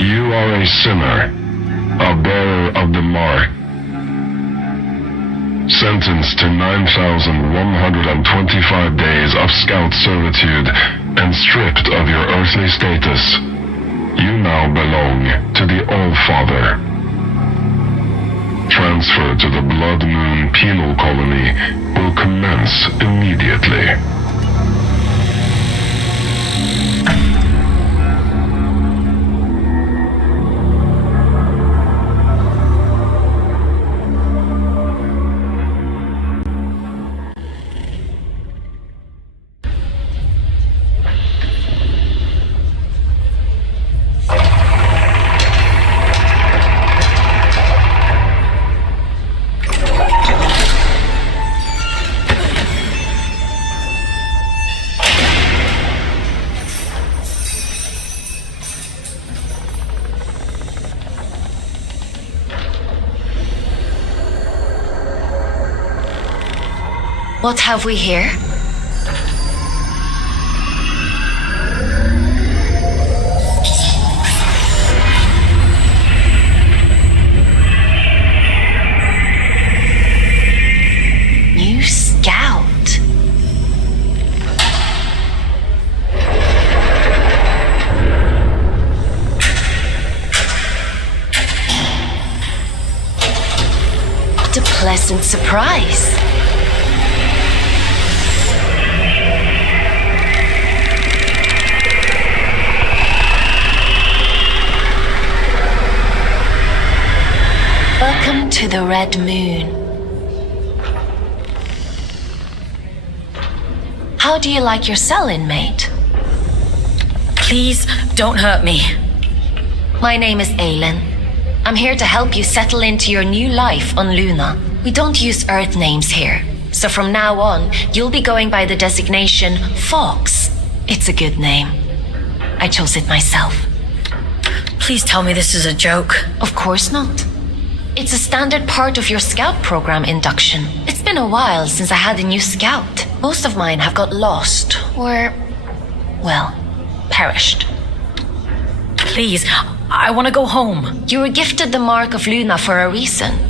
You are a sinner, a bearer of the mark, sentenced to 9,125 days of scout servitude and stripped of your earthly status. You now belong to the All-Father. Transfer to the Blood Moon Penal Colony will commence immediately. What have we here? New scout. What a pleasant surprise. Welcome to the Red Moon. How do you like your cell, inmate? Please, don't hurt me. My name is Aylin. I'm here to help you settle into your new life on Luna. We don't use Earth names here, so from now on, you'll be going by the designation Fox. It's a good name. I chose it myself. Please tell me this is a joke. Of course not. It's a standard part of your scout program induction. It's been a while since I had a new scout. Most of mine have got lost or, well, perished. Please, I want to go home. You were gifted the Mark of Luna for a reason.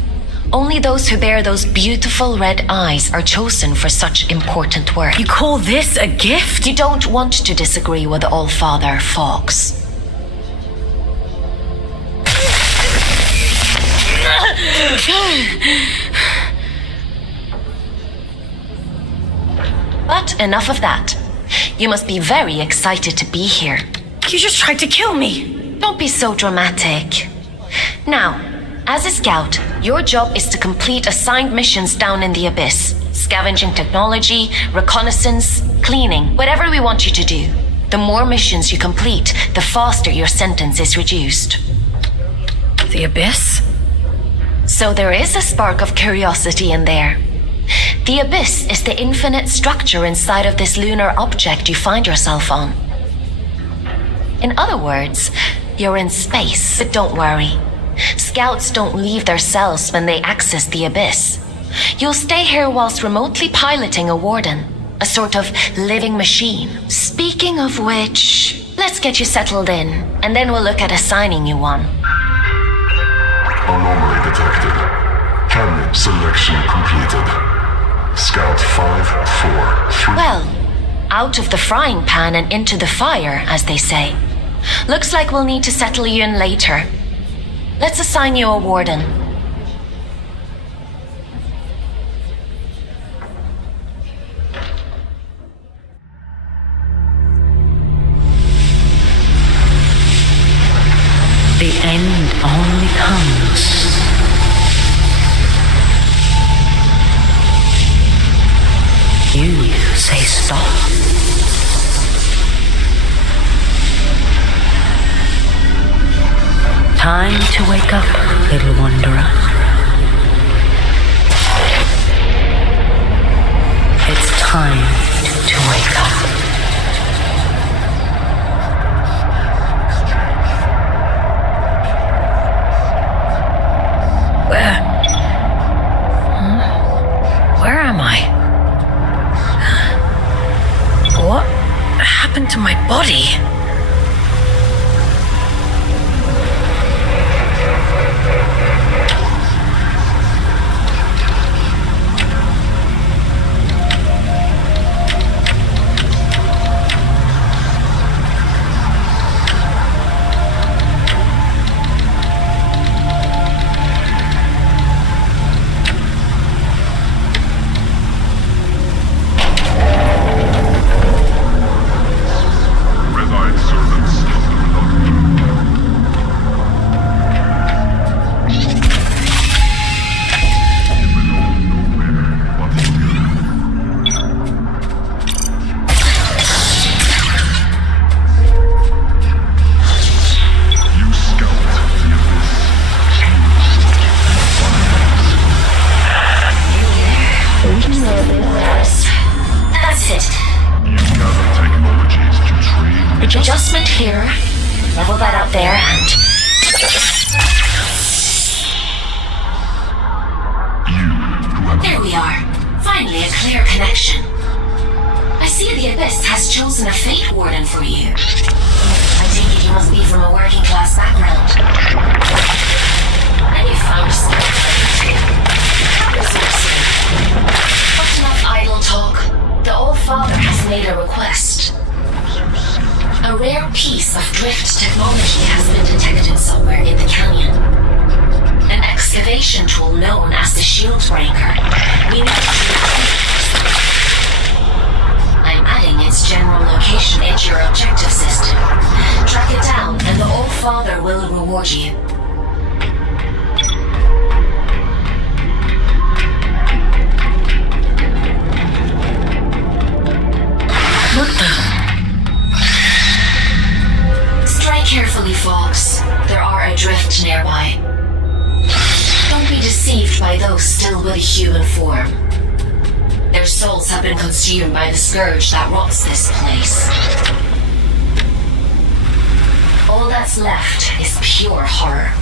Only those who bear those beautiful red eyes are chosen for such important work. You call this a gift? You don't want to disagree with the All-Father, Fox. But enough of that. You must be very excited to be here. You just tried to kill me. Don't be so dramatic. Now, as a scout, your job is to complete assigned missions down in the Abyss. Scavenging technology, reconnaissance, cleaning, whatever we want you to do. The more missions you complete, the faster your sentence is reduced. The Abyss? So there is a spark of curiosity in there. The Abyss is the infinite structure inside of this lunar object you find yourself on. In other words, you're in space, but don't worry. Scouts don't leave their cells when they access the Abyss. You'll stay here whilst remotely piloting a warden, a sort of living machine. Speaking of which, let's get you settled in, and then we'll look at assigning you one. Anomaly detected. Candidate selection completed. Scout 543. Well, out of the frying pan and into the fire, as they say. Looks like we'll need to settle you in later. Let's assign you a warden. The end only comes. You say stop. Time to wake up, little wanderer. It's time to wake up. Where am I? What happened to my body? and... There we are. Finally, a clear connection. I see the Abyss has chosen a Fate Warden for you. I take it you must be from a working class background. And you found a skill resourcing. But enough idle talk. The Old Father has made a request. A rare piece of drift technology has been detected somewhere in the canyon. An excavation tool known as the Shield Breaker. We need to I'm adding its general location into your objective system. Track it down and the Old Father will reward you. What the? Strike carefully, Fox. There are adrift nearby. Don't be deceived by those still with a human form. Their souls have been consumed by the scourge that rots this place. All that's left is pure horror.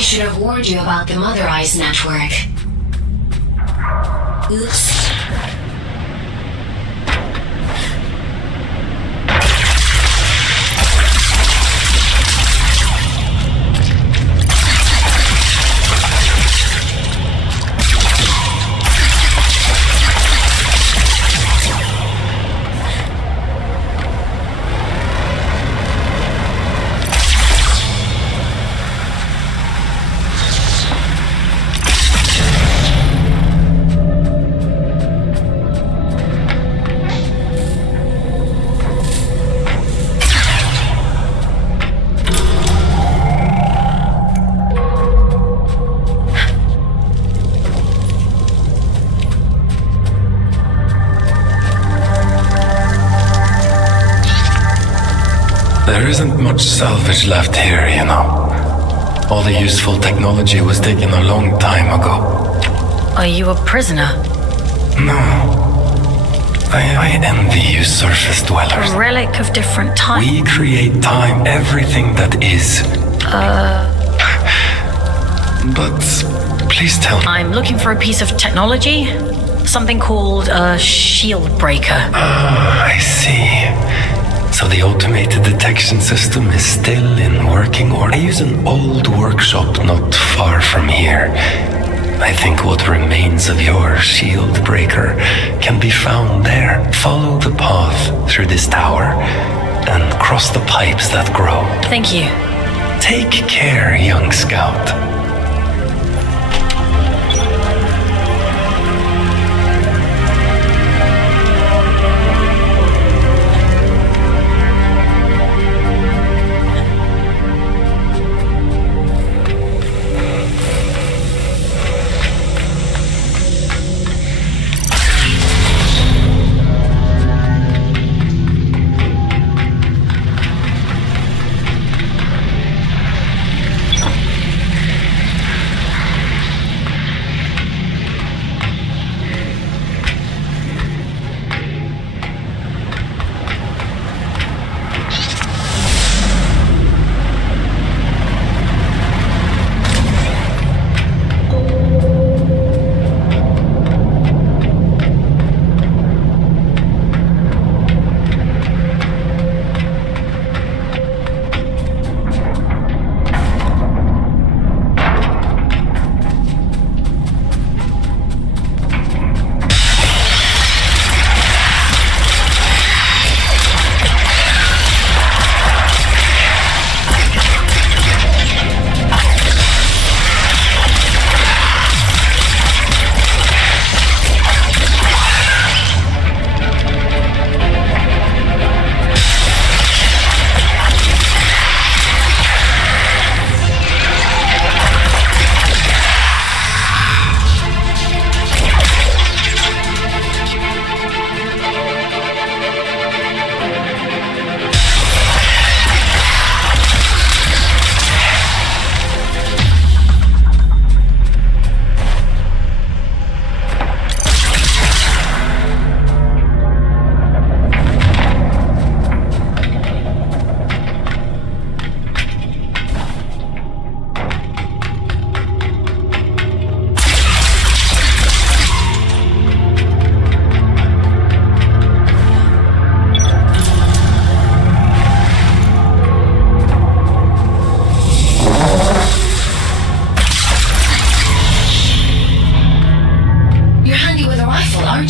Should have warned you about the Mother Eyes network. Oops. There isn't much salvage left here, you know. All the useful technology was taken a long time ago. Are you a prisoner? No. I envy you surface dwellers. A relic of different time? We create time, everything that is. But please tell me. I'm looking for a piece of technology. Something called a shield breaker. I see. So the automated detection system is still in working order. I use an old workshop not far from here. I think what remains of your shield breaker can be found there. Follow the path through this tower and cross the pipes that grow. Thank you. Take care, young scout.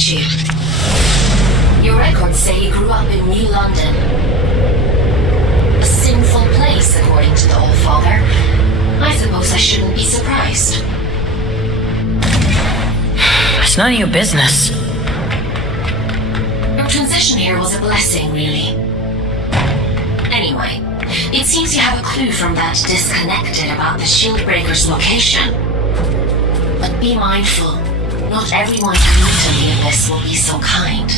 about you. Your records say you grew up in New London. A sinful place, according to the Allfather. I suppose I shouldn't be surprised. It's none of your business. Your transition here was a blessing, really. Anyway, it seems you have a clue from that disconnected about the Shieldbreaker's location. But be mindful, not everyone you meet in the Abyss will be so kind.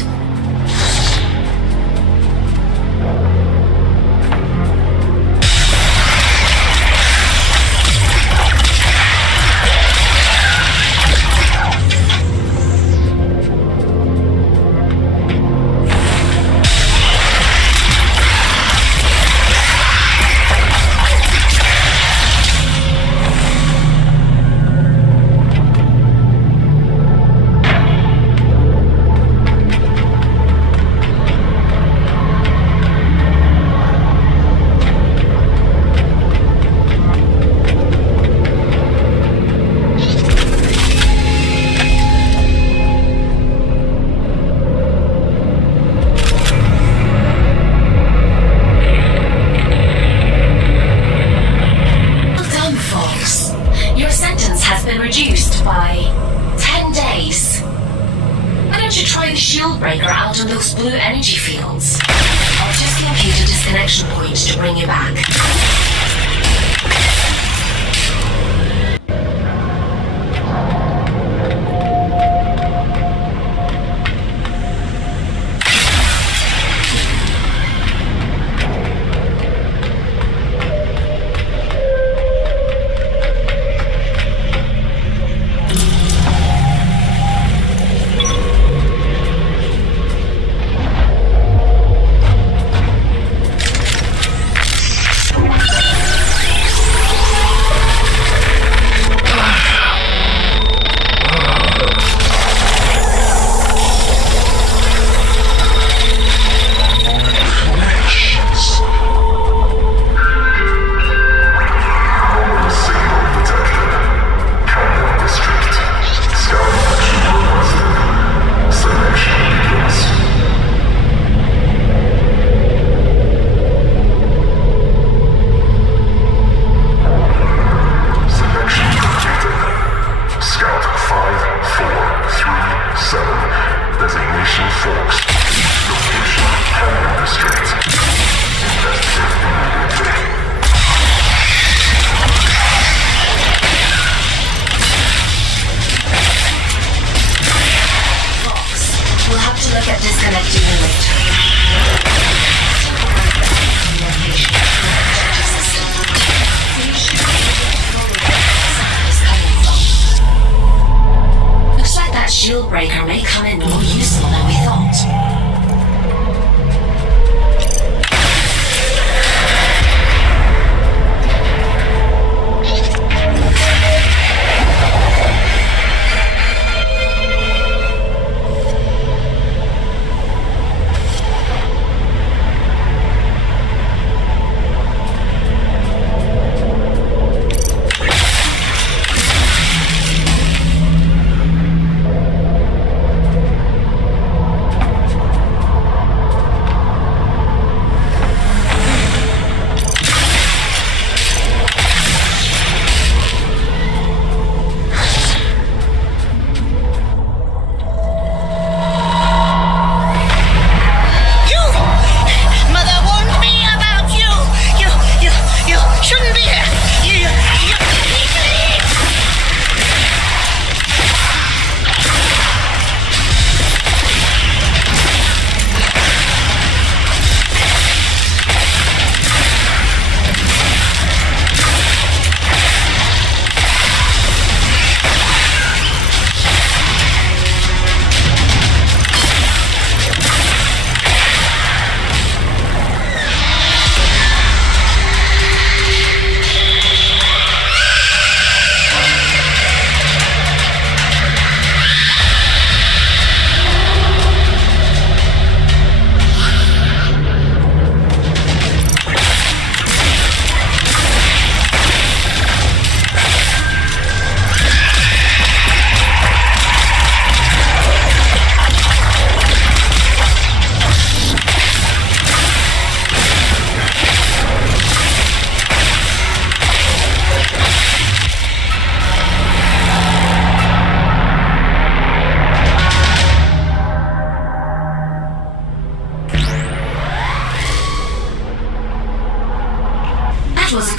Reduced by 10 days. Why don't you try the Shieldbreaker out in those blue energy fields? I'll just locate a disconnection point to bring you back. Shieldbreaker may come in more useful than we thought.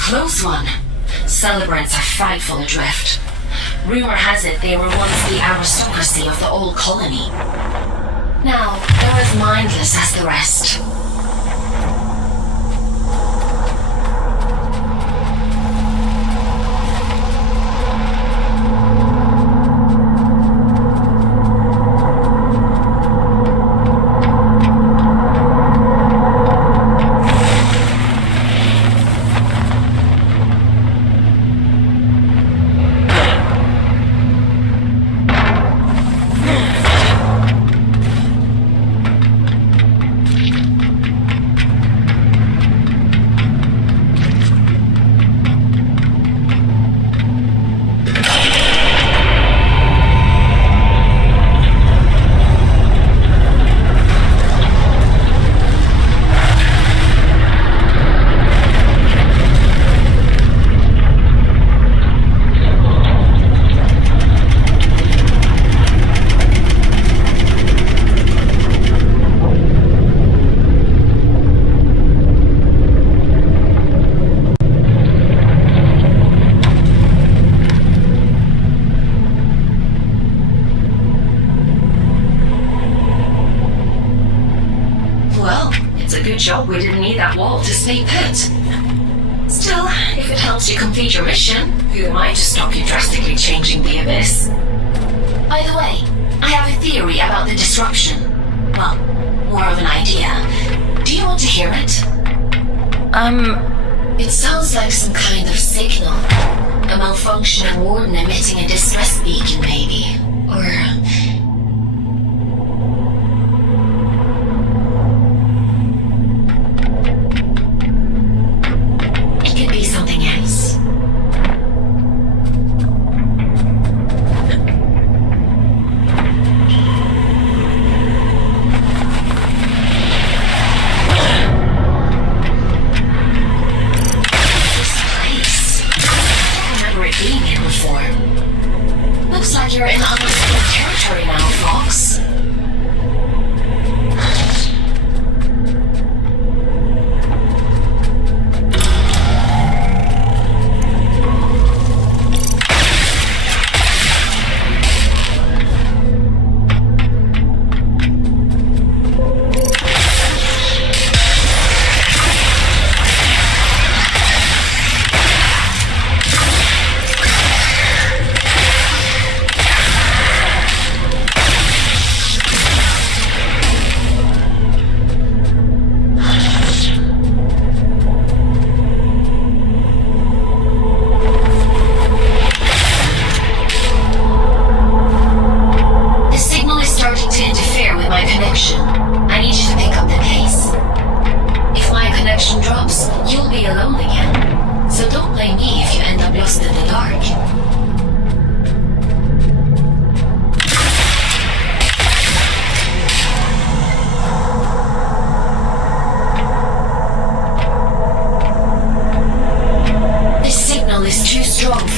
close one. Celebrants are frightful adrift. Rumor has it they were once the aristocracy of the old colony. Now, they're as mindless as the rest. Job we didn't need that wall to stay put. Still, if it helps you complete your mission, who am I to stop you drastically changing the Abyss? By the way, I have a theory about the disruption. Well, more of an idea. Do you want to hear it? It sounds like some kind of signal. A malfunctioning warden emitting a distress beacon, maybe. Or... You're in undisputed territory now, Fox.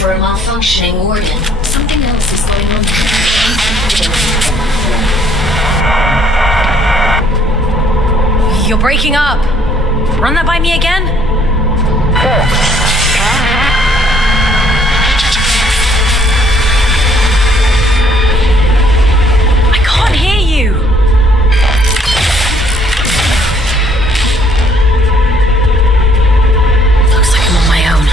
For a malfunctioning warden. Something else is going on. You're breaking up. Run that by me again? I can't hear you. Looks like I'm on my own.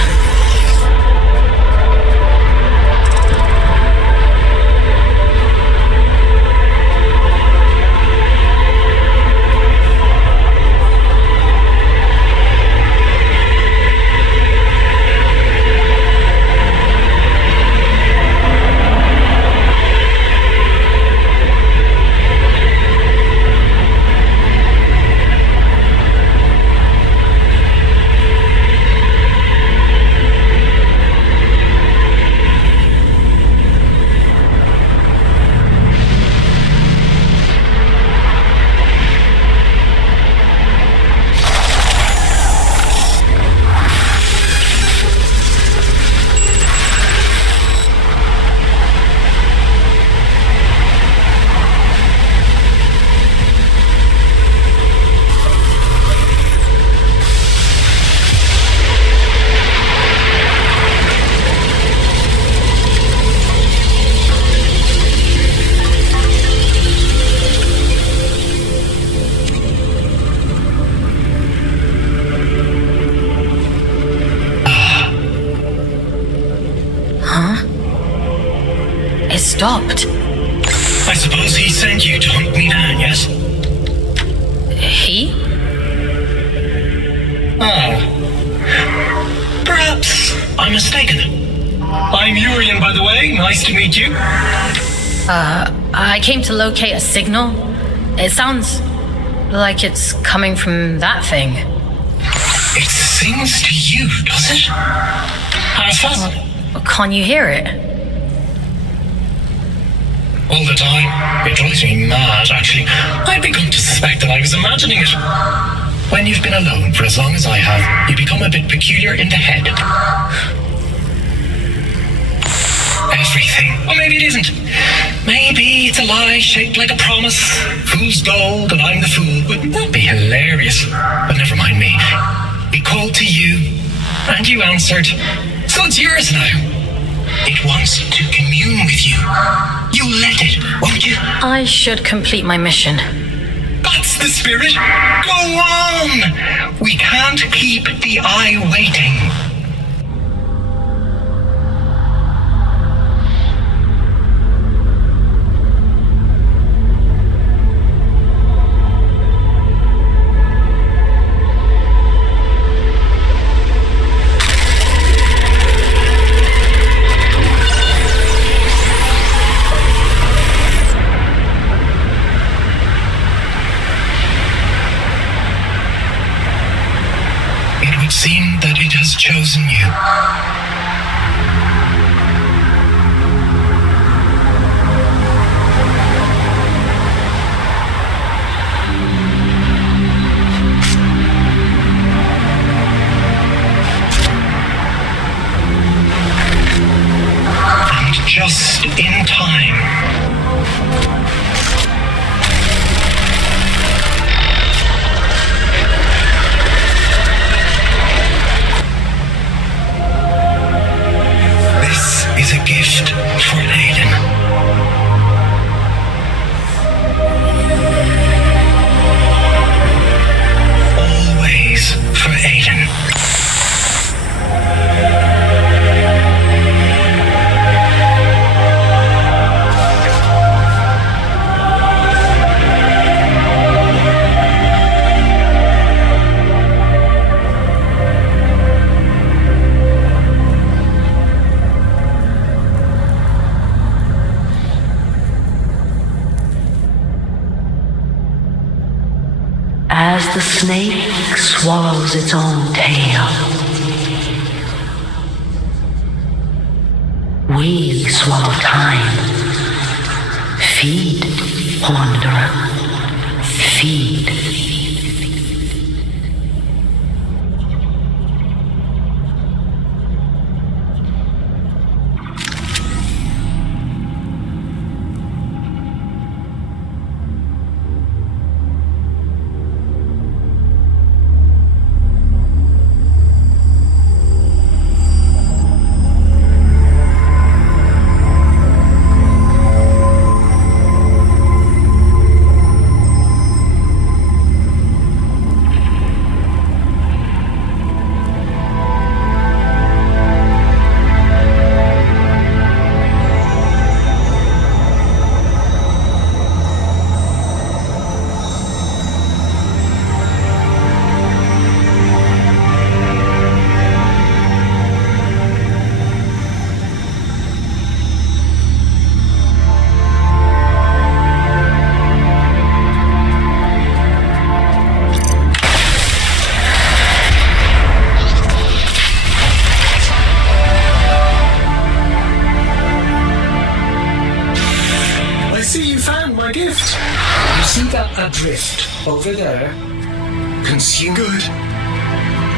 stopped. I suppose he sent you to hunt me down, yes? He? Oh. Perhaps I'm mistaken. I'm Urian, by the way. Nice to meet you. I came to locate a signal. It sounds like it's coming from that thing. It sings to you, does it? Have fun. Can't you hear it? All the time. It drives me mad, actually. I'd begun to suspect that I was imagining it. When you've been alone for as long as I have, you become a bit peculiar in the head. Everything. Or maybe it isn't. Maybe it's a lie shaped like a promise. Fool's gold and I'm the fool. Wouldn't that be hilarious? But never mind me. It called to you, and you answered. So it's yours now. It wants to commune with you. You'll let it, won't you? I should complete my mission. That's the spirit. Go on. We can't keep the eye waiting. Seem that it has chosen you. And just in time. Is a gift for Aiden. Always for Aiden. As the snake swallows its own tail, we swallow time. Feed, wanderer, feed. Adrift over there. Consume. Good.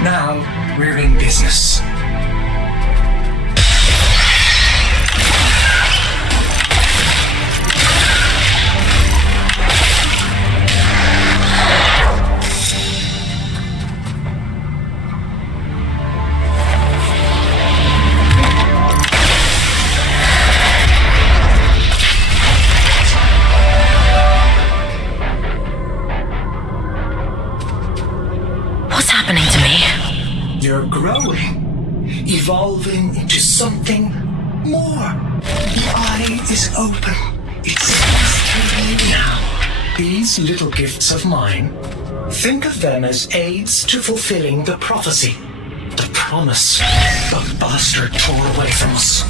Now we're in business. Happening to me. You're growing, evolving into something More. The eye is open. It sees to you now. These little gifts of mine, think of them as aids to fulfilling the prophecy. The promise the bastard tore away from us.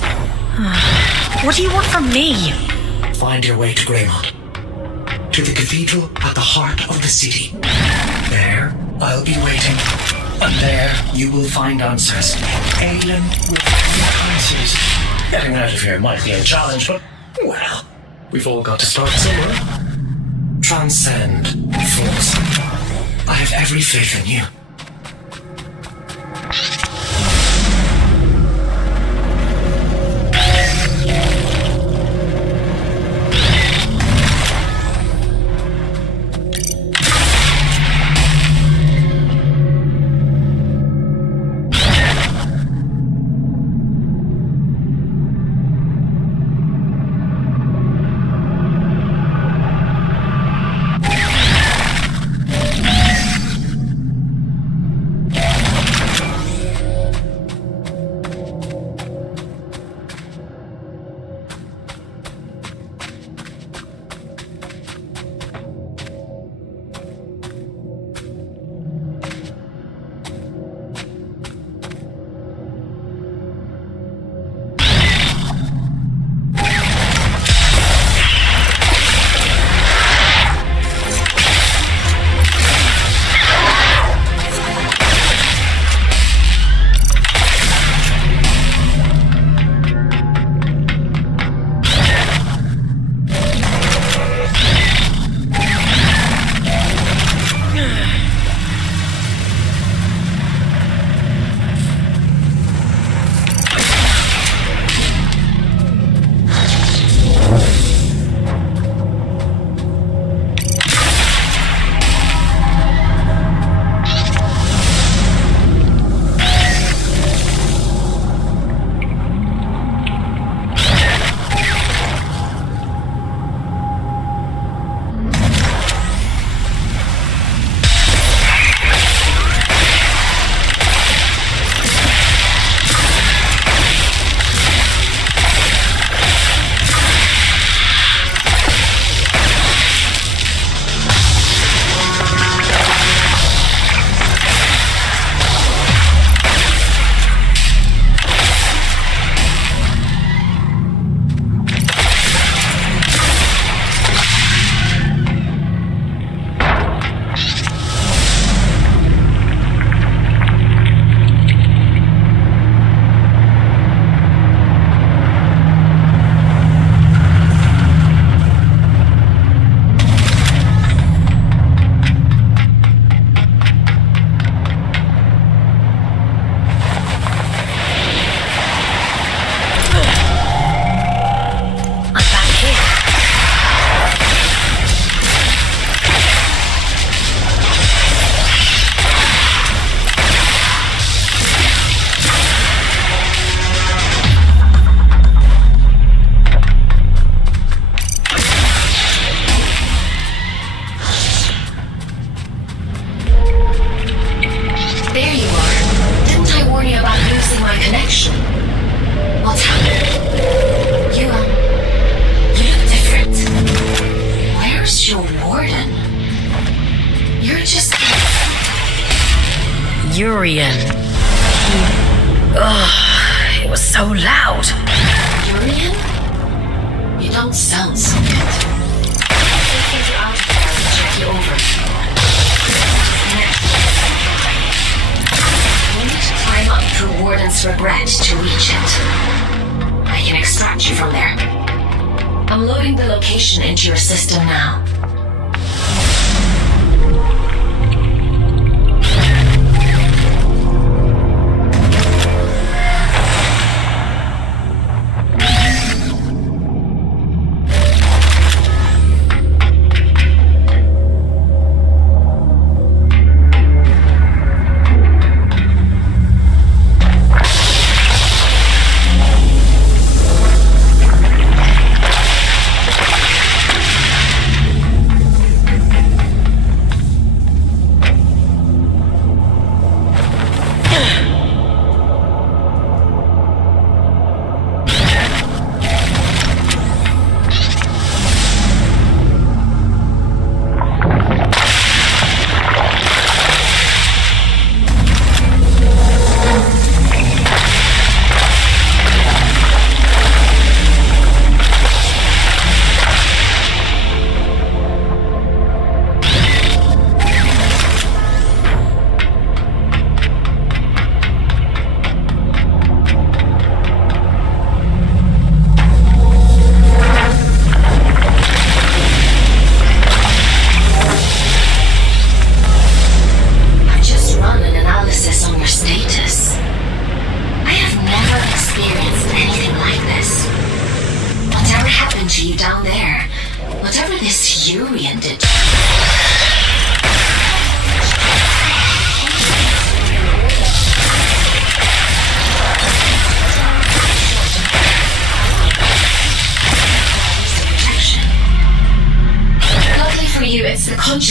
What do you want from me? Find your way to Greymont. To the cathedral at the heart of the city. There, I'll be waiting. And there, you will find answers. Aelin will find answers. Getting out of here might be a challenge, but, well, we've all got to start somewhere. Transcend flaws. I have every faith in you. Urian. Ugh, it was so loud. Urian? You don't sound so good. I'll take you out there and check you over. You need to climb up through Warden's Regret to reach it. I can extract you from there. I'm loading the location into your system now.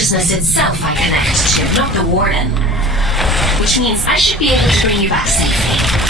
consciousness itself I connect to, not the Warden. Which means I should be able to bring you back safely.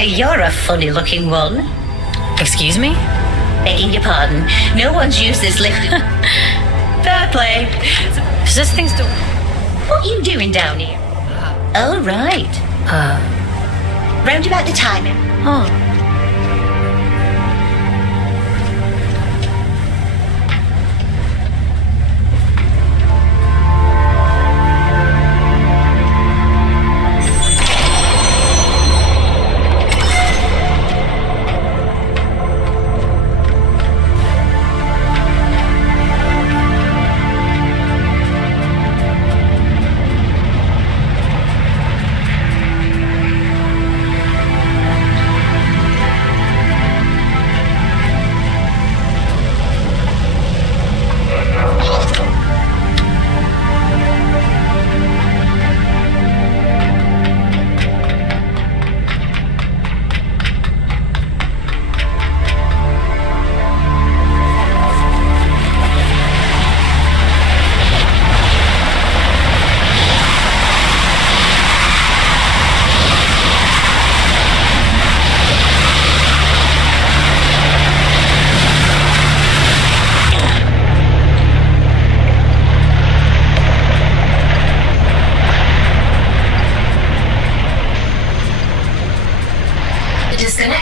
You're a funny-looking one. Excuse me? Begging your pardon. No one's used this lift. Fair play. Is this thing still... What are you doing down here? Oh, right. Round about the time. Oh.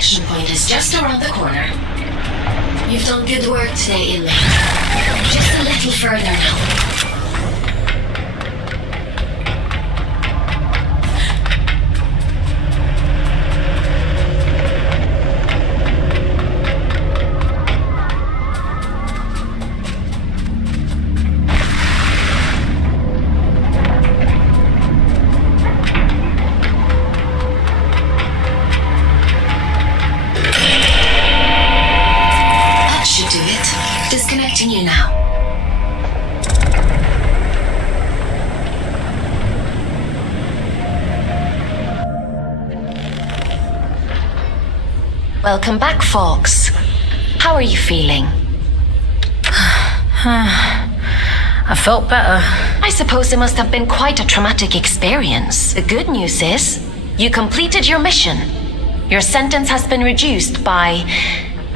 extraction point is just around the corner. You've done good work today, Elaine. Just a little further now. Disconnecting you now. Welcome back, Fox. How are you feeling? I felt better. I suppose it must have been quite a traumatic experience. The good news is, you completed your mission. Your sentence has been reduced by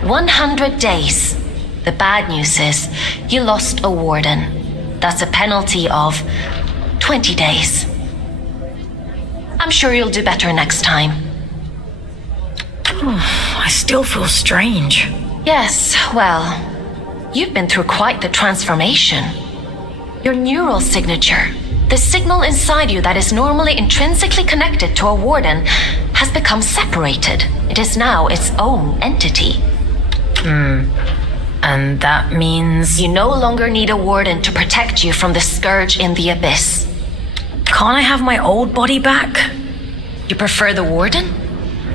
100 days. The bad news is, you lost a warden. That's a penalty of 20 days. I'm sure you'll do better next time. I still feel strange. Yes, well, you've been through quite the transformation. Your neural signature, the signal inside you that is normally intrinsically connected to a warden, has become separated. It is now its own entity. And that means... You no longer need a warden to protect you from the scourge in the abyss. Can't I have my old body back? You prefer the warden?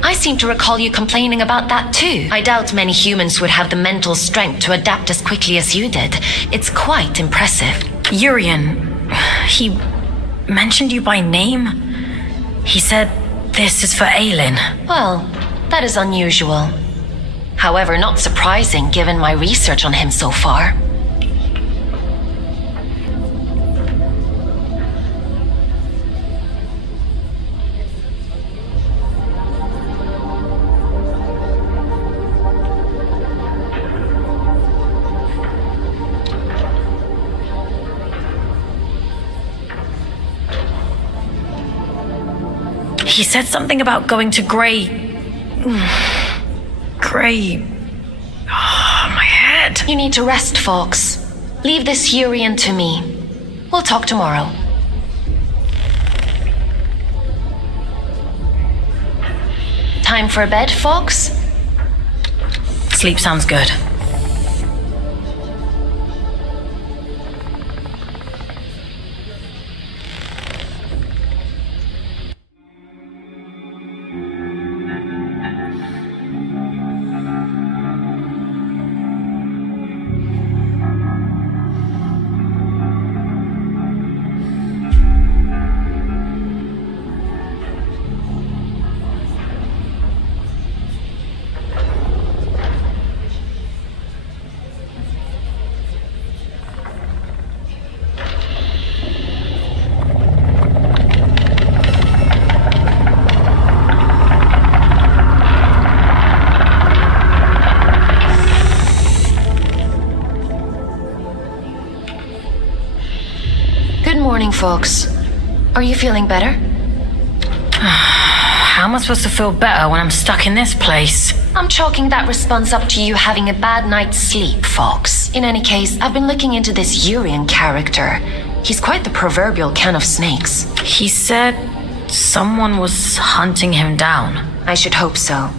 I seem to recall you complaining about that too. I doubt many humans would have the mental strength to adapt as quickly as you did. It's quite impressive. Urian, he mentioned you by name. He said this is for Aylin. Well, that is unusual. However, not surprising given my research on him so far. He said something about going to Grey... Grey... my head. You need to rest, Fox. Leave this Urian to me. We'll talk tomorrow. Time for bed, Fox? Sleep sounds good. Good morning, Fox. Are you feeling better? How am I supposed to feel better when I'm stuck in this place? I'm chalking that response up to you having a bad night's sleep, Fox. In any case, I've been looking into this Urian character. He's quite the proverbial can of snakes. He said someone was hunting him down. I should hope so.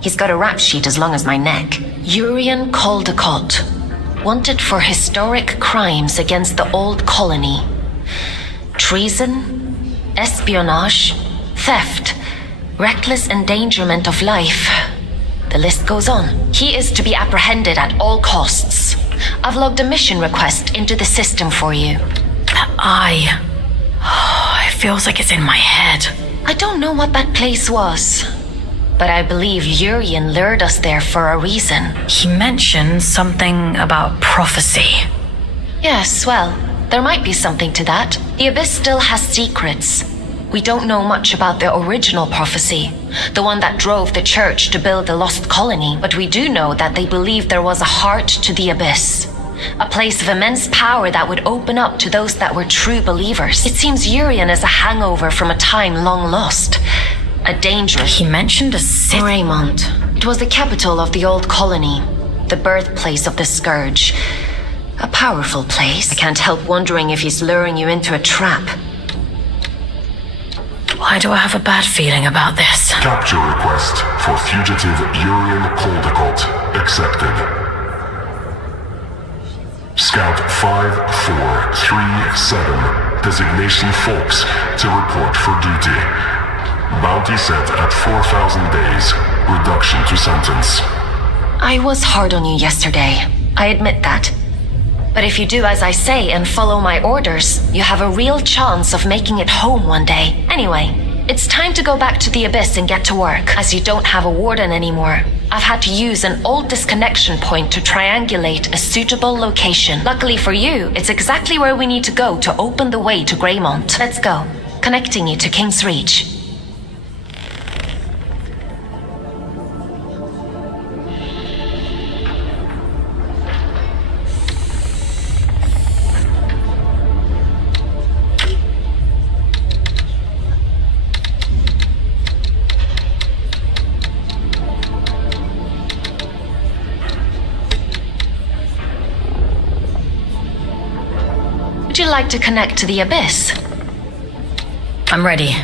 He's got a rap sheet as long as my neck. Urian Caldecott. Wanted for historic crimes against the old colony. Treason, espionage, theft, reckless endangerment of life. The list goes on. He is to be apprehended at all costs. I've logged a mission request into the system for you. That eye. It feels like it's in my head. I don't know what that place was, but I believe Urian lured us there for a reason. He mentioned something about prophecy. Yes, well, there might be something to that. The Abyss still has secrets. We don't know much about the original prophecy, the one that drove the church to build the lost colony, but we do know that they believed there was a heart to the Abyss, a place of immense power that would open up to those that were true believers. It seems Urian is a hangover from a time long lost, a dangerous... He mentioned a city. Raymond, It was the capital of the old colony, the birthplace of the Scourge. A powerful place. I can't help wondering if he's luring you into a trap. Why do I have a bad feeling about this? Capture request for fugitive Urian Caldecott accepted. Scout 5437, designation Fox, to report for duty. Bounty set at 4,000 days, reduction to sentence. I was hard on you yesterday. I admit that. But if you do as I say and follow my orders, you have a real chance of making it home one day. Anyway, it's time to go back to the Abyss and get to work, as you don't have a warden anymore. I've had to use an old disconnection point to triangulate a suitable location. Luckily for you, it's exactly where we need to go to open the way to Greymont. Let's go, connecting you to King's Reach. Would you like to connect to the Abyss? I'm ready.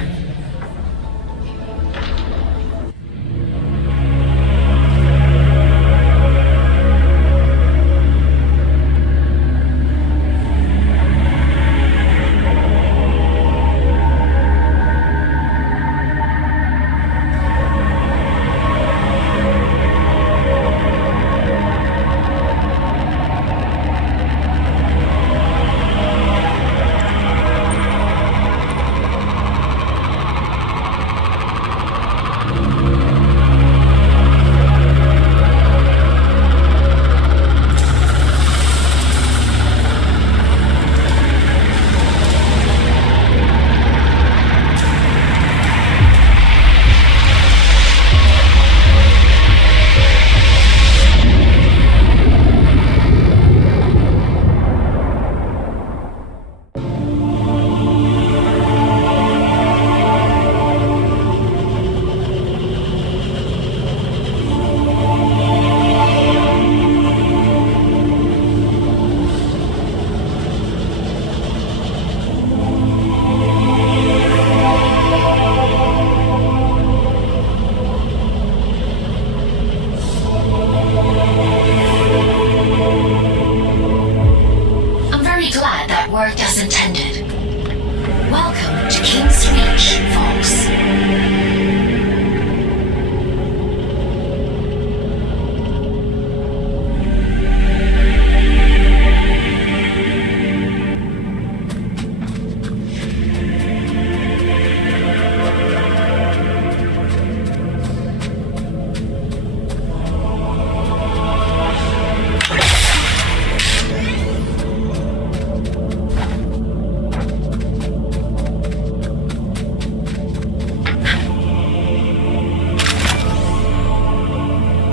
Worked as intended. Welcome to King's Reach, Fox.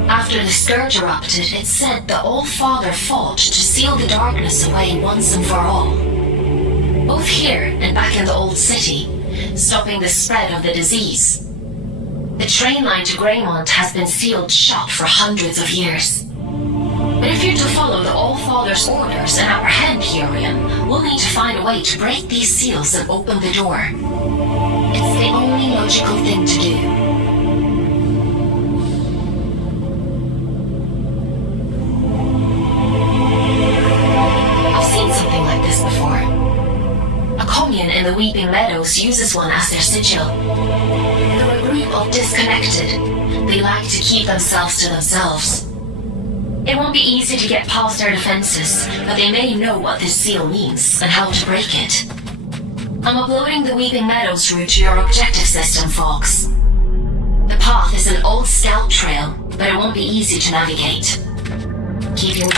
After the Scourge erupted, it said the All-Father fought to seal the darkness away once and for all. Both here and back in the Old City, stopping the spread of the disease. The train line to Greymont has been sealed shut for hundreds of years. But if you're to follow the All-Father's orders and apprehend Urian, we'll need to find a way to break these seals and open the door. It's the only logical thing to do. Something like this before. A commune in the Weeping Meadows uses one as their sigil. They're a group of disconnected. They like to keep themselves to themselves. It won't be easy to get past their defenses, but they may know what this seal means and how to break it. I'm uploading the Weeping Meadows route to your objective system, Fox. The path is an old scout trail, but it won't be easy to navigate. Keep your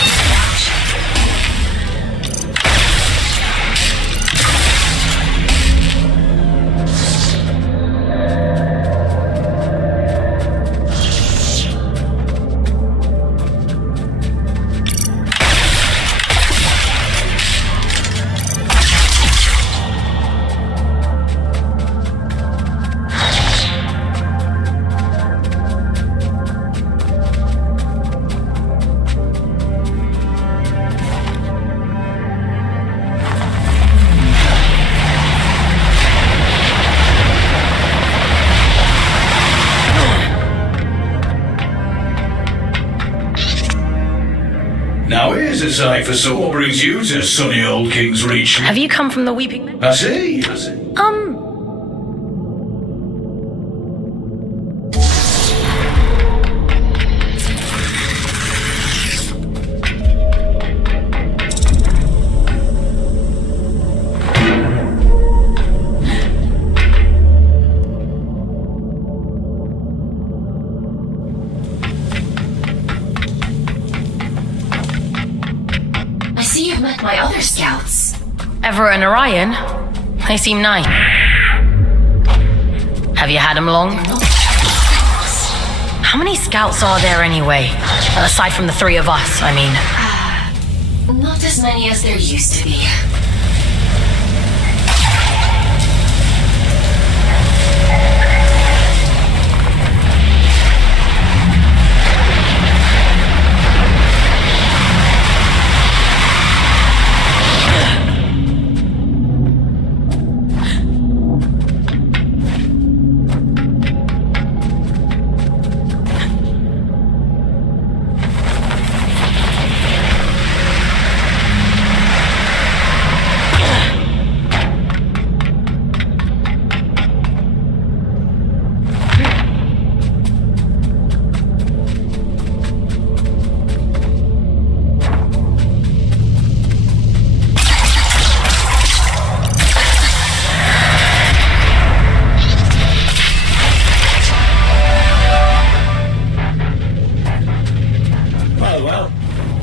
decipher, so what brings you to sunny old King's Reach? Have you come from the Weeping Meadows? I see. I see you've met my other scouts. Everett and Orion? They seem nice. Have you had them long? How many scouts are there anyway? Aside from the three of us, I mean. Not as many as there used to be.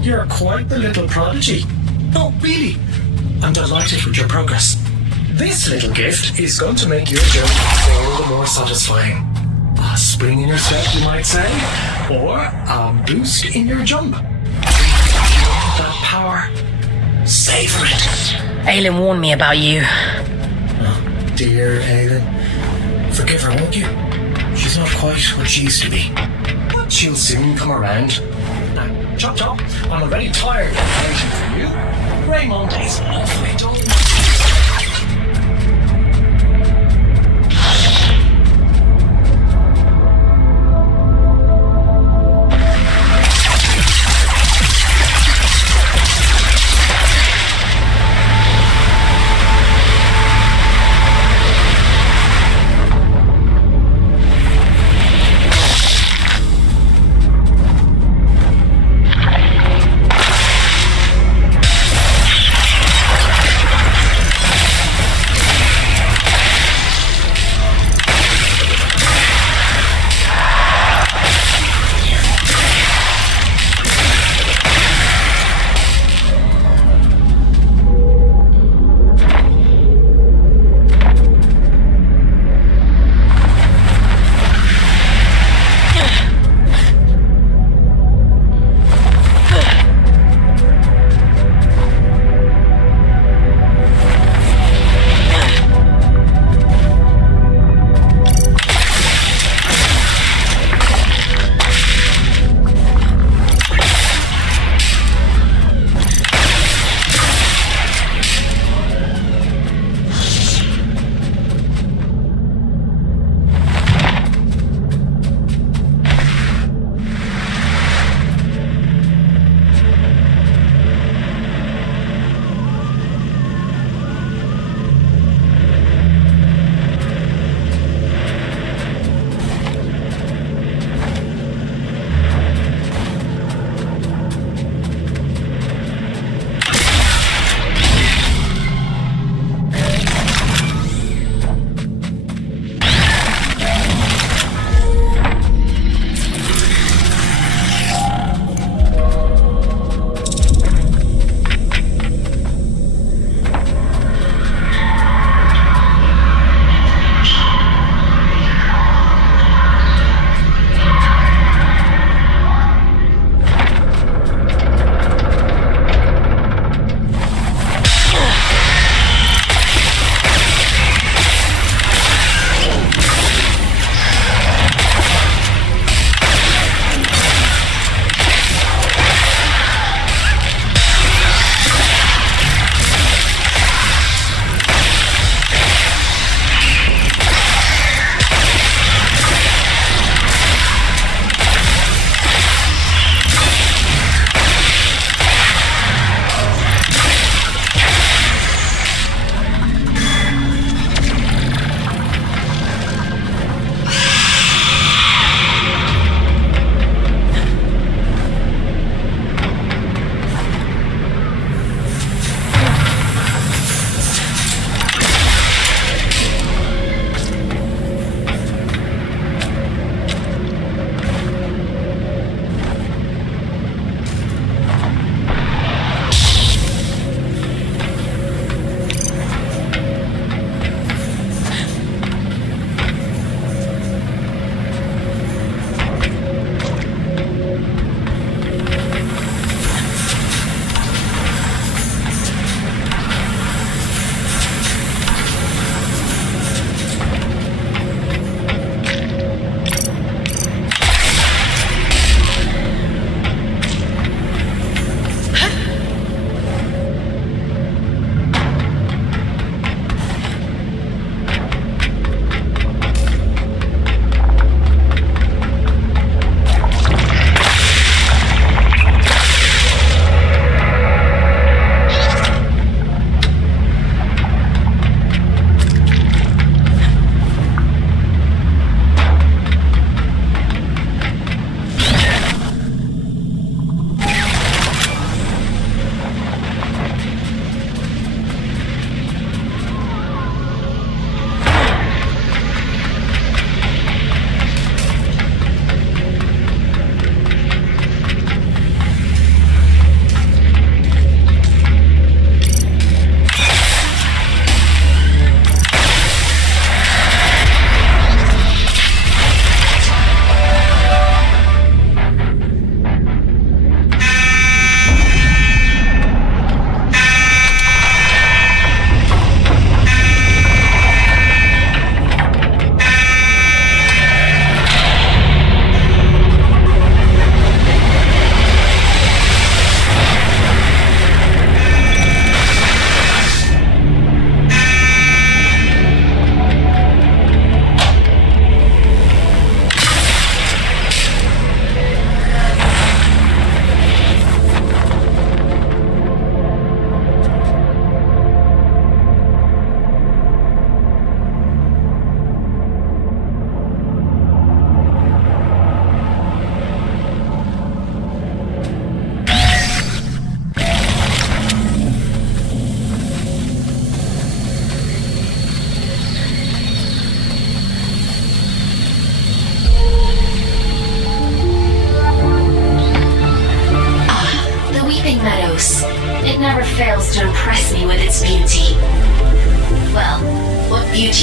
You're quite the little prodigy. Oh, really? I'm delighted with your progress. This little gift is going to make your journey all the more satisfying. A spring in your step, you might say, or a boost in your jump. That power, savor it. Aelin warned me about you. Oh, dear Aelin. Forgive her, won't you? She's not quite what she used to be. But she'll soon come around. Now, Chop Chop, I'm already tired of waiting for you. Raymond is awfully dull.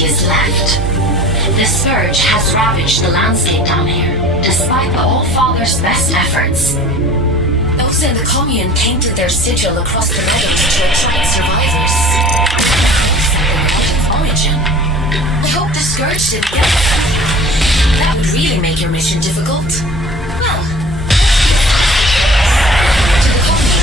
humanity is left. The Scourge has ravaged the landscape down here, despite the All-Father's best efforts. Those in the Commune painted their sigil across the meadows to attract survivors. Something out of origin. I hope the Scourge didn't get that. That would really make your mission difficult. Well, to the Commune.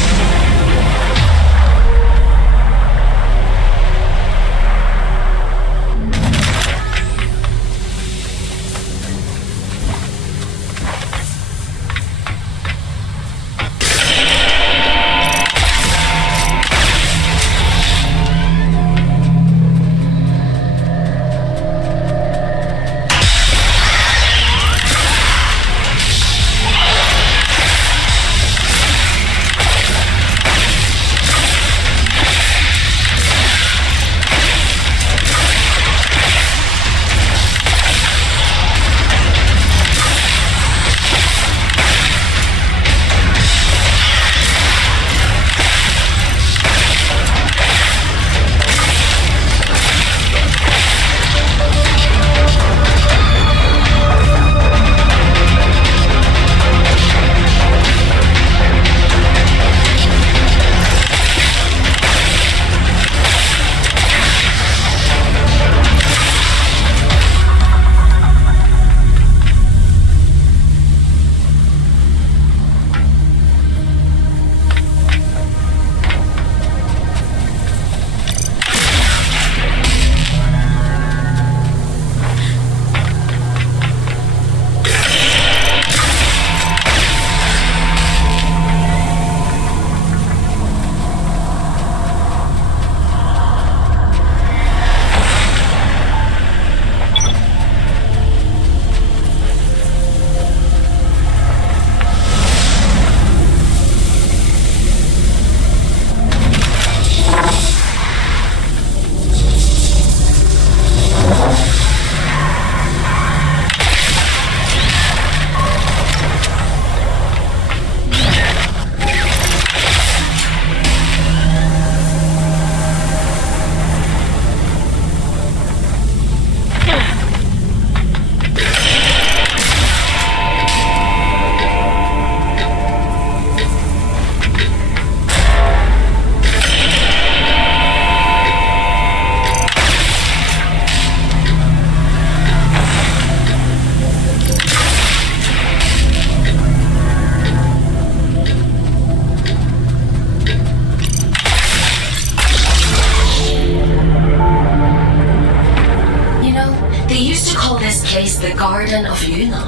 The Garden of Luna.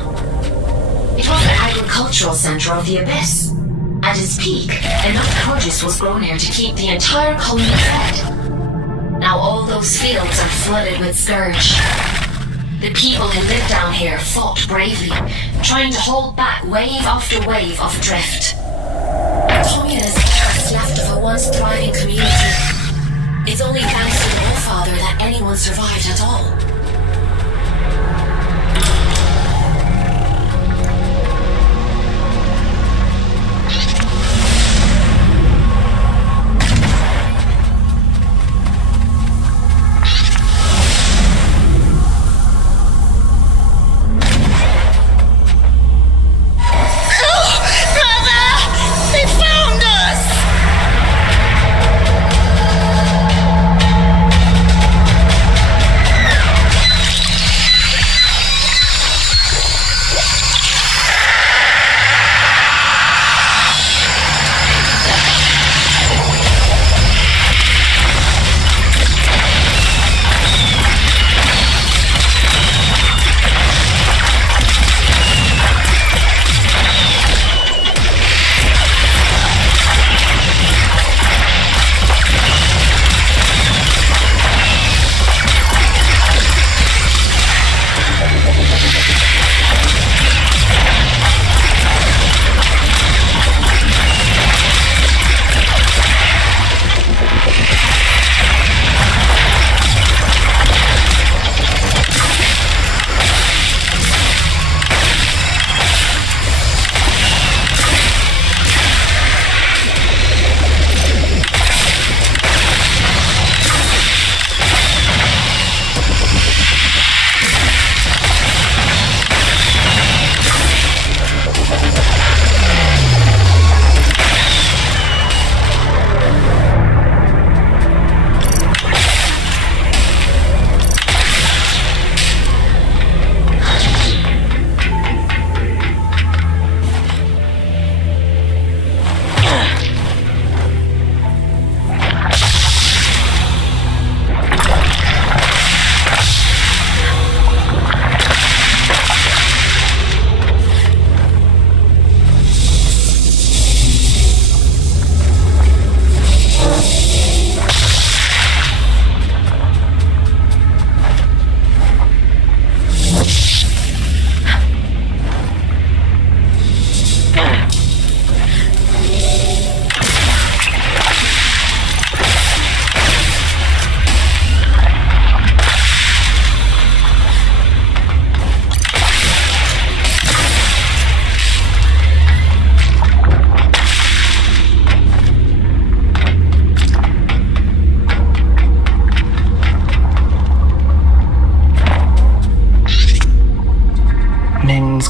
It was an agricultural center of the Abyss. At its peak, enough produce was grown here to keep the entire colony fed. Now all those fields are flooded with Scourge. The people who live down here fought bravely, trying to hold back wave after wave of drift. The Commune is what's left of a once thriving community. It's only thanks to the All-Father that anyone survived at all.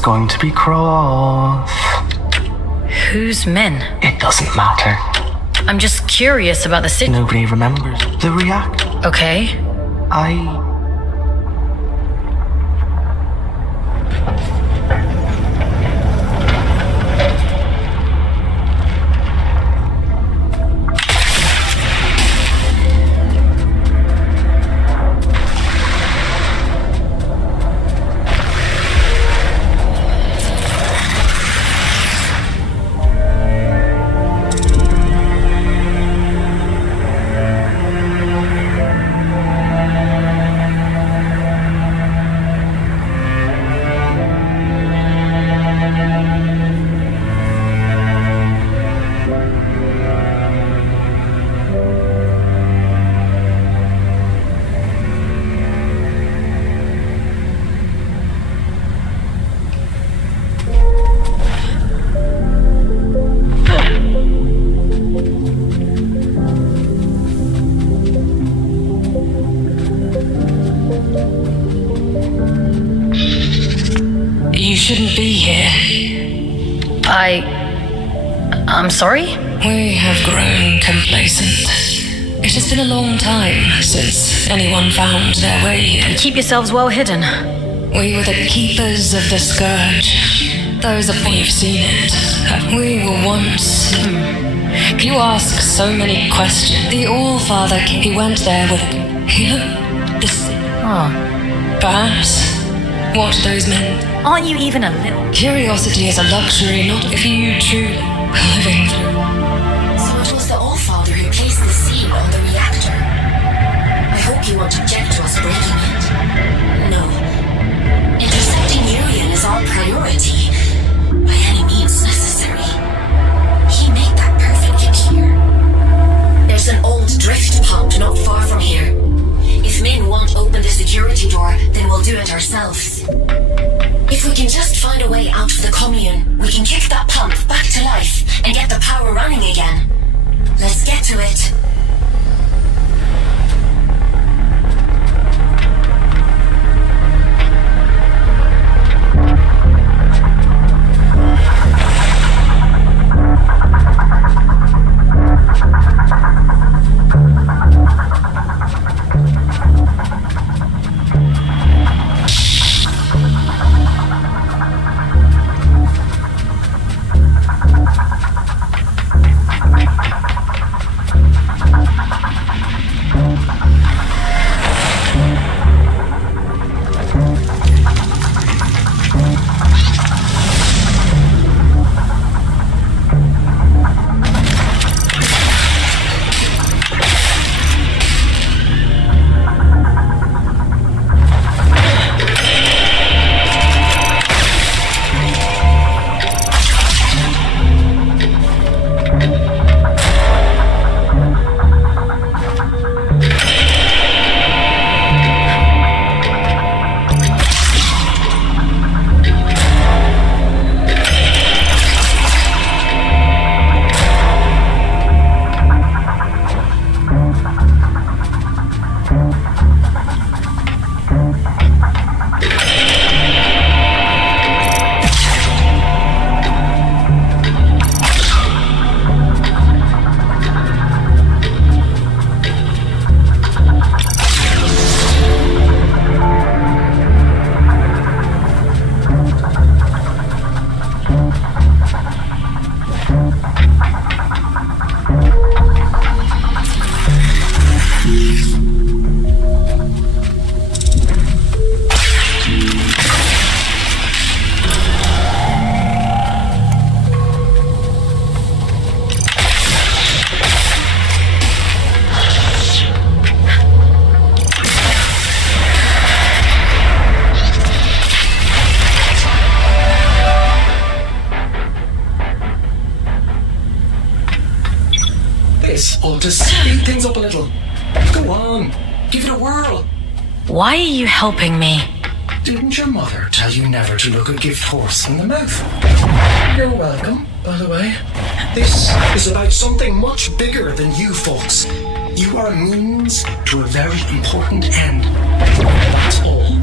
going to be cross. Whose men? It doesn't matter. I'm just curious about the city. Nobody remembers the reactor. Okay. You shouldn't be here. I'm sorry? We have grown complacent. It has been a long time since anyone found their way here. Keep yourselves well hidden. We were the keepers of the Scourge. Those of you who've seen it. We were once... You ask so many questions. The All-Father, he went there with... He looked... This... Perhaps... What those men... Aren't you even a little... Curiosity is a luxury, not if you truly are living through. So it was the All-Father who placed the seal on the reactor. I hope you won't object to us breaking it. No. Intercepting Urian is our priority. By any means necessary. He made that perfectly clear. There's an old drift pump not far from here. If Min won't open the security door, then we'll do it ourselves. If we can just find a way out of the commune, we can kick that pump back to life and get the power running again. Let's get to it. Or to speed things up a little. Go on, give it a whirl. Why are you helping me? Didn't your mother tell you never to look a gift horse in the mouth? You're welcome, by the way. This is about something much bigger than you folks. You are a means to a very important end. That's all.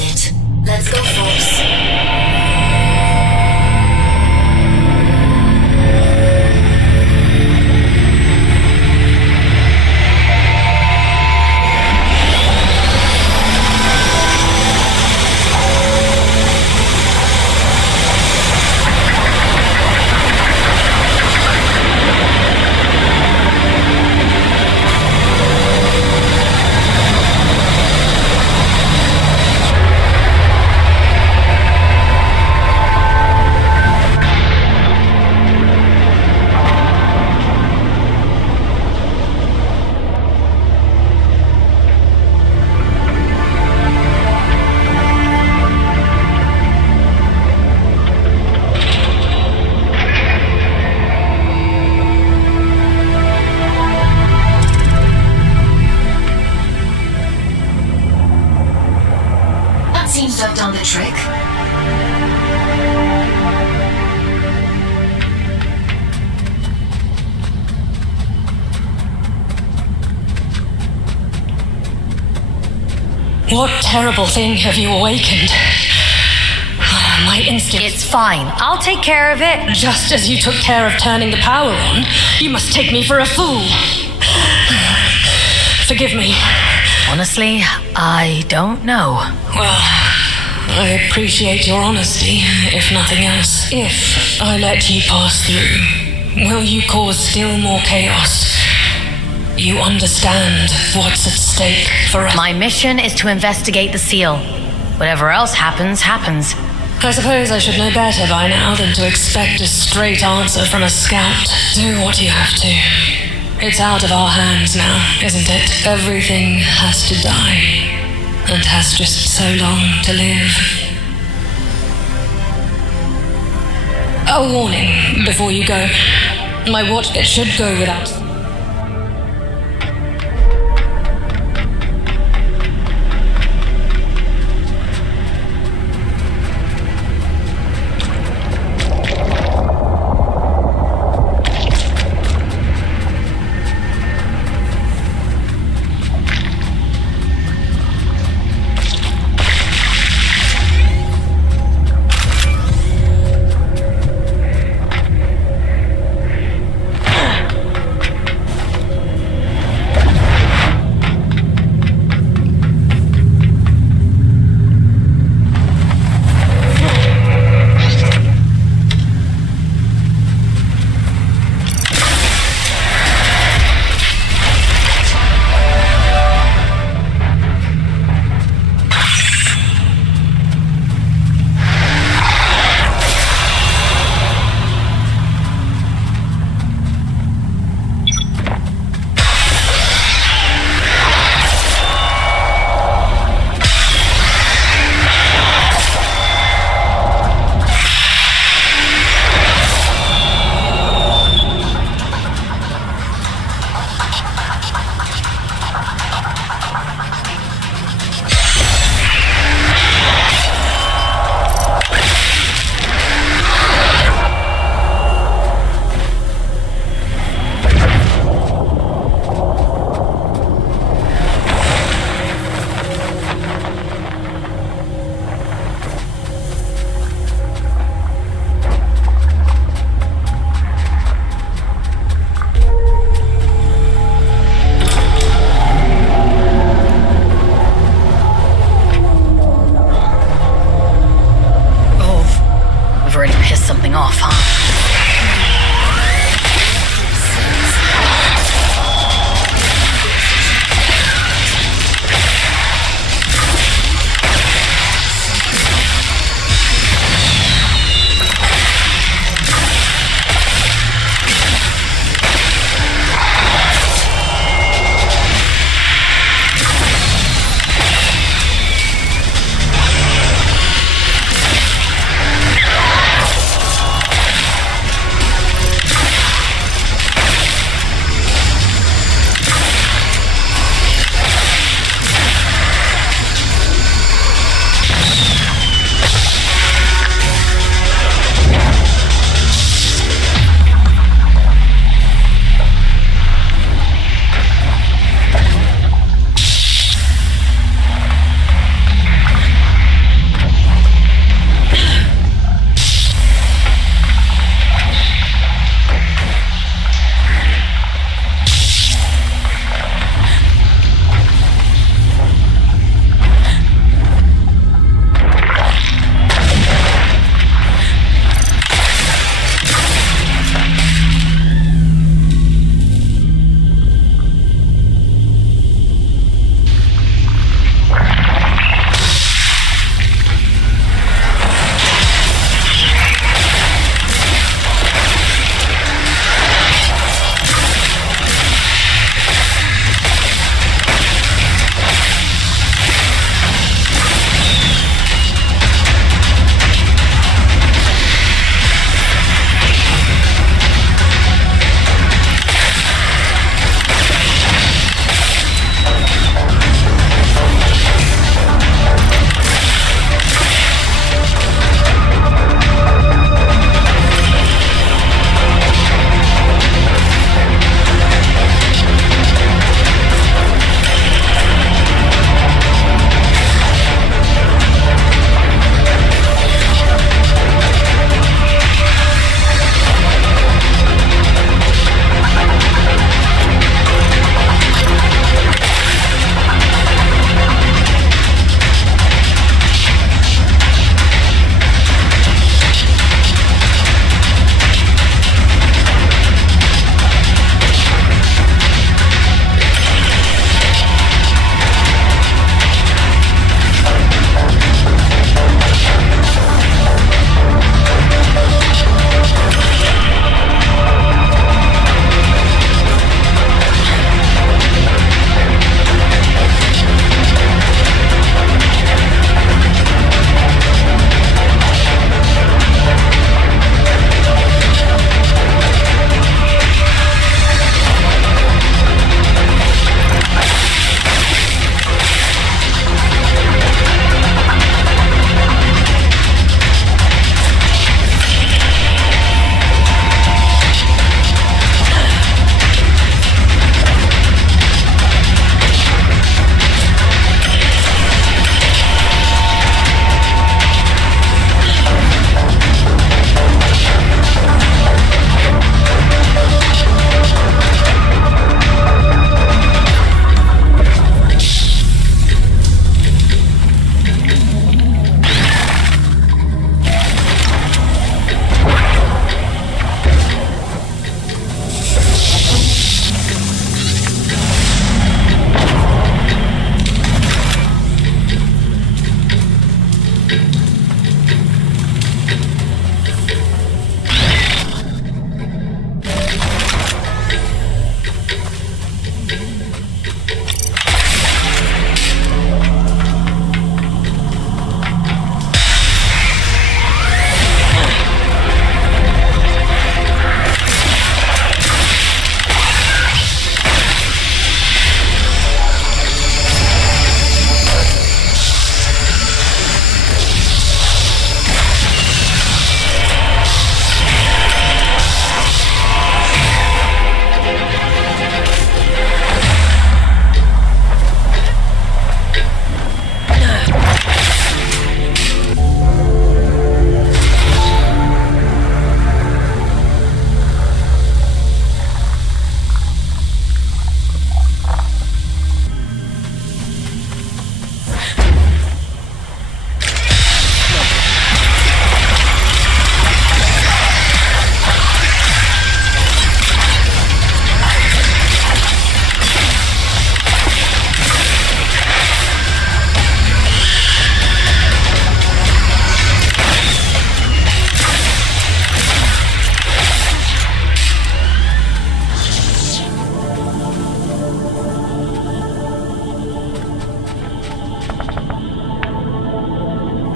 it. Let's go, folks. Seems to have done the trick. What terrible thing have you awakened? My instinct. It's fine. I'll take care of it. Just as you took care of turning the power on, you must take me for a fool. Forgive me. Honestly, I don't know. Well, I appreciate your honesty, if nothing else. If I let you pass through, will you cause still more chaos? You understand what's at stake for us. My mission is to investigate the seal. Whatever else happens, happens. I suppose I should know better by now than to expect a straight answer from a scout. Do what you have to. It's out of our hands now, isn't it? Everything has to die, and has just so long to live. A warning before you go. My watch, it should go without.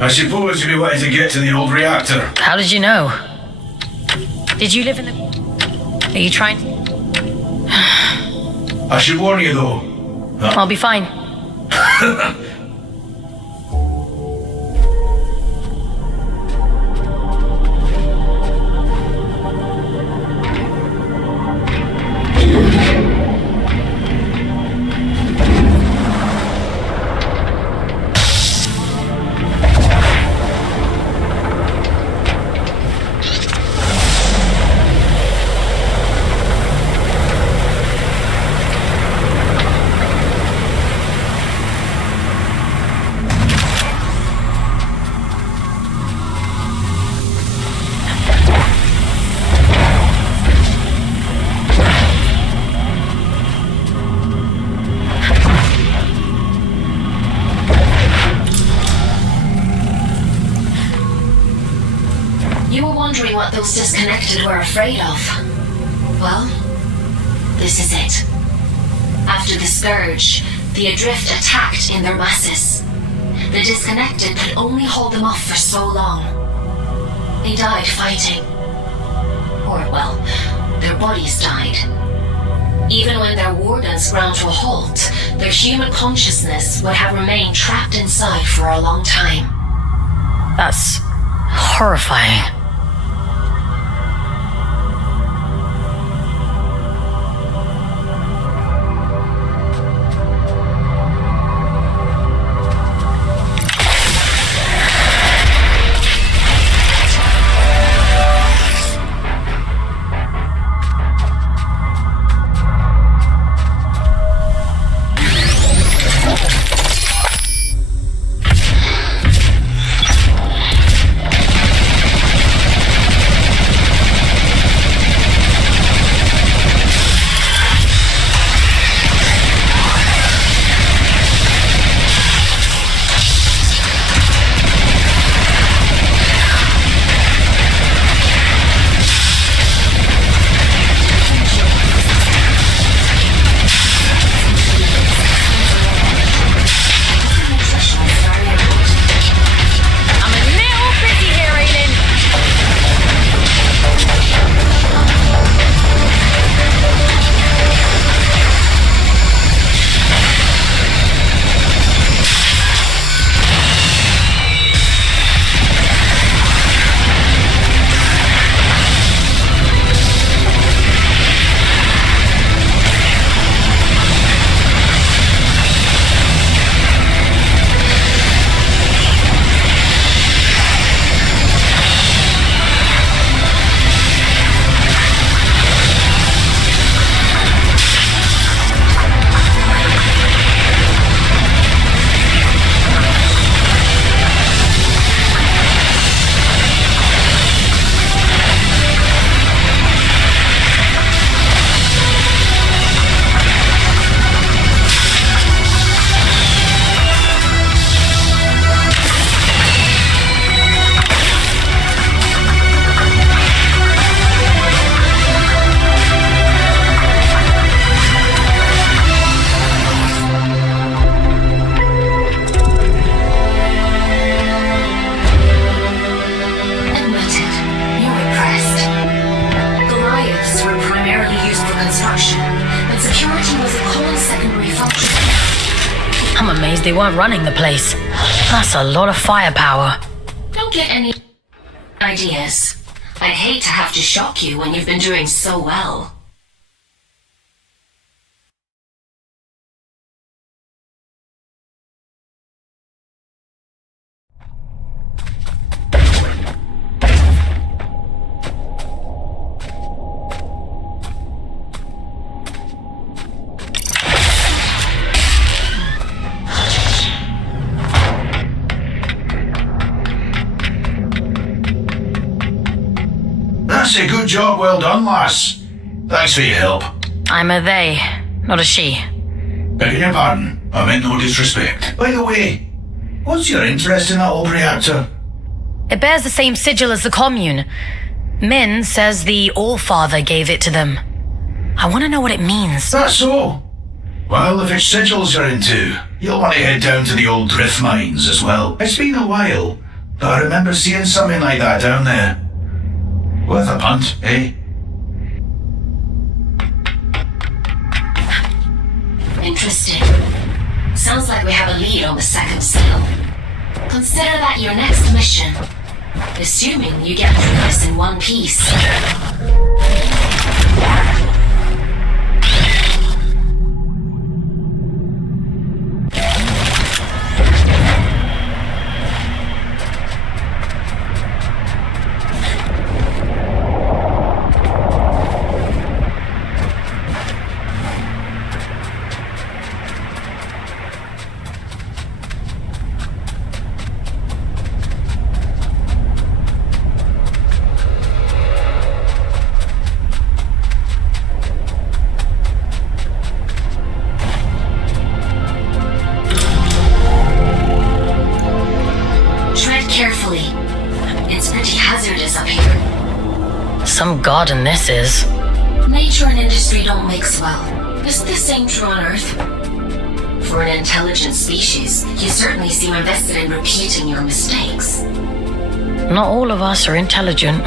I suppose you'd be wanting to get to the old reactor. How did you know? Did you live in the... Are you trying... I should warn you, though. I'll be fine. Wondering what those disconnected were afraid of. Well, this is it. After the Scourge, the Adrift attacked in their masses. The disconnected could only hold them off for so long. They died fighting. Or, well, their bodies died. Even when their wardens ground to a halt, their human consciousness would have remained trapped inside for a long time. That's horrifying. I'm amazed they weren't running the place. That's a lot of firepower. Don't get any ideas. I'd hate to have to shock you when you've been doing so well. That's a good job, well done, lass. Thanks for your help. I'm a they, not a she. Begging your pardon, I meant no disrespect. By the way, what's your interest in that old reactor? It bears the same sigil as the commune. Min says the All-Father gave it to them. I want to know what it means. That's so. Well, if it's sigils you're into, you'll want to head down to the old drift mines as well. It's been a while, I remember seeing something like that down there. Worth a punt, eh? Interesting. Sounds like we have a lead on the second cell. Consider that your next mission. Assuming you get through this in one piece. Carefully. It's pretty hazardous up here. Some garden this is. Nature and industry don't mix well. Is the same true on Earth? For an intelligent species, you certainly seem invested in repeating your mistakes. Not all of us are intelligent.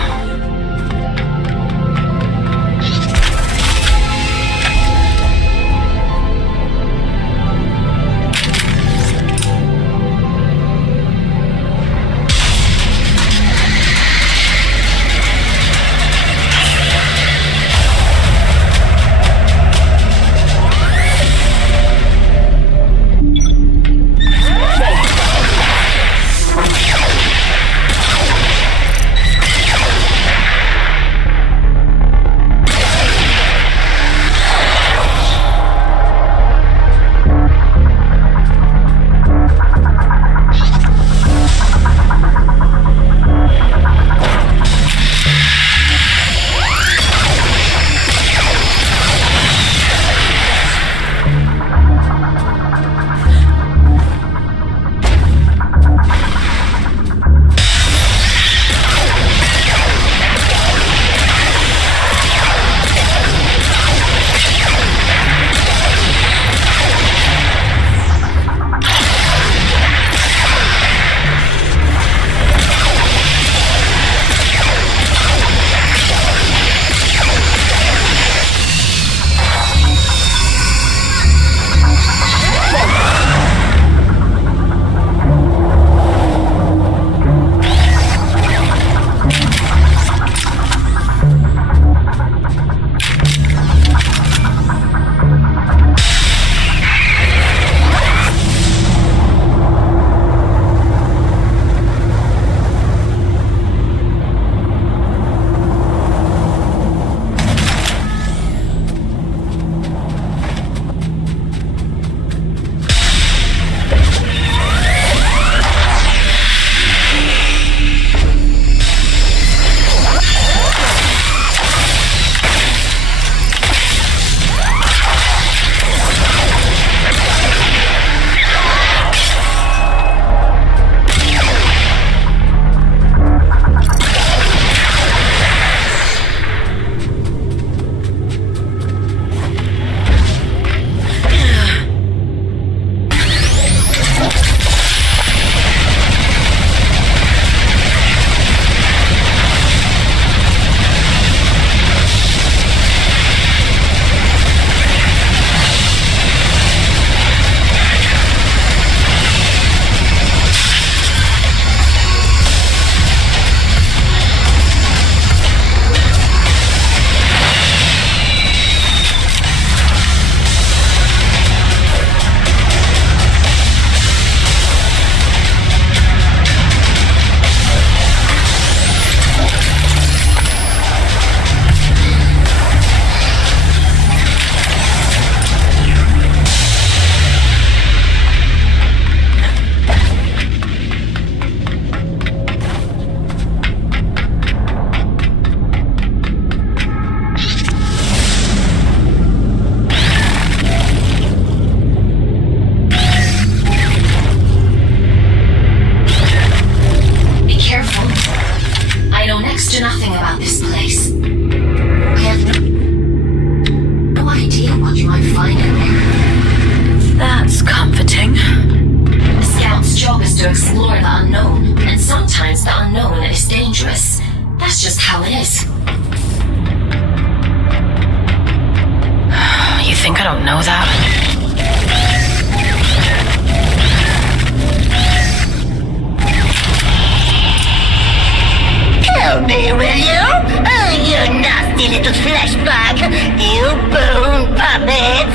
Santa's flesh bag, you bone puppet!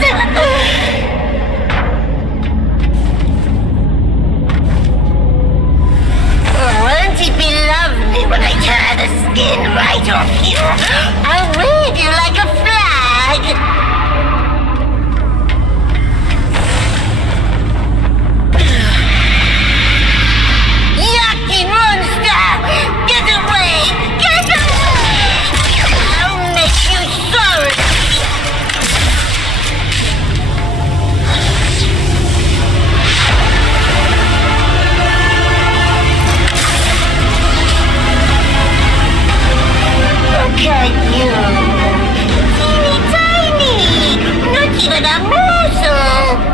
Won't it be lovely when I tear the skin right off you? I'll wave you like a flag! Yucky monster! Get away! Get away! I'll make you sorry! Look at you! Teeny tiny! Not even a morsel!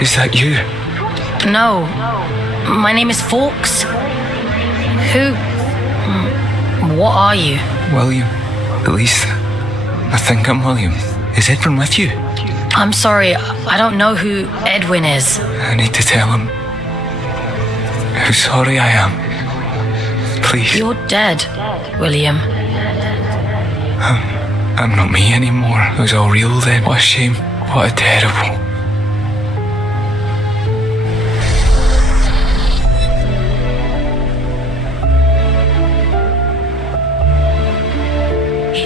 Is that you? No. My name is Fawkes. Who? What are you? William. At least, I think I'm William. Is Edwin with you? I'm sorry, I don't know who Edwin is. I need to tell him how sorry I am. Please. You're dead, William. I'm not me anymore. It was all real then. What a shame. What a terrible.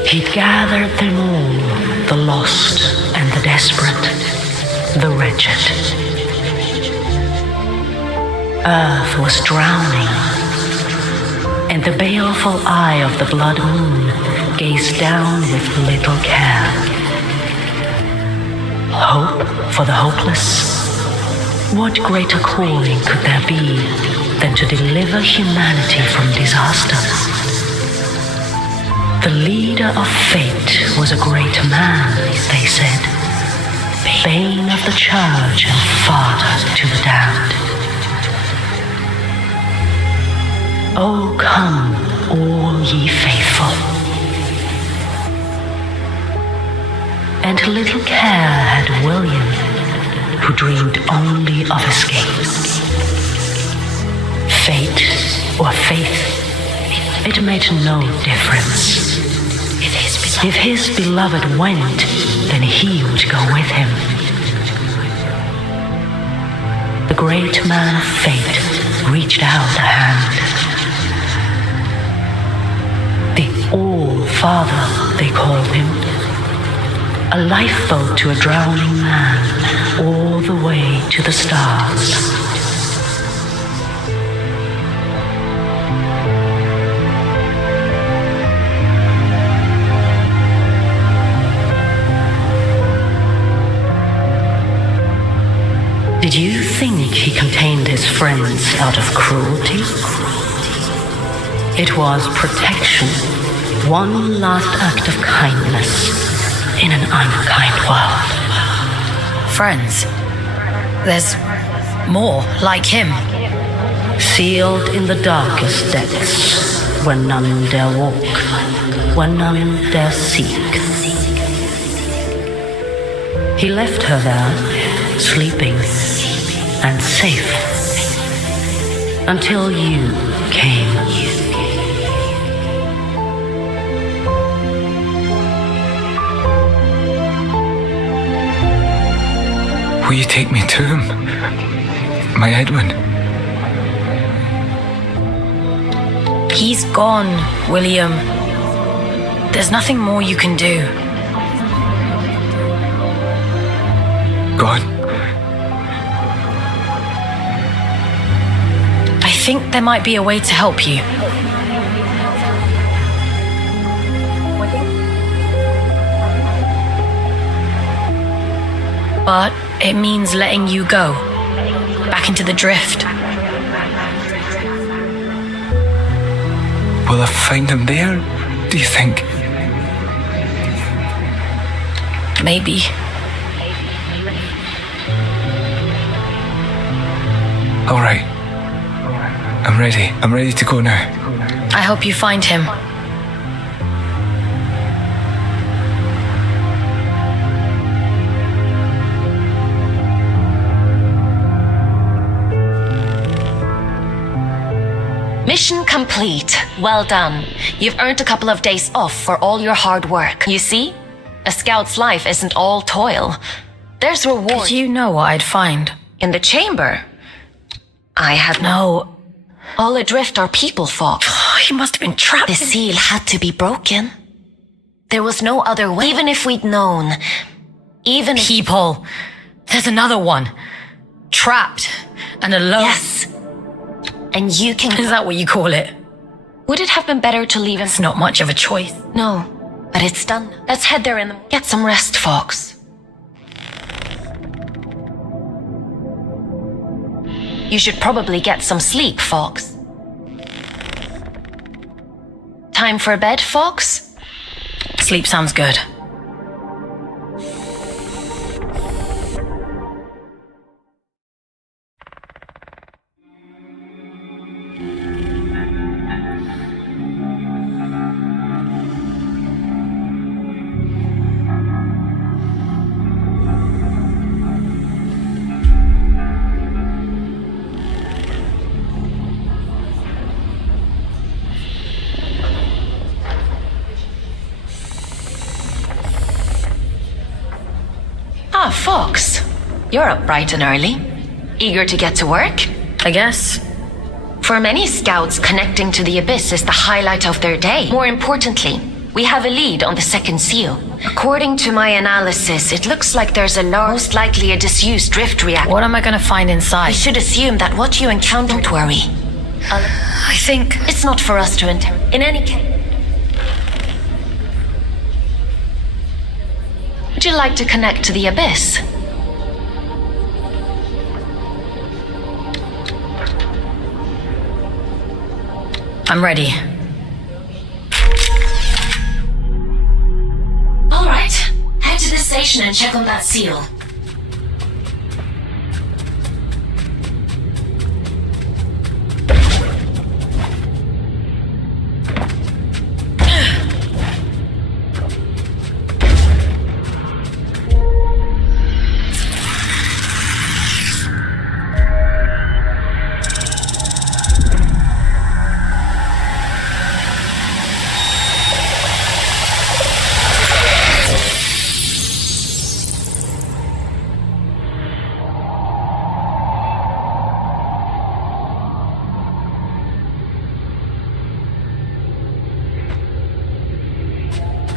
He gathered them all, the lost and the desperate, the wretched. Earth was drowning, and the baleful eye of the blood moon gazed down with little care. Hope for the hopeless? What greater calling could there be than to deliver humanity from disaster? The leader of fate was a great man, they said, bane of the church and father to the damned. Oh, come, all ye faithful. And little care had William, who dreamed only of escape. Fate or faith, it made no difference. If his beloved went, then he would go with him. The great man of fate reached out a hand. The All-Father, they called him. A lifeboat to a drowning man, all the way to the stars. Did you think he contained his friends out of cruelty? It was protection, one last act of kindness in an unkind world. Friends? There's more like him. Sealed in the darkest depths, where none dare walk, where none dare seek. He left her there, sleeping and safe, until you came. Will you take me to him? My Edwin? He's gone, William. There's nothing more you can do. Gone? I think there might be a way to help you. But it means letting you go, back into the drift. Will I find him there, do you think? Maybe. All right. I'm ready. I'm ready to go now. I hope you find him. Mission complete. Well done. You've earned a couple of days off for all your hard work. You see? A scout's life isn't all toil. There's reward. Did you know what I'd find? In the chamber? I had No. all adrift are people, Fox. He must have been trapped. The seal had to be broken. There was no other way. Even if we'd known. Even if... People. There's another one. Trapped and alone. Yes. And you can... Is that what you call it? Would it have been better to leave him? It's not much of a choice. No, but it's done. Let's head there and get some rest, Fox. You should probably get some sleep, Fox. Time for bed, Fox? Sleep sounds good. Ah, Fox. You're up bright and early. Eager to get to work? I guess. For many scouts, connecting to the Abyss is the highlight of their day. More importantly, We have a lead on the second seal. According to my analysis, it looks like there's most likely a disused drift reactor. What am I gonna find inside? I should assume that what you encounter... Don't worry. I think... It's not for us to interrogate. In any case... Would you like to connect to the Abyss? I'm ready. All right. Head to the station and check on that seal.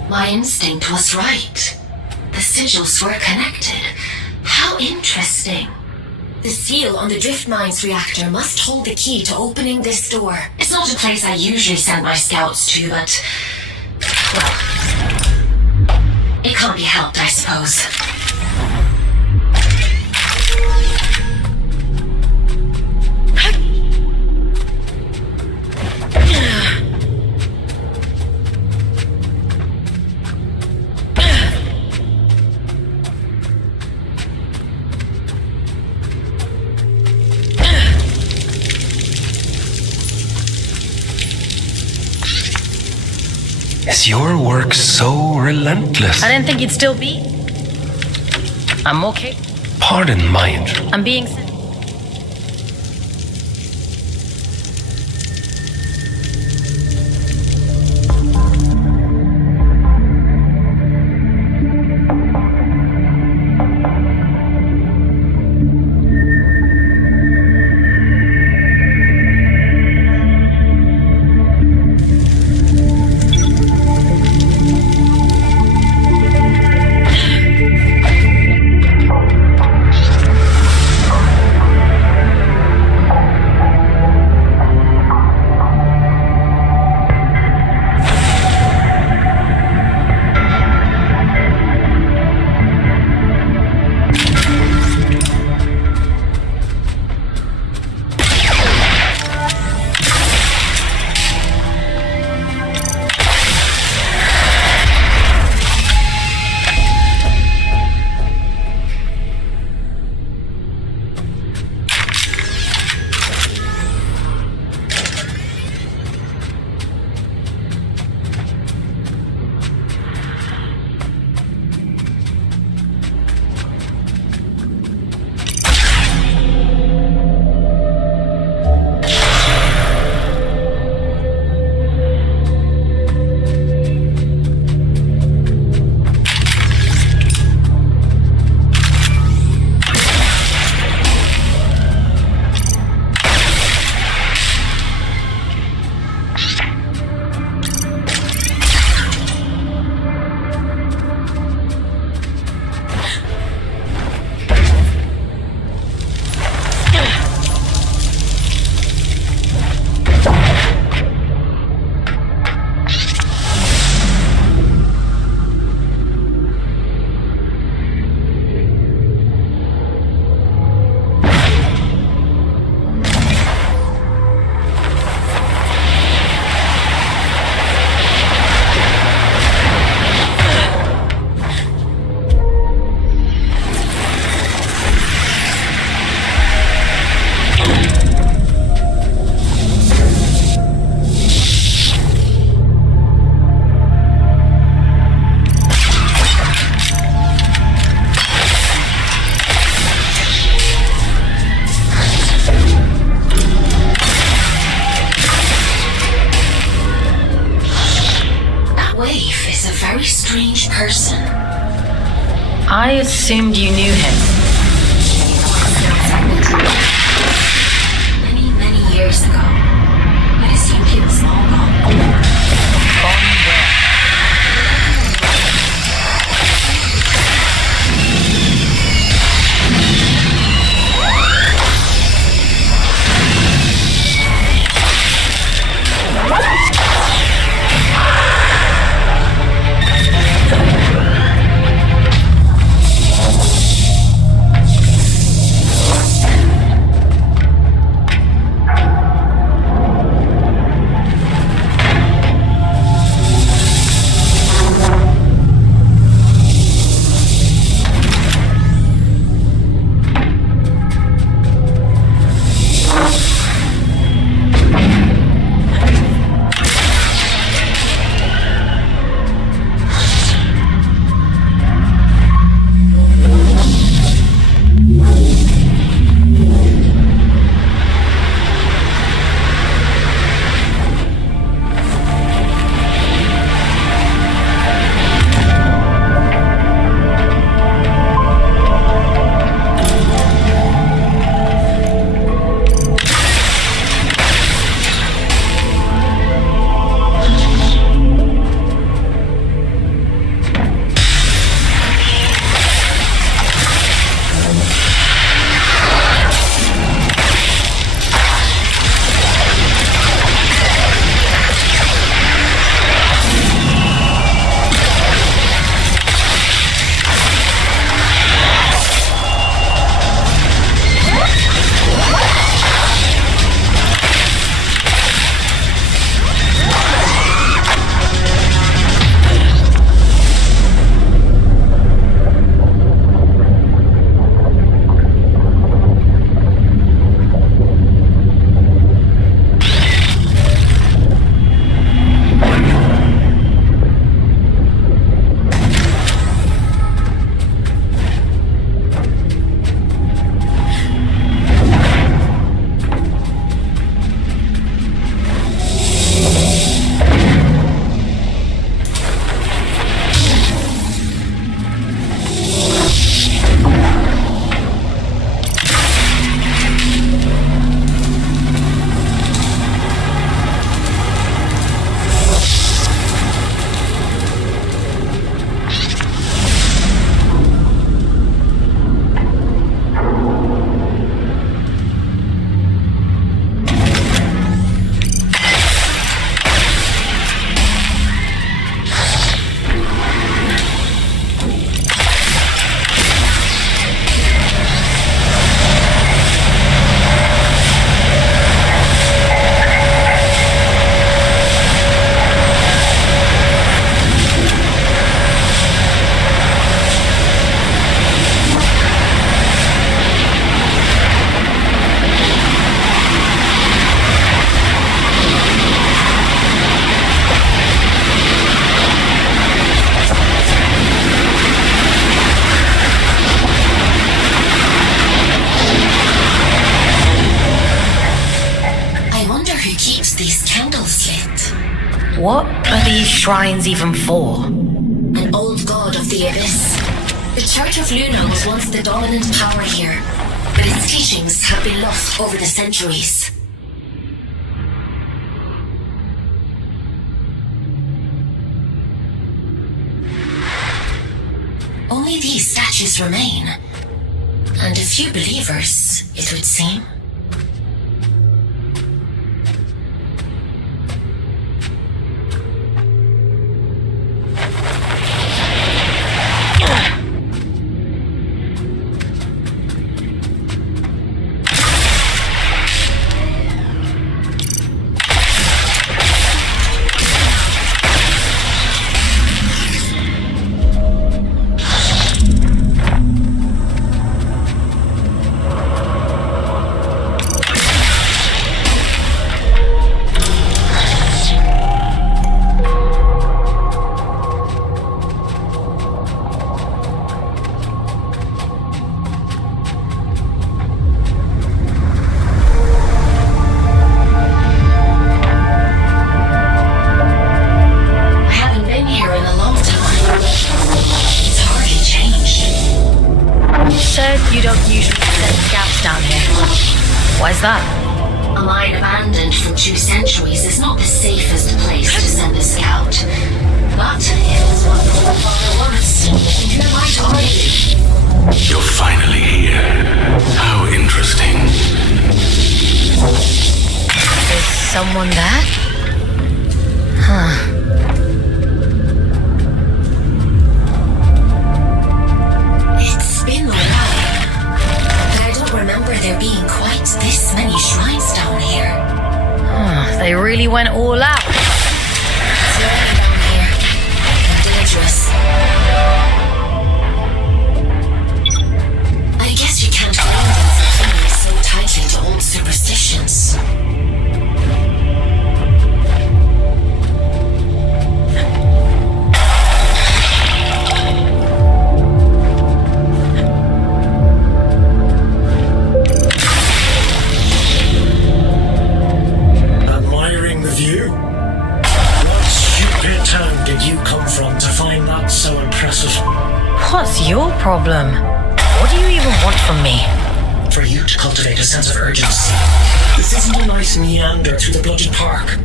My instinct was right. The sigils were connected. How interesting. The seal on the Drift Mines reactor must hold the key to opening this door. It's not a place I usually send my scouts to, but... well... it can't be helped, I suppose. Is your work so relentless? I didn't think you'd still be. I'm okay. Pardon my I'm being... I assumed you knew him. Many years ago. I assumed he was long gone. Gone where? What are these shrines even for? An old god of the Abyss. The Church of Luna was once the dominant power here, but its teachings have been lost over the centuries. Only these statues remain, and a few believers, it would seem. That? A mine abandoned for 2 centuries is not the safest place to send a scout. But if it's what the father wants, who am I to argue? You're finally here. How interesting. Is someone there? Huh. It's been a while, but I don't remember there being quite this many shrines down here. They really went all out. It's lonely down here, and dangerous. I guess you can't blame them for clinging so tightly to old superstitions. What's your problem? What do you even want from me? For you to cultivate a sense of urgency. This isn't a nice meander through the bloody park.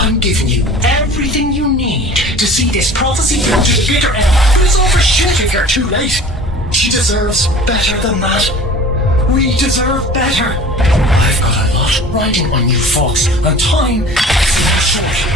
I'm giving you everything you need to see this prophecy come to the bitter end. But it's overshoot if you're too late. She deserves better than that. We deserve better. I've got a lot riding on you folks, and time is not short.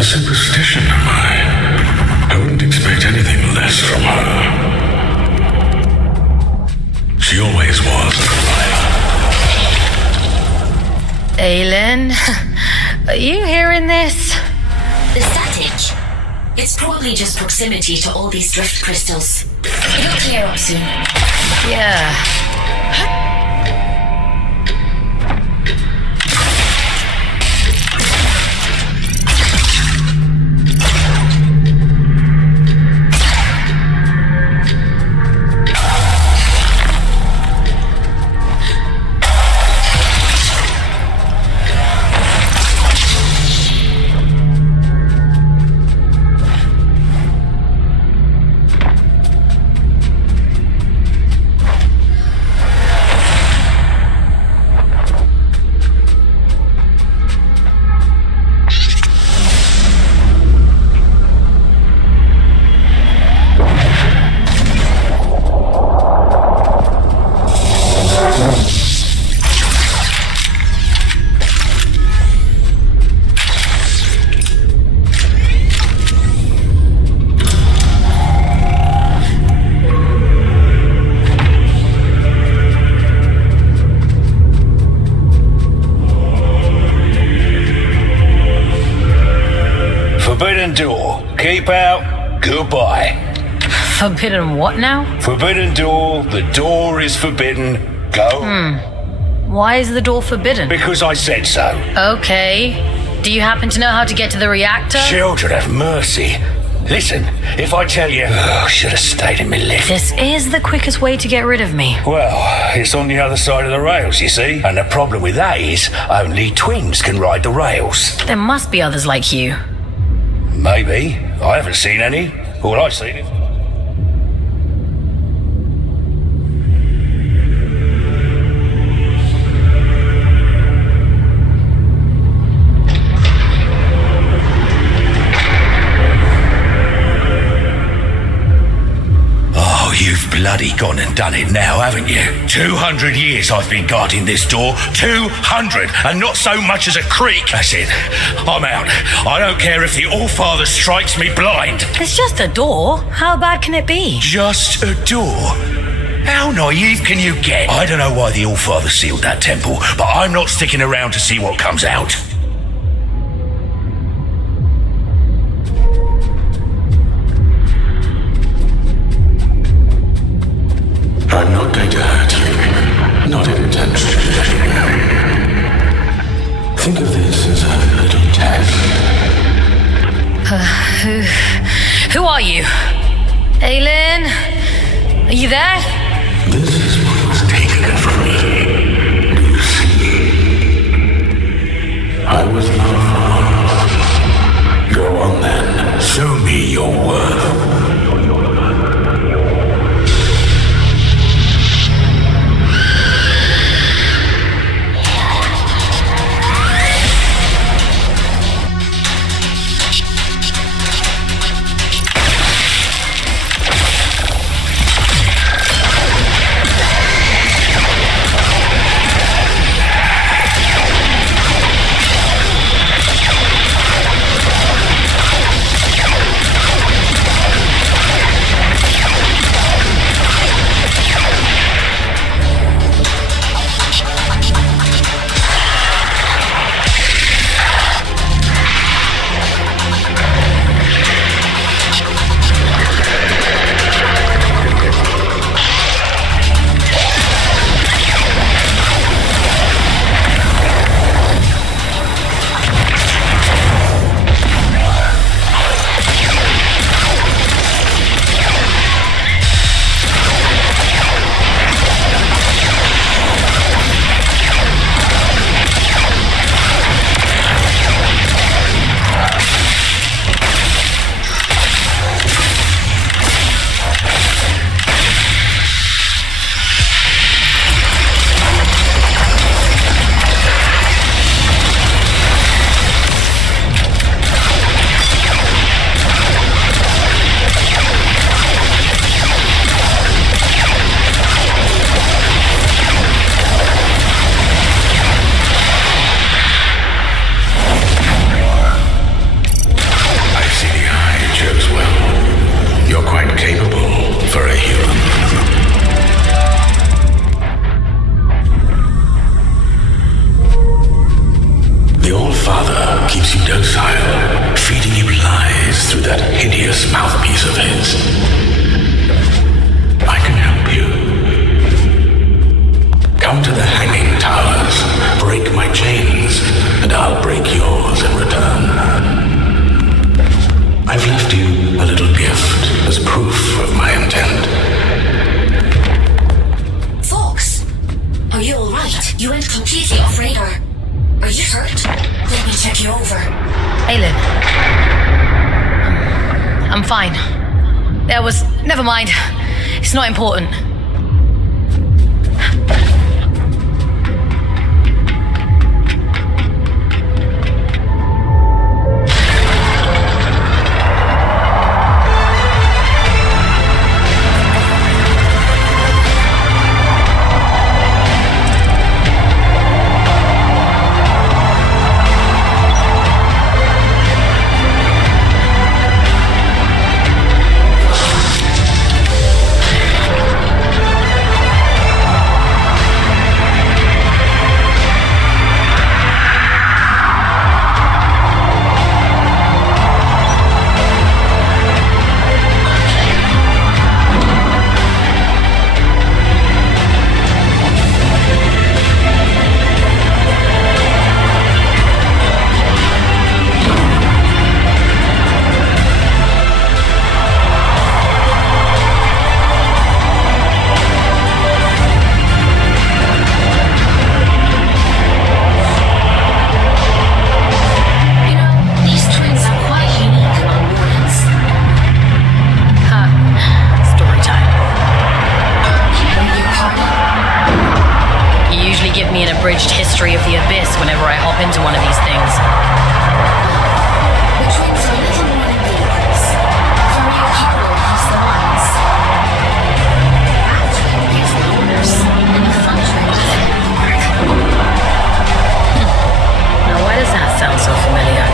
Superstition, am I? I wouldn't expect anything less from her. She always was a liar. Aylin, are you hearing this? The static. It's probably just proximity to all these drift crystals. It'll clear up soon. Yeah. Skip out. Goodbye. Forbidden what now? Forbidden door. The door is forbidden. Go. Why is the door forbidden? Because I said so. Okay. Do you happen to know how to get to the reactor? Children have mercy. Listen, if I tell you... Oh, I should have stayed in my lift. This is the quickest way to get rid of me. Well, it's on the other side of the rails, you see. And the problem with that is only twins can ride the rails. There must be others like you. Maybe. I haven't seen any. All I've seen is... You've bloody gone and done it now, haven't you? 200 years I've been guarding this door. 200! And not so much as a creak. That's it. I'm out. I don't care if the All-Father strikes me blind. It's just a door. How bad can it be? Just a door? How naive can you get? I don't know why the All-Father sealed that temple, but I'm not sticking around to see what comes out. I'm not going to hurt you. Not intentionally. Think of this as a little test. Who are you? Aylin? Are you there? This is what was taken from me. Do you see? I was lost. Go on then. Show me your worth. It's not important. abridged history of the Abyss whenever I hop into one of these things. Which means a little more than beacons. From your cargo across the lines. That gives the owners and the fundraisers the work. Now, why does that sound so familiar?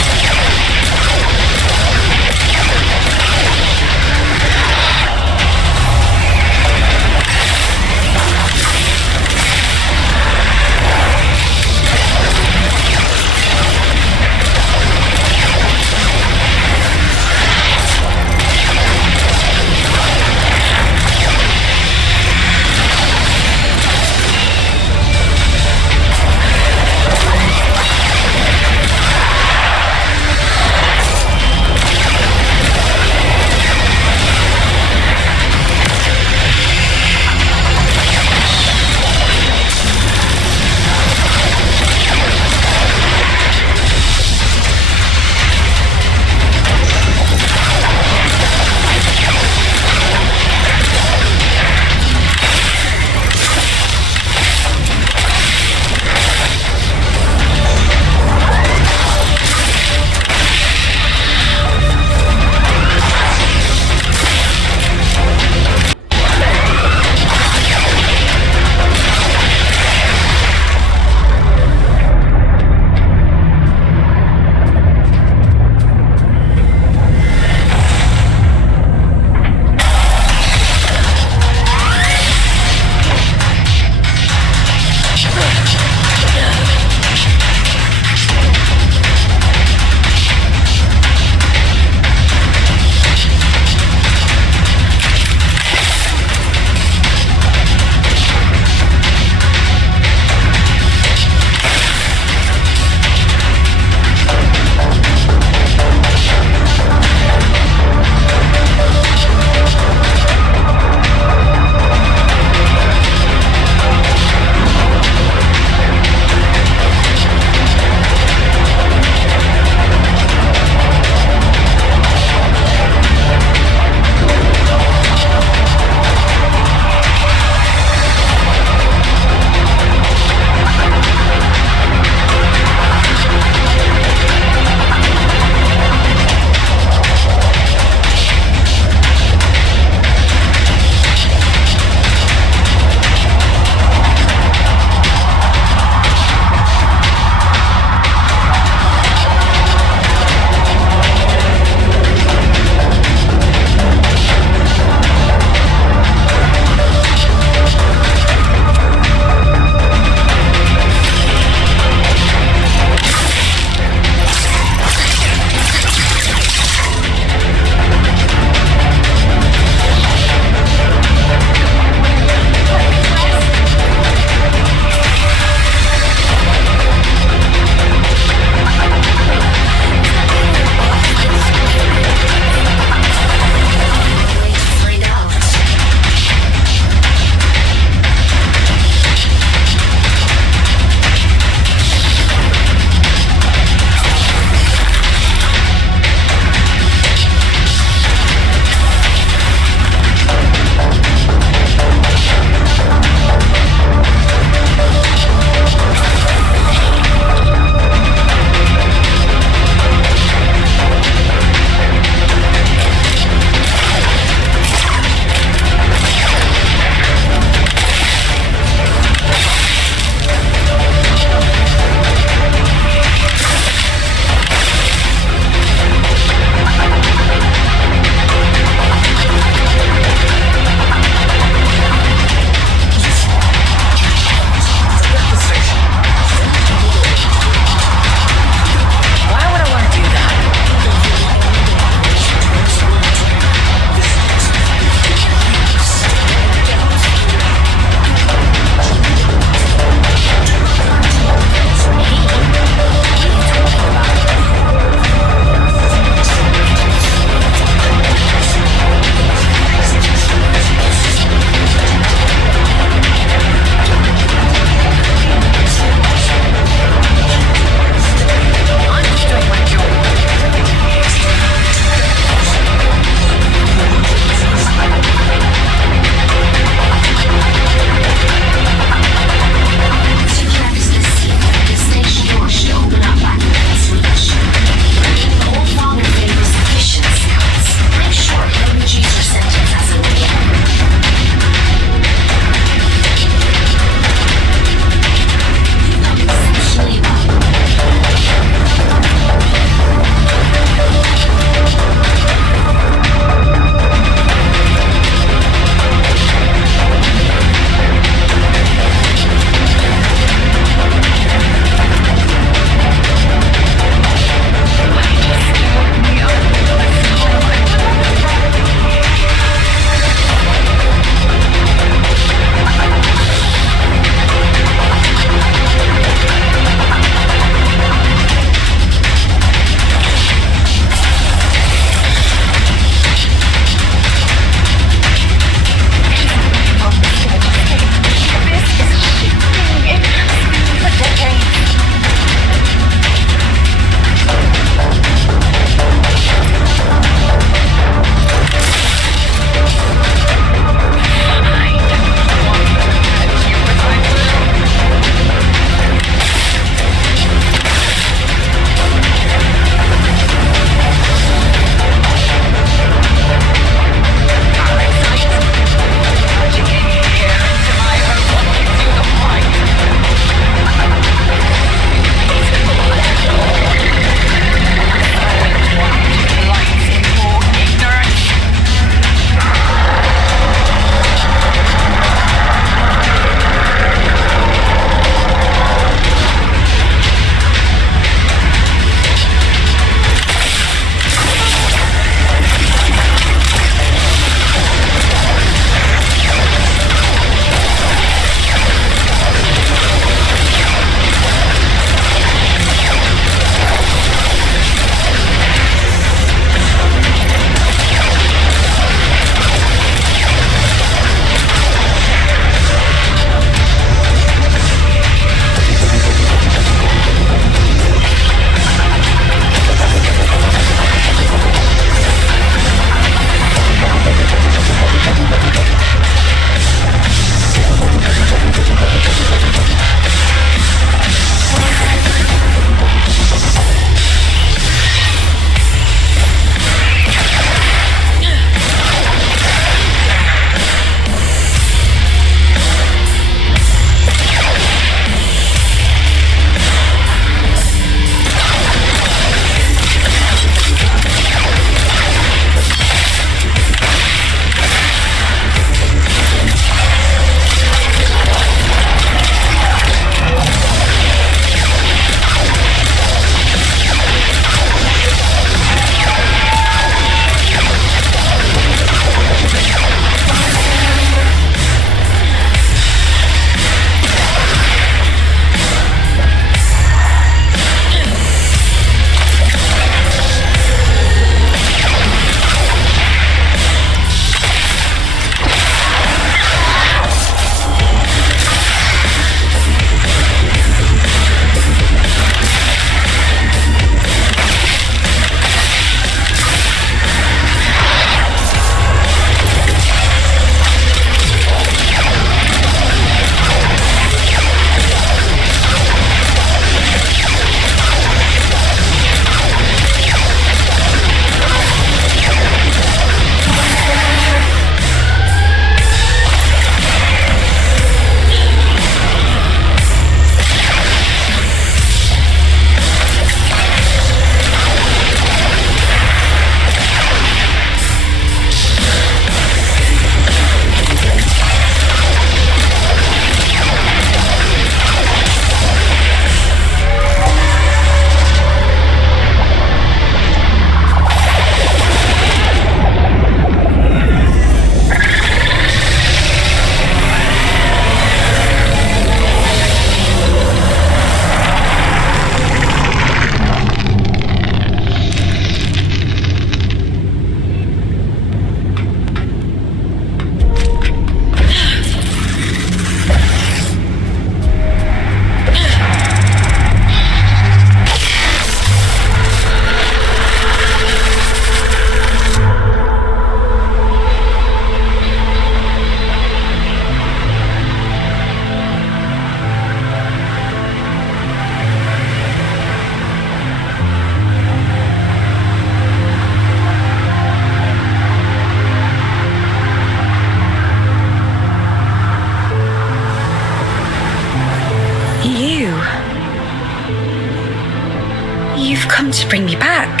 come to bring me back,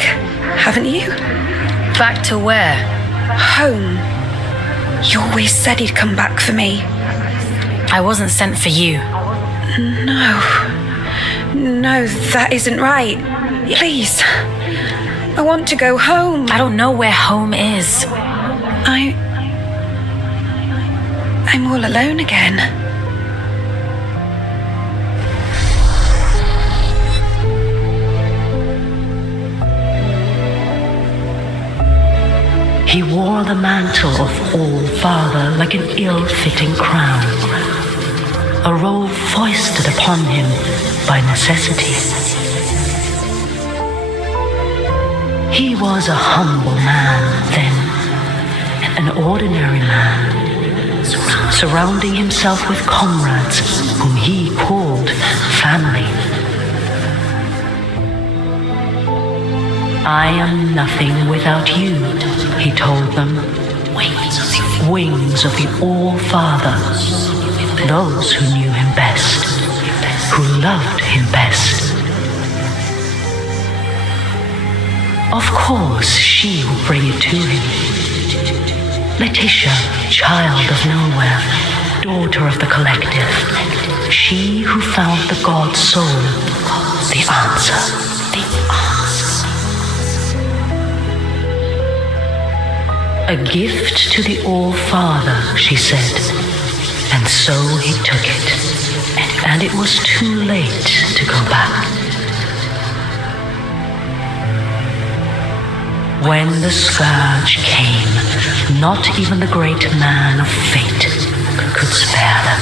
haven't you? Back to where? Home. You always said he'd come back for me. I wasn't sent for you. No, that isn't right. Please, I want to go home. I don't know where home is. I'm all alone again. He wore the mantle of All-Father like an ill-fitting crown, a role foisted upon him by necessity. He was a humble man then, an ordinary man, surrounding himself with comrades whom he called family. I am nothing without you, he told them. Wings of the All-Father, those who knew him best, who loved him best. Of course, she will bring it to him. Letitia, child of nowhere, daughter of the collective, she who found the God soul, the answer. A gift to the All-Father, she said, and so he took it. And it was too late to go back. When the scourge came, not even the great man of fate could spare them.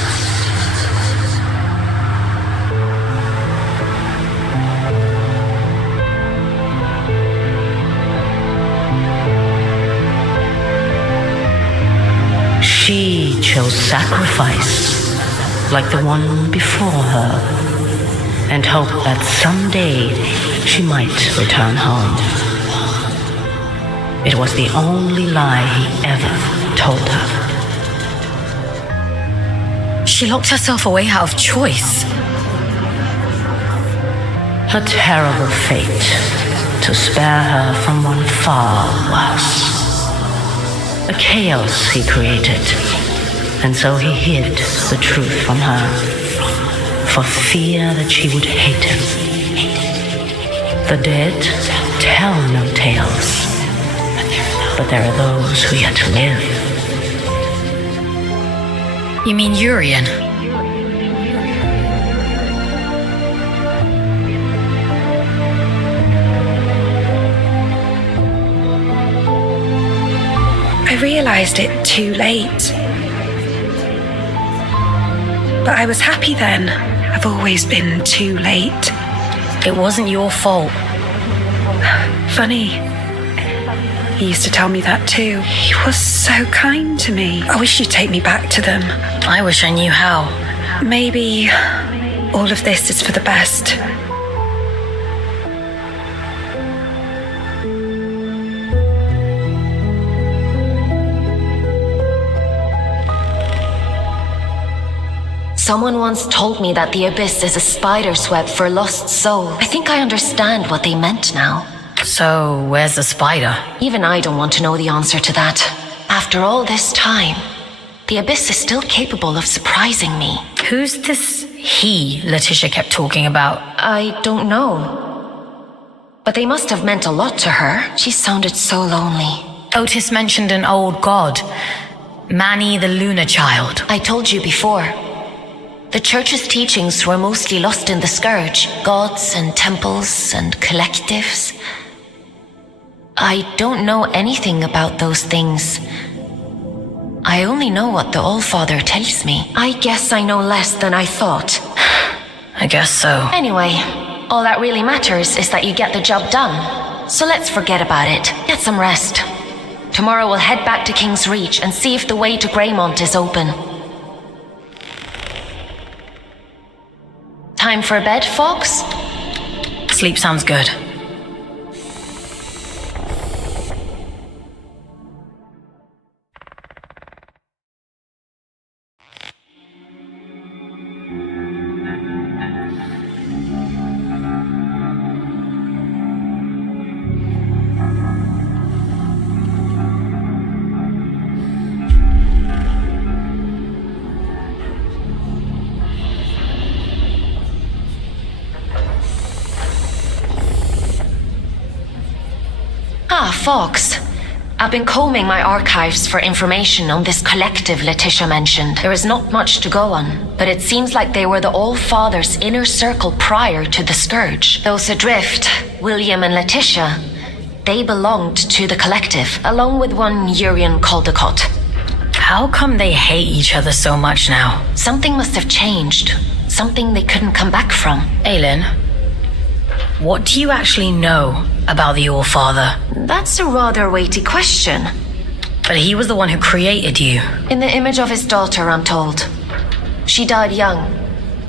She chose sacrifice, like the one before her, and hoped that someday she might return home. It was the only lie he ever told her. She locked herself away out of choice. A terrible fate to spare her from one far worse. A chaos he created, and so he hid the truth from her, for fear that she would hate him. The dead tell no tales, but there are those who yet to live. You mean Urian? I realized it too late. But I was happy then. I've always been too late. It wasn't your fault. Funny. He used to tell me that too. He was so kind to me. I wish you'd take me back to them. I wish I knew how. Maybe all of this is for the best. Someone once told me that the Abyss is a spider's web for lost souls. I think I understand what they meant now. So, where's the spider? Even I don't want to know the answer to that. After all this time, the Abyss is still capable of surprising me. Who's this he Letitia kept talking about? I don't know. But they must have meant a lot to her. She sounded so lonely. Otis mentioned an old god. Manny the Lunar Child. I told you before. The church's teachings were mostly lost in the Scourge. Gods and temples and collectives. I don't know anything about those things. I only know what the All-Father tells me. I guess I know less than I thought. I guess so. Anyway, all that really matters is that you get the job done. So let's forget about it. Get some rest. Tomorrow we'll head back to King's Reach and see if the way to Greymont is open. Time for bed, folks? Sleep sounds good. Fox, I've been combing my archives for information on this collective Letitia mentioned. There is not much to go on, but it seems like they were the All-Father's inner circle prior to the Scourge. Those adrift, William and Letitia, they belonged to the collective, along with one Urian Caldecott. How come they hate each other so much now? Something must have changed. Something they couldn't come back from. Aylin, what do you actually know about the All-Father? That's a rather weighty question. But he was the one who created you. In the image of his daughter, I'm told. She died young.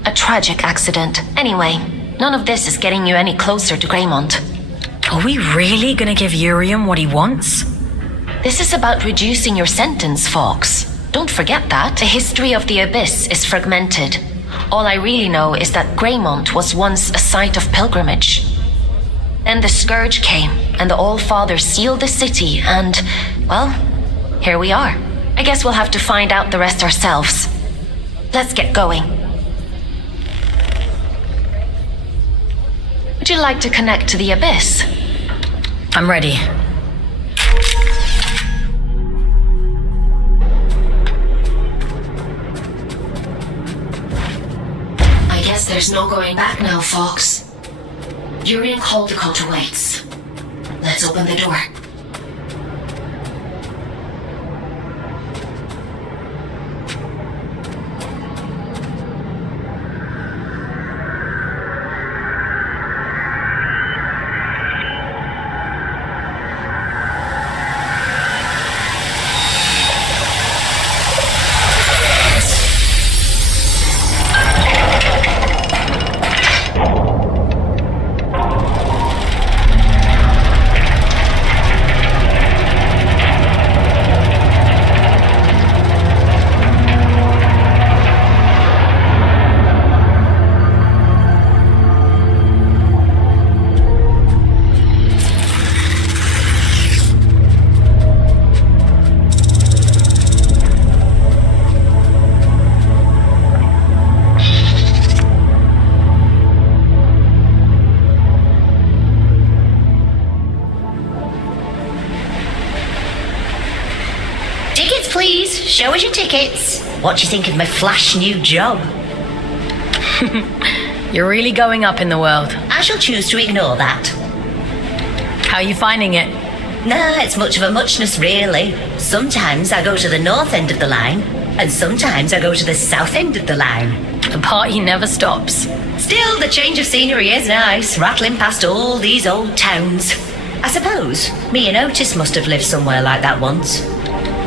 A tragic accident. Anyway, none of this is getting you any closer to Greymont. Are we really gonna give Urium what he wants? This is about reducing your sentence, Fox. Don't forget that. The history of the Abyss is fragmented. All I really know is that Greymont was once a site of pilgrimage. Then the Scourge came, and the All-Father sealed the city, and, well, here we are. I guess we'll have to find out the rest ourselves. Let's get going. Would you like to connect to the Abyss? I'm ready. I guess there's no going back now, Fox. Urian Caldecott awaits. Let's open the door. Show us your tickets. What do you think of my flash new job? You're really going up in the world. I shall choose to ignore that. How are you finding it? Nah, it's much of a muchness, really. Sometimes I go to the north end of the line, and sometimes I go to the south end of the line. The party never stops. Still, the change of scenery is nice, rattling past all these old towns. I suppose me and Otis must have lived somewhere like that once.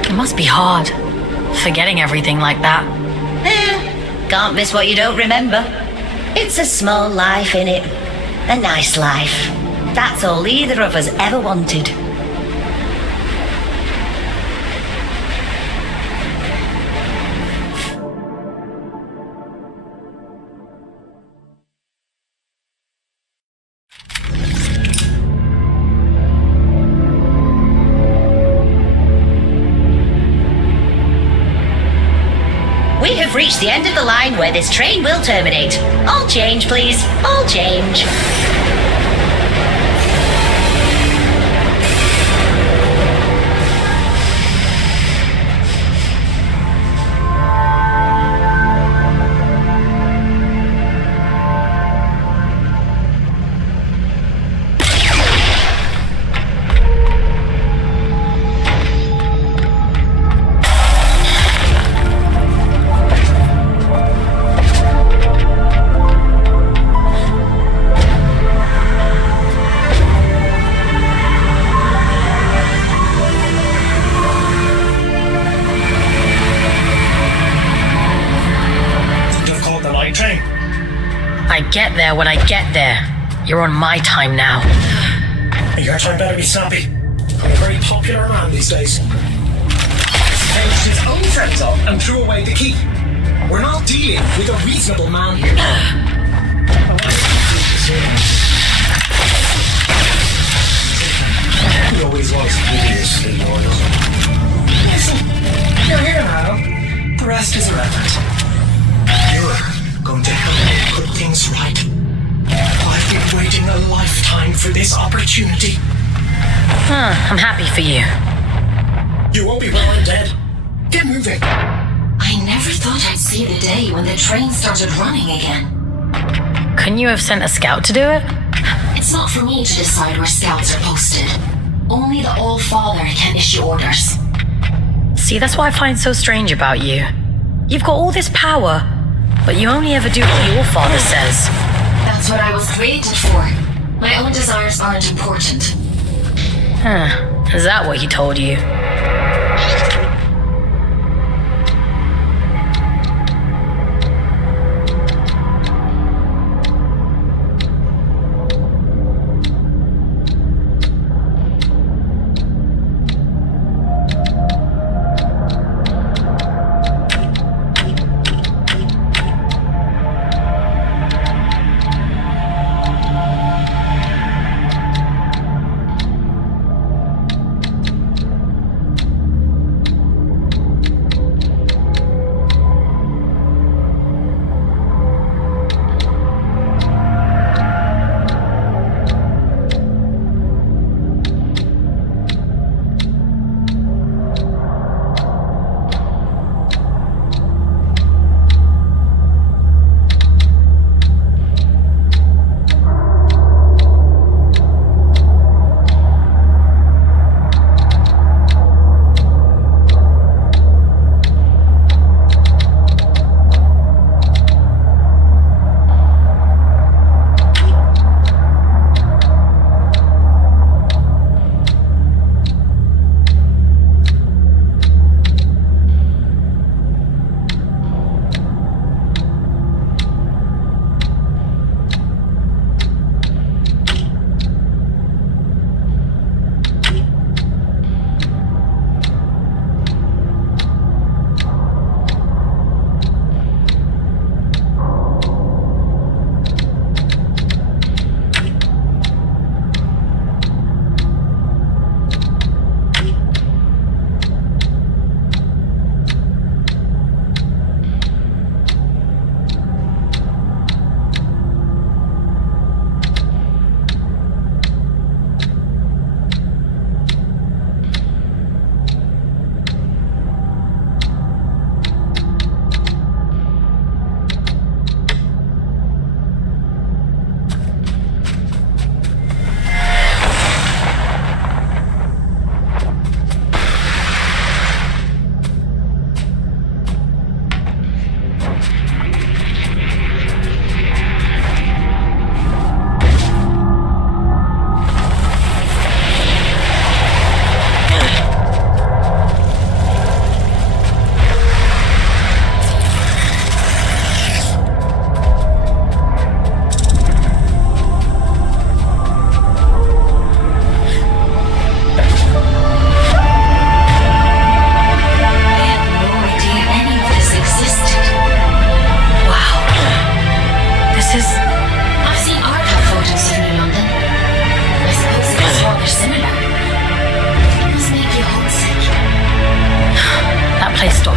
It must be hard, forgetting everything like that. Can't miss what you don't remember. It's a small life, innit? A nice life. That's all either of us ever wanted. We have reached the end of the line where this train will terminate. All change, please. All change. I get there when I get there. You're on my time now. Your time better be snappy. I'm a very popular man these days. He's changed his own friends up and threw away the key. We're not dealing with a reasonable man here. He always was hideously loyal. Listen, you're here now. The rest is irrelevant. You're going to help me put things right. I've been waiting a lifetime for this opportunity. I'm happy for you. You won't be well and dead. Get moving. I never thought I'd see the day when the train started running again. Couldn't you have sent a scout to do it? It's not for me to decide where scouts are posted. Only the All-Father can issue orders. See, that's what I find so strange about you. You've got all this power, but you only ever do what your father says. That's what I was created for. My own desires aren't important. Is that what he told you?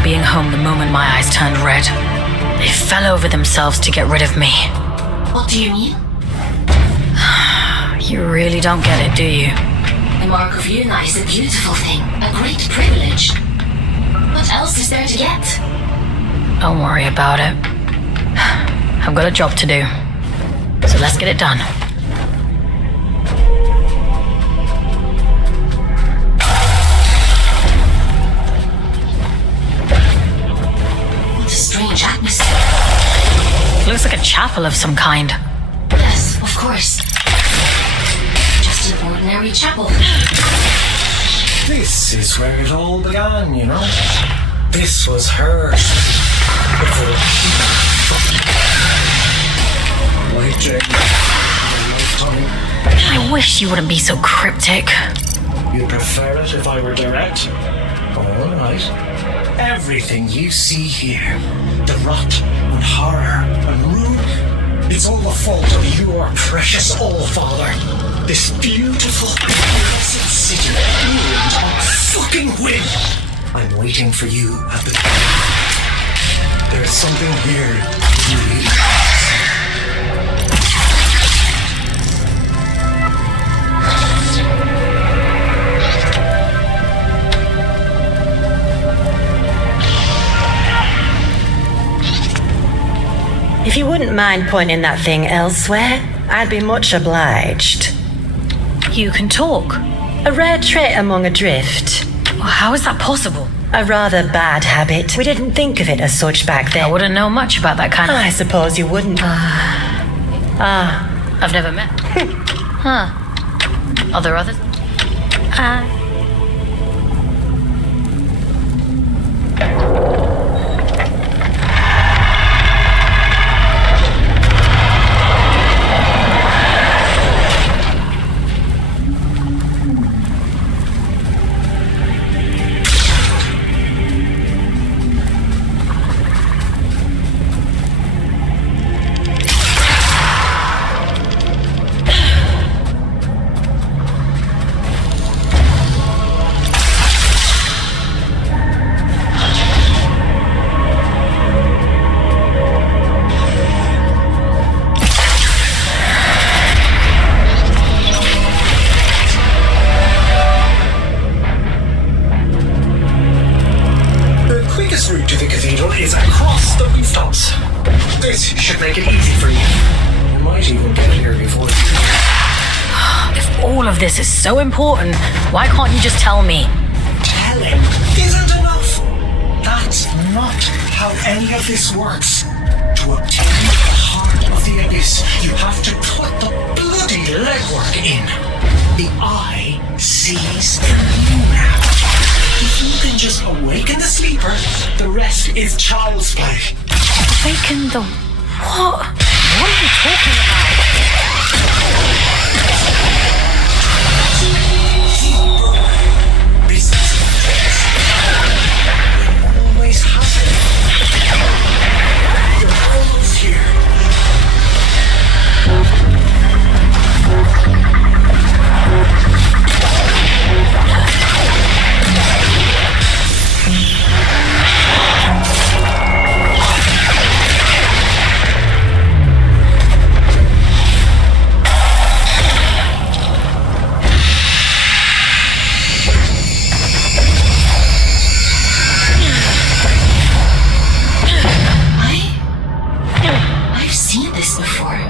being home the moment my eyes turned red. They fell over themselves to get rid of me. What do you mean? You really don't get it, do you? The Mark of Luna is a beautiful thing, a great privilege. What else is there to get? Don't worry about it. I've got a job to do. So let's get it done. What a strange atmosphere. Looks like a chapel of some kind. Yes, of course. Just an ordinary chapel. This is where it all began, you know? This was hers. White Jane. I wish you wouldn't be so cryptic. You'd prefer it if I were direct? All right. Everything you see here, the rot and horror and ruin, it's all the fault of your precious All-Father. This beautiful, blessed city ruined on fucking whim. I'm waiting for you at the... There's something here you need. If you wouldn't mind pointing that thing elsewhere, I'd be much obliged. You can talk. A rare trait among Adrift. Well, how is that possible? A rather bad habit. We didn't think of it as such back then. I wouldn't know much about that kind of... I suppose you wouldn't. I've never met. Huh. Are there others? Route to the cathedral is across the rooftops. This should make it easy for you. You might even get here before If all of this is so important, why can't you just tell me? Telling isn't enough. That's not how any of this works. To obtain the heart of the abyss, you have to put the bloody legwork in. The eye sees you now. If you can just awaken the sleeper, the rest is child's play. Awaken the... What? What are you talking about? This is always happening. You're almost here. I've seen this before.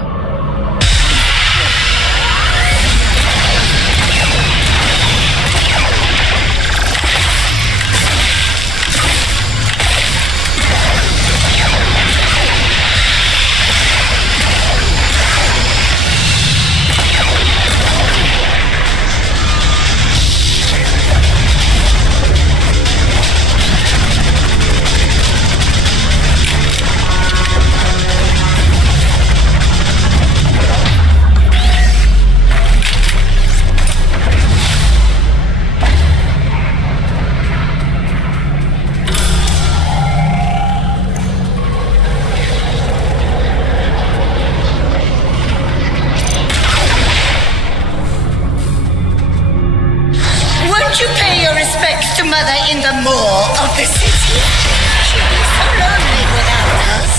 Won't you pay your respects to Mother in the maw of the city? She'll be so lonely without us.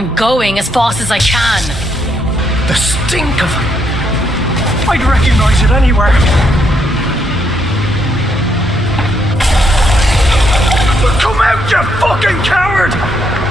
I'm going as fast as I can. The stink of them! I'd recognize it anywhere. Come out, you fucking coward!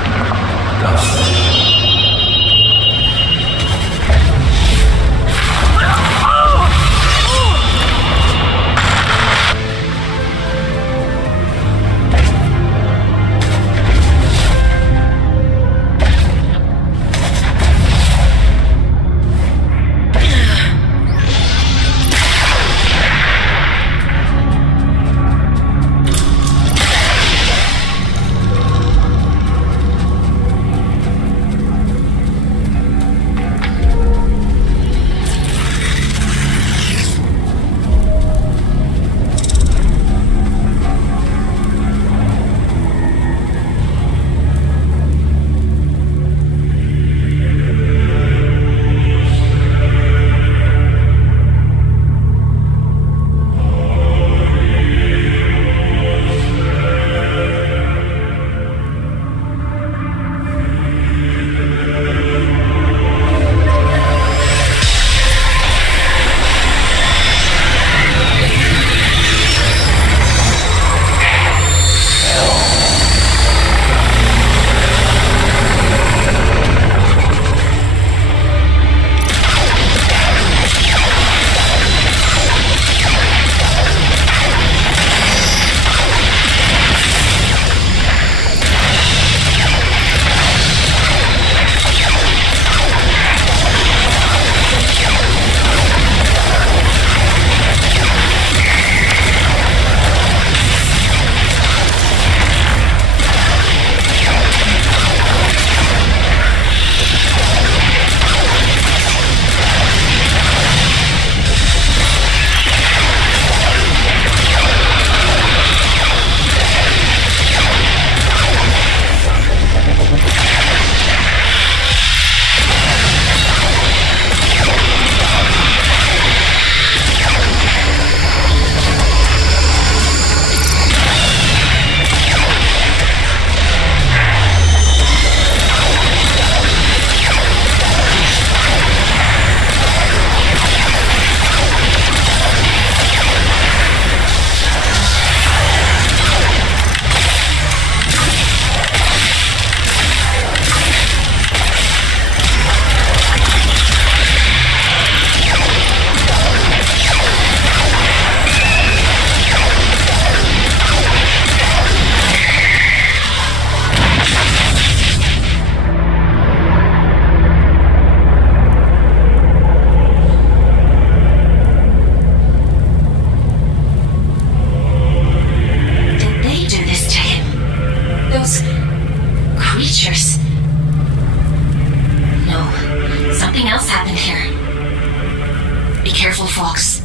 careful, Fox.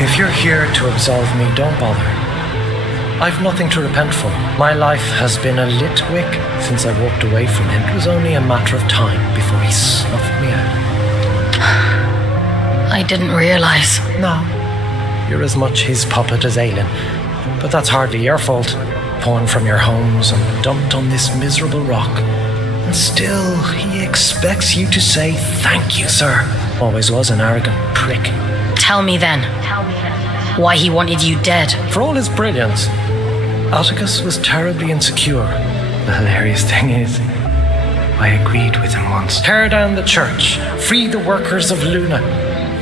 If you're here to absolve me, don't bother. I've nothing to repent for. My life has been a lit wick since I walked away from him. It was only a matter of time before he snuffed me out. I didn't realize. No. You're as much his puppet as Aelin. But that's hardly your fault. Pawned from your homes and dumped on this miserable rock. And still, he expects you to say thank you, sir. Always was an arrogant prick. Tell me then, why he wanted you dead. For all his brilliance, Atticus was terribly insecure, The hilarious thing is, I agreed with him once. Tear down the church, free the workers of Luna.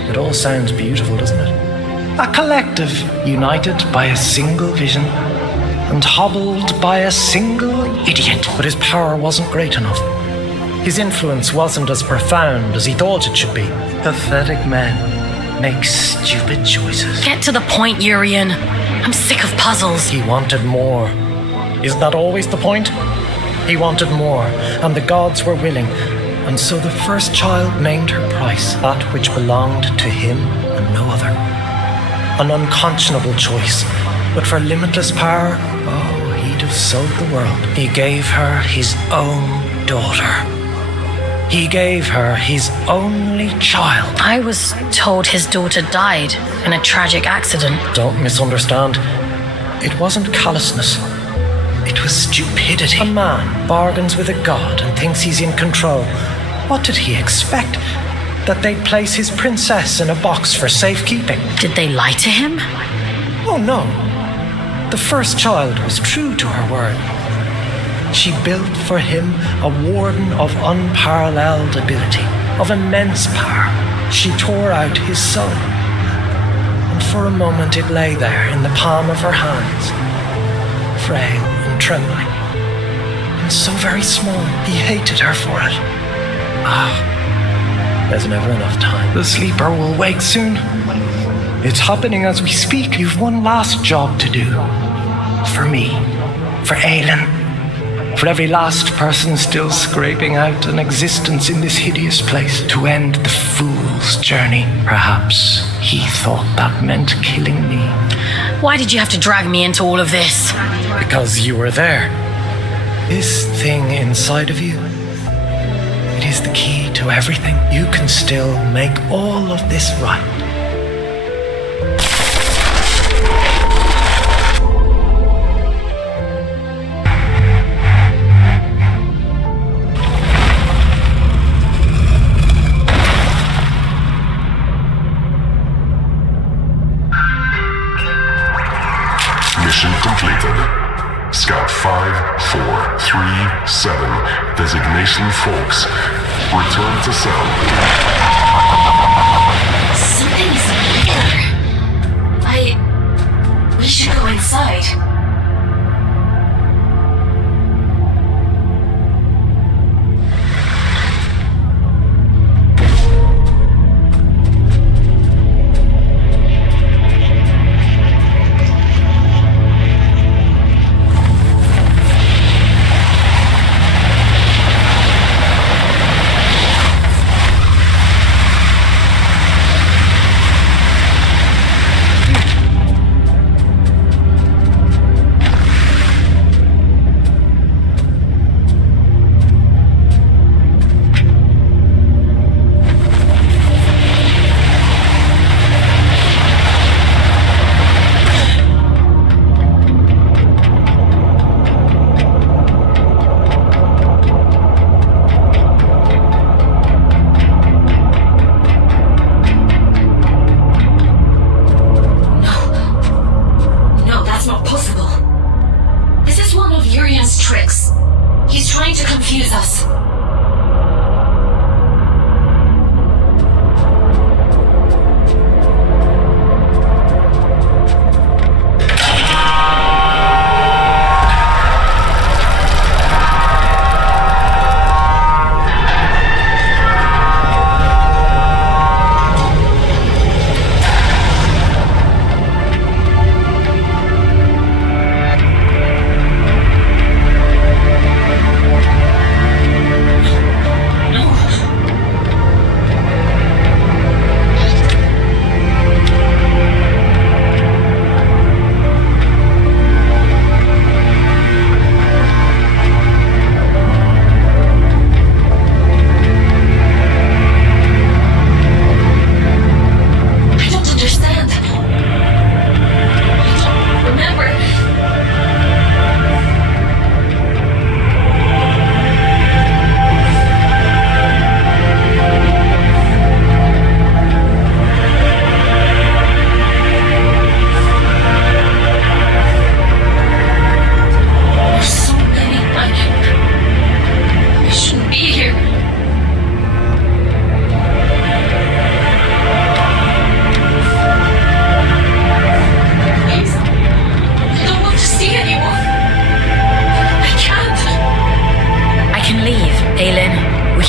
It all sounds beautiful, doesn't it? A collective united by a single vision and hobbled by a single idiot. But his power wasn't great enough. His influence wasn't as profound as he thought it should be. Pathetic men make stupid choices. Get to the point, Urian. I'm sick of puzzles. He wanted more. Isn't that always the point? He wanted more, and the gods were willing. And so the first child named her price, that which belonged to him and no other. An unconscionable choice, but for limitless power, oh, he'd have sold the world. He gave her his own daughter. He gave her his only child. I was told his daughter died in a tragic accident. Don't misunderstand. It wasn't callousness. It was stupidity. A man bargains with a god and thinks he's in control. What did he expect? That they'd place his princess in a box for safekeeping. Did they lie to him? Oh, no. The first child was true to her word. She built for him a warden of unparalleled ability, of immense power. She tore out his soul. And for a moment it lay there in the palm of her hands, frail and trembling. And so very small, he hated her for it. There's never enough time. The sleeper will wake soon. It's happening as we speak. You've one last job to do. For me. For Aelin. For every last person still scraping out an existence in this hideous place. To end the fool's journey. Perhaps he thought that meant killing me. Why did you have to drag me into all of this? Because you were there. This thing inside of you, it is the key to everything. You can still make all of this right. Mission completed. Scout 5437, designation Folks. Return to cell. Something's here. We should go inside.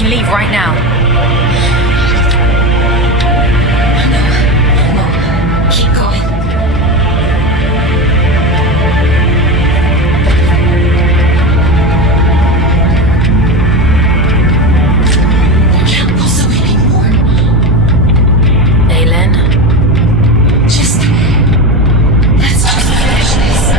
can leave right now. No. Keep going. There can't possibly be more. Aelin? Let's just finish this.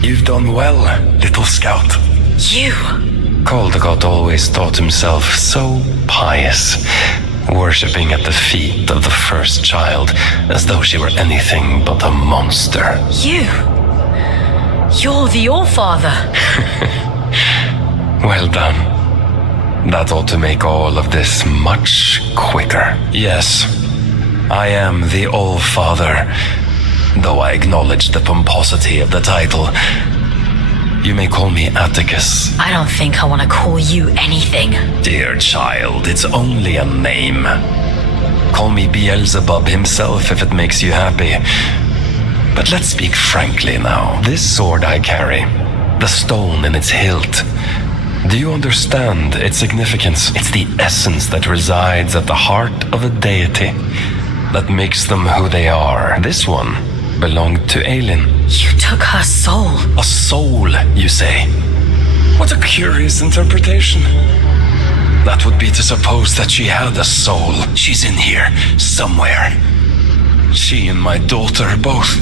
You've done well, little scout. You? Caldecott always thought himself so pious, worshipping at the feet of the first child as though she were anything but a monster. You? You're the All-Father. Well done. That ought to make all of this much quicker. Yes, I am the All-Father, though I acknowledge the pomposity of the title. You may call me Atticus. I don't think I want to call you anything. Dear child, it's only a name. Call me Beelzebub himself if it makes you happy. But let's speak frankly now. This sword I carry, the stone in its hilt, do you understand its significance? It's the essence that resides at the heart of a deity that makes them who they are. This one belonged to Aelin. You took her soul. A soul, you say? What a curious interpretation. That would be to suppose that she had a soul. She's in here, somewhere. She and my daughter both.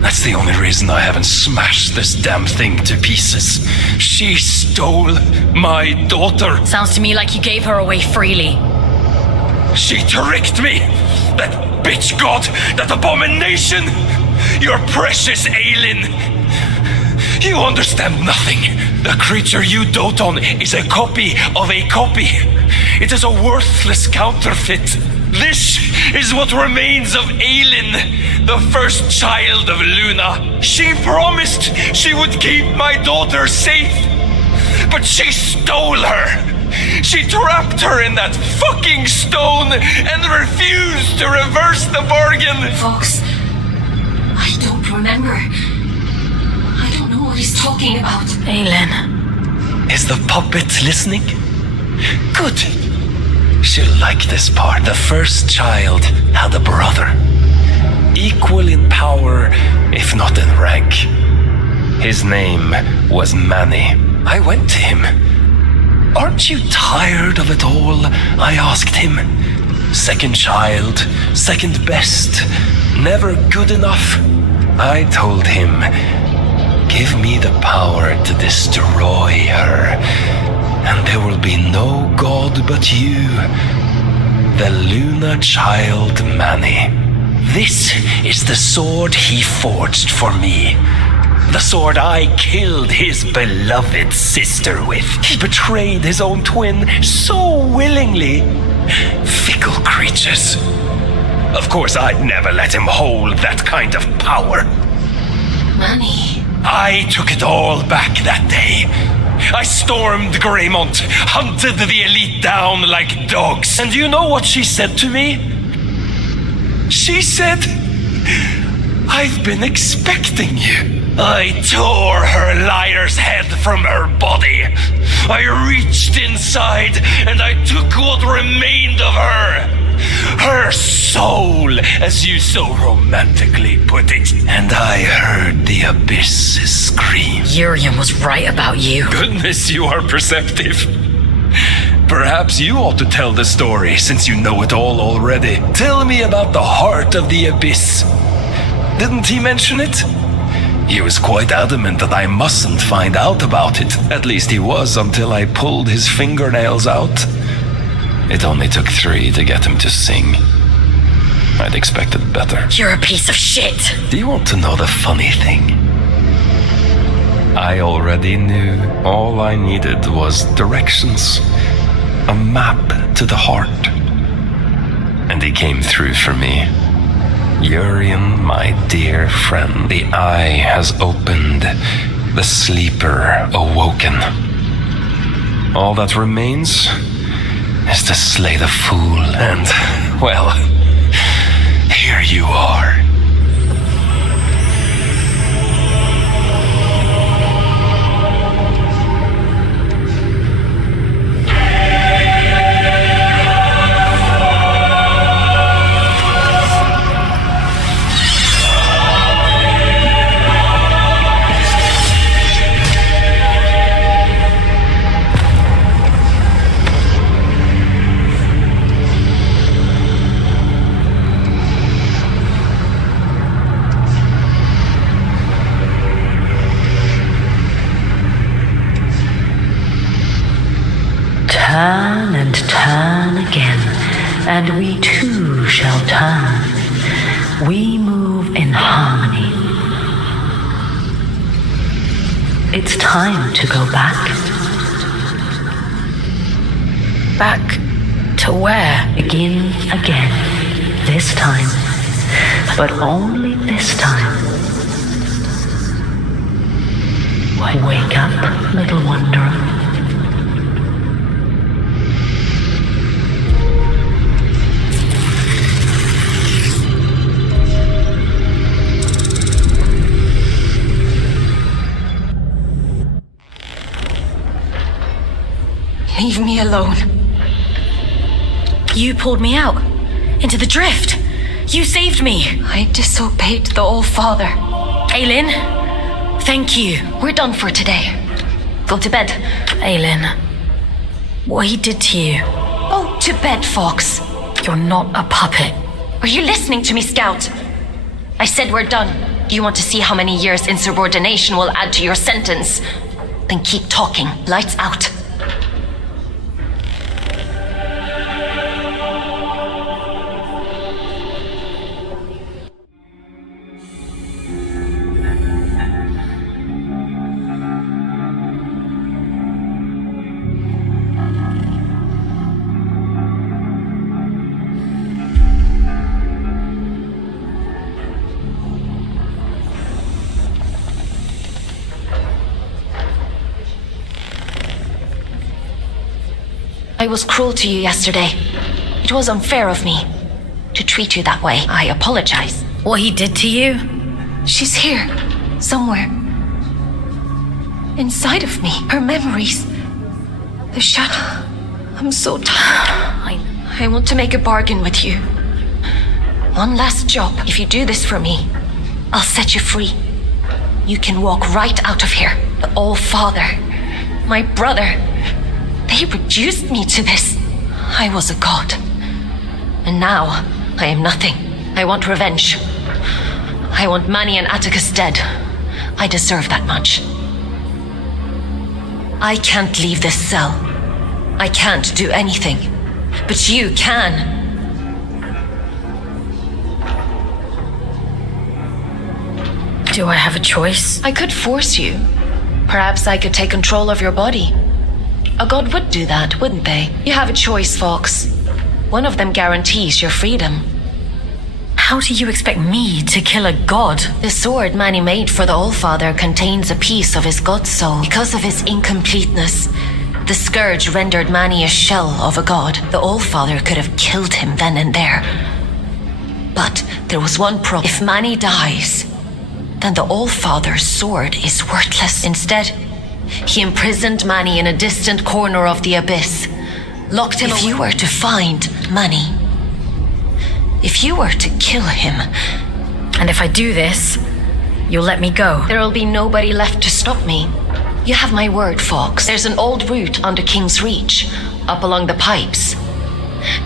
That's the only reason I haven't smashed this damn thing to pieces. She stole my daughter. Sounds to me like you gave her away freely. She tricked me! That bitch god! That abomination! Your precious Aelin! You understand nothing. The creature you dote on is a copy of a copy. It is a worthless counterfeit. This is what remains of Aelin, the first child of Luna. She promised she would keep my daughter safe, but she stole her. She trapped her in that fucking stone and refused to reverse the bargain. Fox, I don't remember. I don't know what he's talking about. Aelin. Is the puppet listening? Good. She'll like this part. The first child had a brother. Equal in power, if not in rank. His name was Manny. I went to him. Aren't you tired of it all? I asked him. Second child, second best, never good enough. I told him, give me the power to destroy her, and there will be no god but you, the Luna child Manny. This is the sword he forged for me. The sword I killed his beloved sister with. He betrayed his own twin so willingly. Fickle creatures. Of course, I'd never let him hold that kind of power. Manny. I took it all back that day. I stormed Greymont, hunted the elite down like dogs. And you know what she said to me? She said, I've been expecting you. I tore her liar's head from her body. I reached inside and I took what remained of her. Her soul, as you so romantically put it. And I heard the abyss scream. Urian was right about you. Goodness, you are perceptive. Perhaps you ought to tell the story, since you know it all already. Tell me about the heart of the abyss. Didn't he mention it? He was quite adamant that I mustn't find out about it. At least he was until I pulled his fingernails out. It only took 3 to get him to sing. I'd expected better. You're a piece of shit. Do you want to know the funny thing? I already knew. All I needed was directions. A map to the heart. And he came through for me. Urian, my dear friend, the eye has opened, the sleeper awoken. All that remains is to slay the fool, and, well, here you are. Turn and turn again, and we too shall turn. We move in harmony. It's time to go back. Back to where? Begin again. This time. But only this time. Wake up, little wanderer. Leave me alone. You pulled me out. Into the drift. You saved me. I disobeyed the All-Father. Aylin, thank you. We're done for today. Go to bed. Aylin, what he did to you. Oh, to bed, Fox. You're not a puppet. Are you listening to me, Scout? I said we're done. Do you want to see how many years insubordination will add to your sentence? Then keep talking. Lights out. I was cruel to you yesterday. It was unfair of me to treat you that way. I apologize. What he did to you? She's here, somewhere. Inside of me, her memories. The shadow. I'm so tired. I want to make a bargain with you. One last job. If you do this for me, I'll set you free. You can walk right out of here. The All-Father, my brother, they reduced me to this. I was a god. And now, I am nothing. I want revenge. I want Manny and Atticus dead. I deserve that much. I can't leave this cell. I can't do anything. But you can. Do I have a choice? I could force you. Perhaps I could take control of your body. A god would do that, wouldn't they? You have a choice, Fox. One of them guarantees your freedom. How do you expect me to kill a god? The sword Mani made for the Allfather contains a piece of his god soul. Because of his incompleteness, the scourge rendered Mani a shell of a god. The Allfather could have killed him then and there. But there was one problem. If Mani dies, then the Allfather's sword is worthless. Instead, he imprisoned Mani in a distant corner of the abyss. Locked him away. If you were to find Mani, if you were to kill him... And if I do this, you'll let me go? There'll be nobody left to stop me. You have my word, Fox. There's an old route under King's Reach, up along the pipes.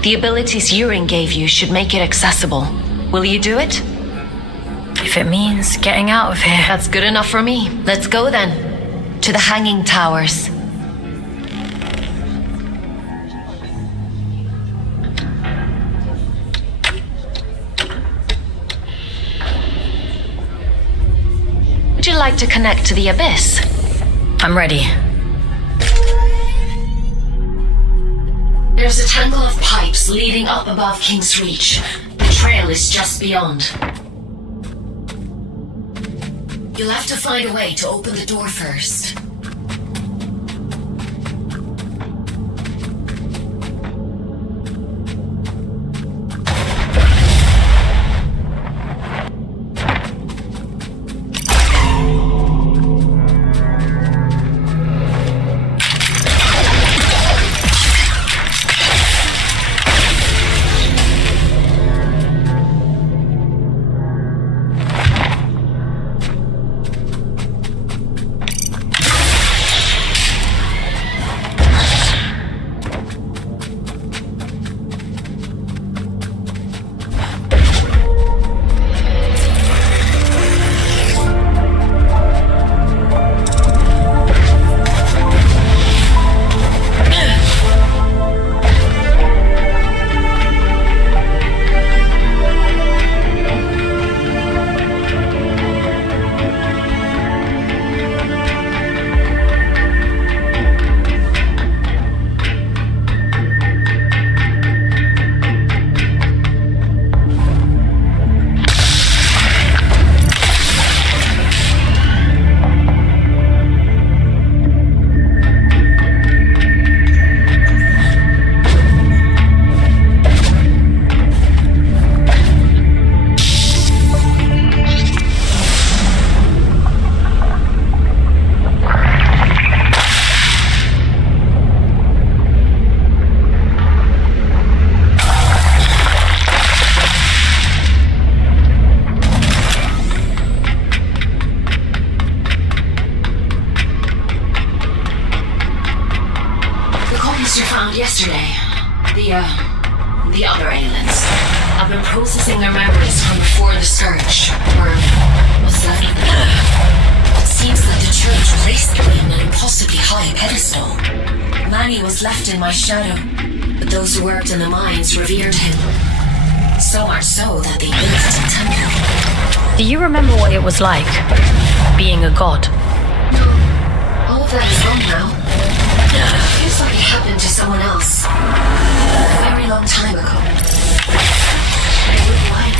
The abilities Yurin gave you should make it accessible. Will you do it? If it means getting out of here. That's good enough for me. Let's go then. To the Hanging Towers. Would you like to connect to the Abyss? I'm ready. There's a tangle of pipes leading up above King's Reach. The trail is just beyond. You'll have to find a way to open the door first. Yesterday, the other aliens. I've been processing their memories from before the scourge, or what's left of them. It seems that the church placed me on an impossibly high pedestal. Mani was left in my shadow, but those who worked in the mines revered him. So much so that they built a temple. Do you remember what it was like, being a god? No, all of that is gone now. It feels like it happened to someone else. A very long time ago. I would like...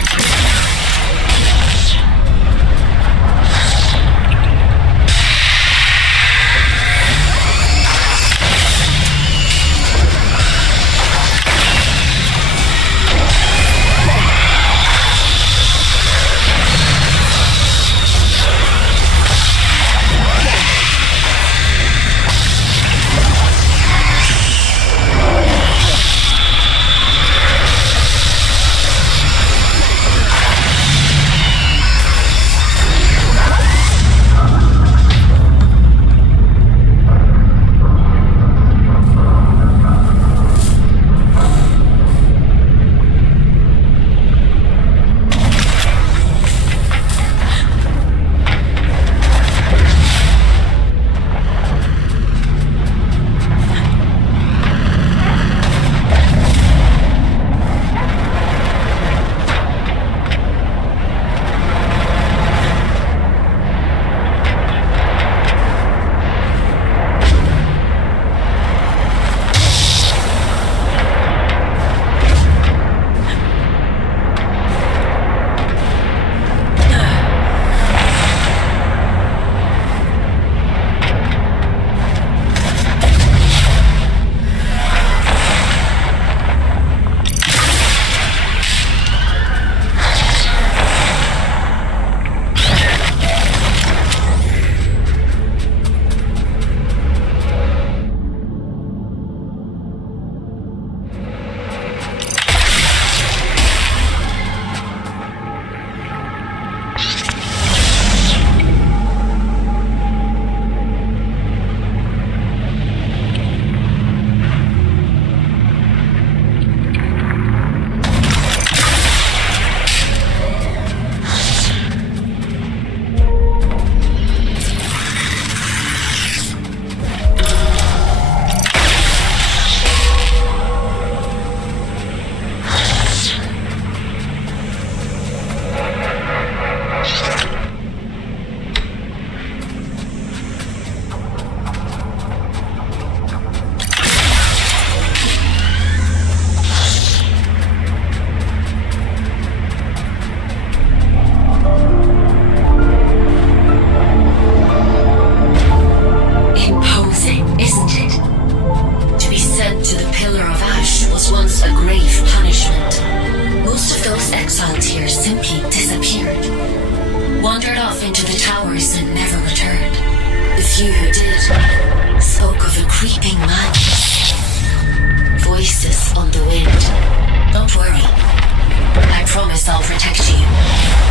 was once a grave punishment. Most of those exiled here simply disappeared. Wandered off into the towers and never returned. The few who did spoke of a creeping madness. Voices on the wind. Don't worry. I promise I'll protect you.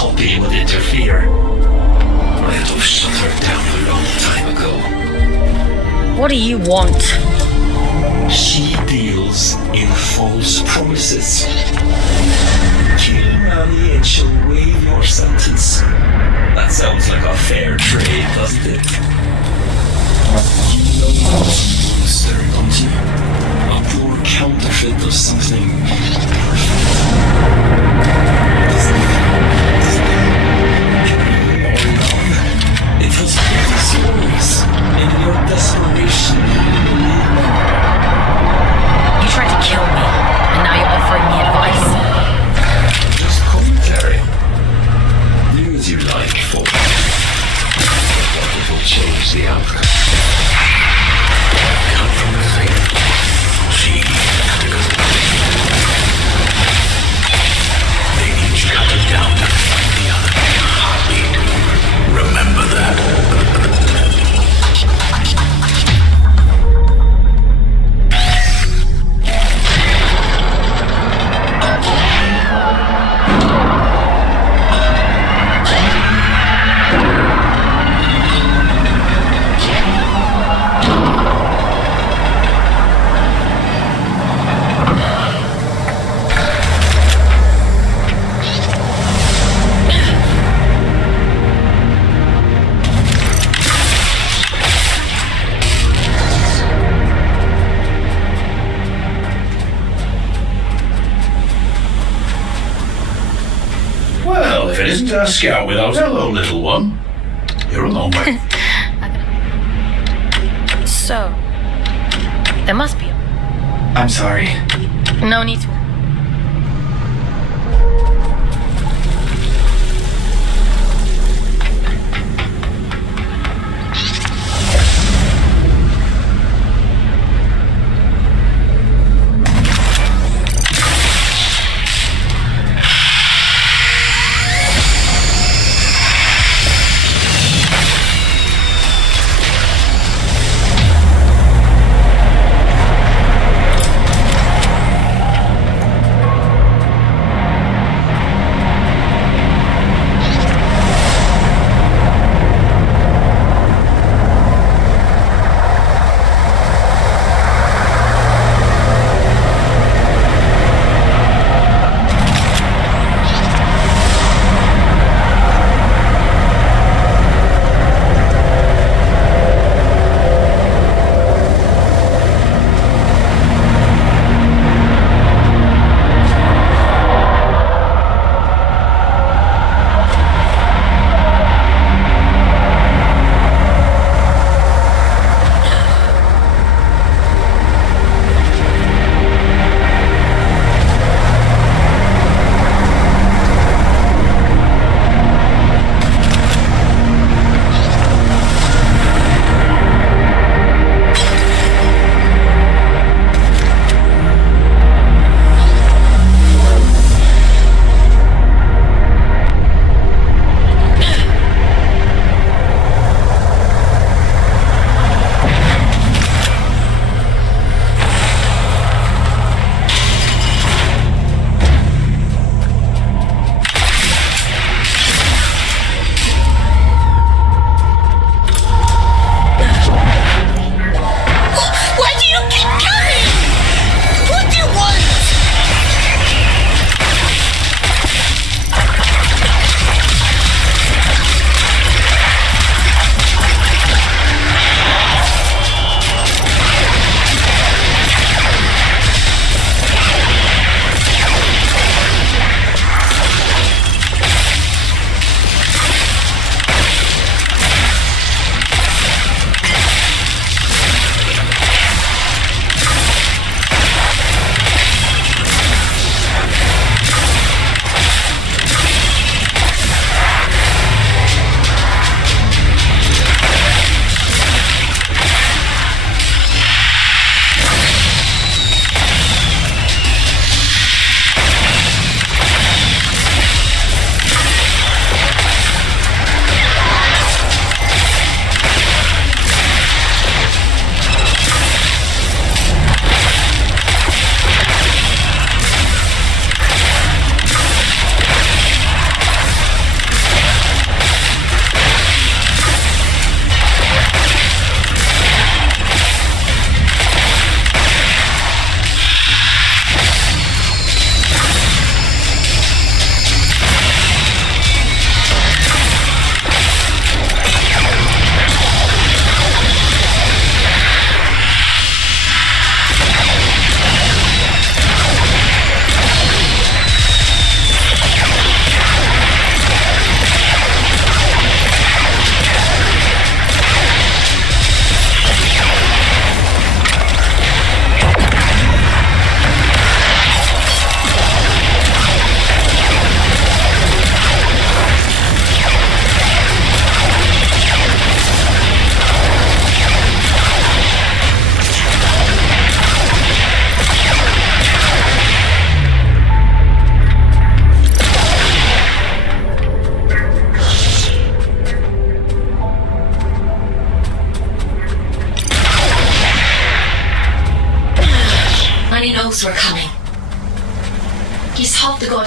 copy would interfere. I had to have shut her down a long time ago. What do you want? She deals in false promises. Kill Manny and she'll waive your sentence. That sounds like a fair trade, doesn't it? You know what's monster, don't you? A poor counterfeit of something It was yours in your desperation. You tried to kill me, and now you're offering me advice. Just commentary. Do as you like, for what it will change the outcome. Cut from the thing. She had to go. They each cut them down to find the other heartbeat. Remember that. Well, if it isn't a scout without hello, little one. You're a long way. So, there must be. I'm sorry. No need to.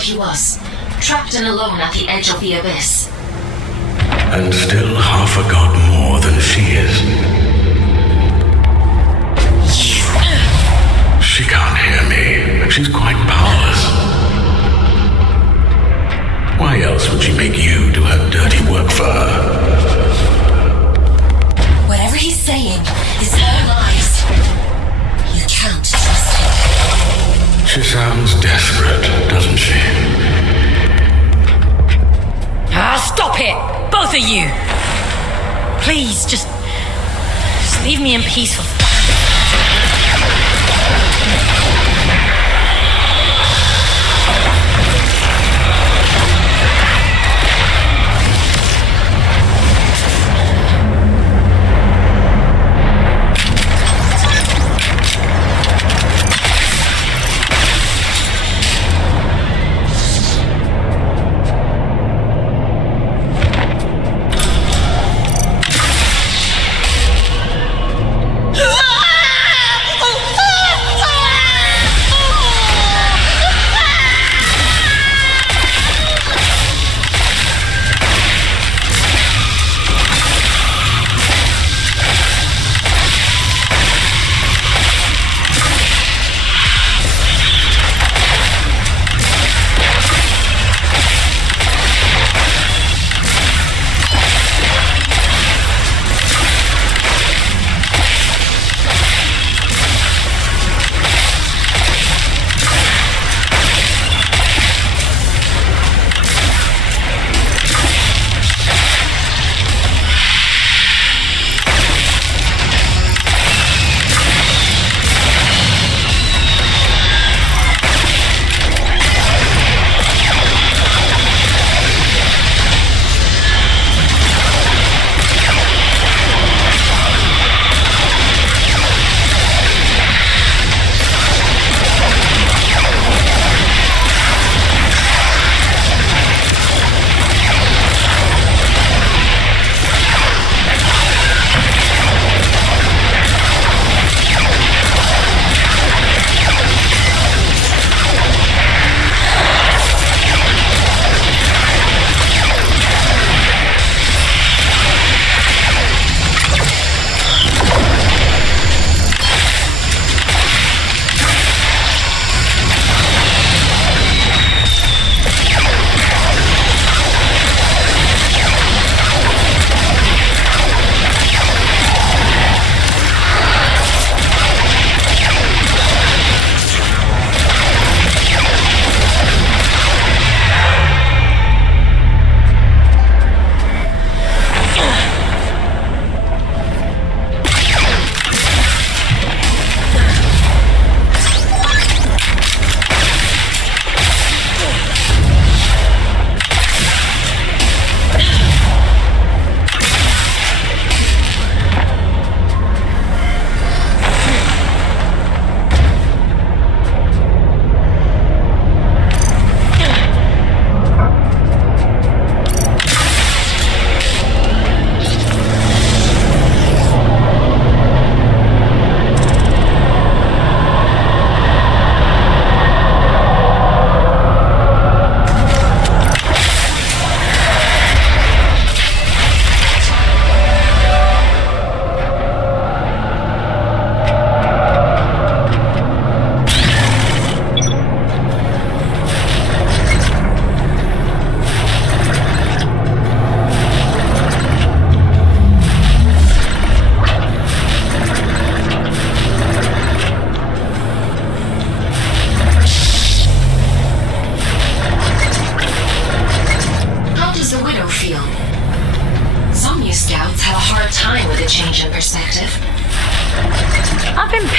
he was, trapped and alone at the edge of the abyss. And still half a god more than she is. She can't hear me. She's quite powerless. Why else would she make you do her dirty work for her? Whatever he's saying is all lies. You can't trust him. She sounds desperate, doesn't she? Stop it! Both of you! Please, just leave me in peace for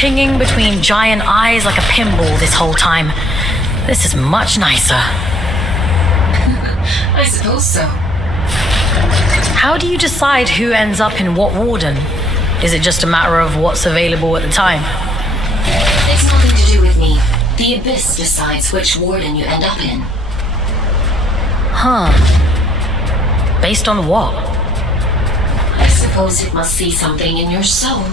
pinging between giant eyes like a pinball this whole time. This is much nicer. I suppose so. How do you decide who ends up in what warden? Is it just a matter of what's available at the time? It's nothing to do with me. The Abyss decides which warden you end up in. Huh. Based on what? I suppose it must see something in your soul.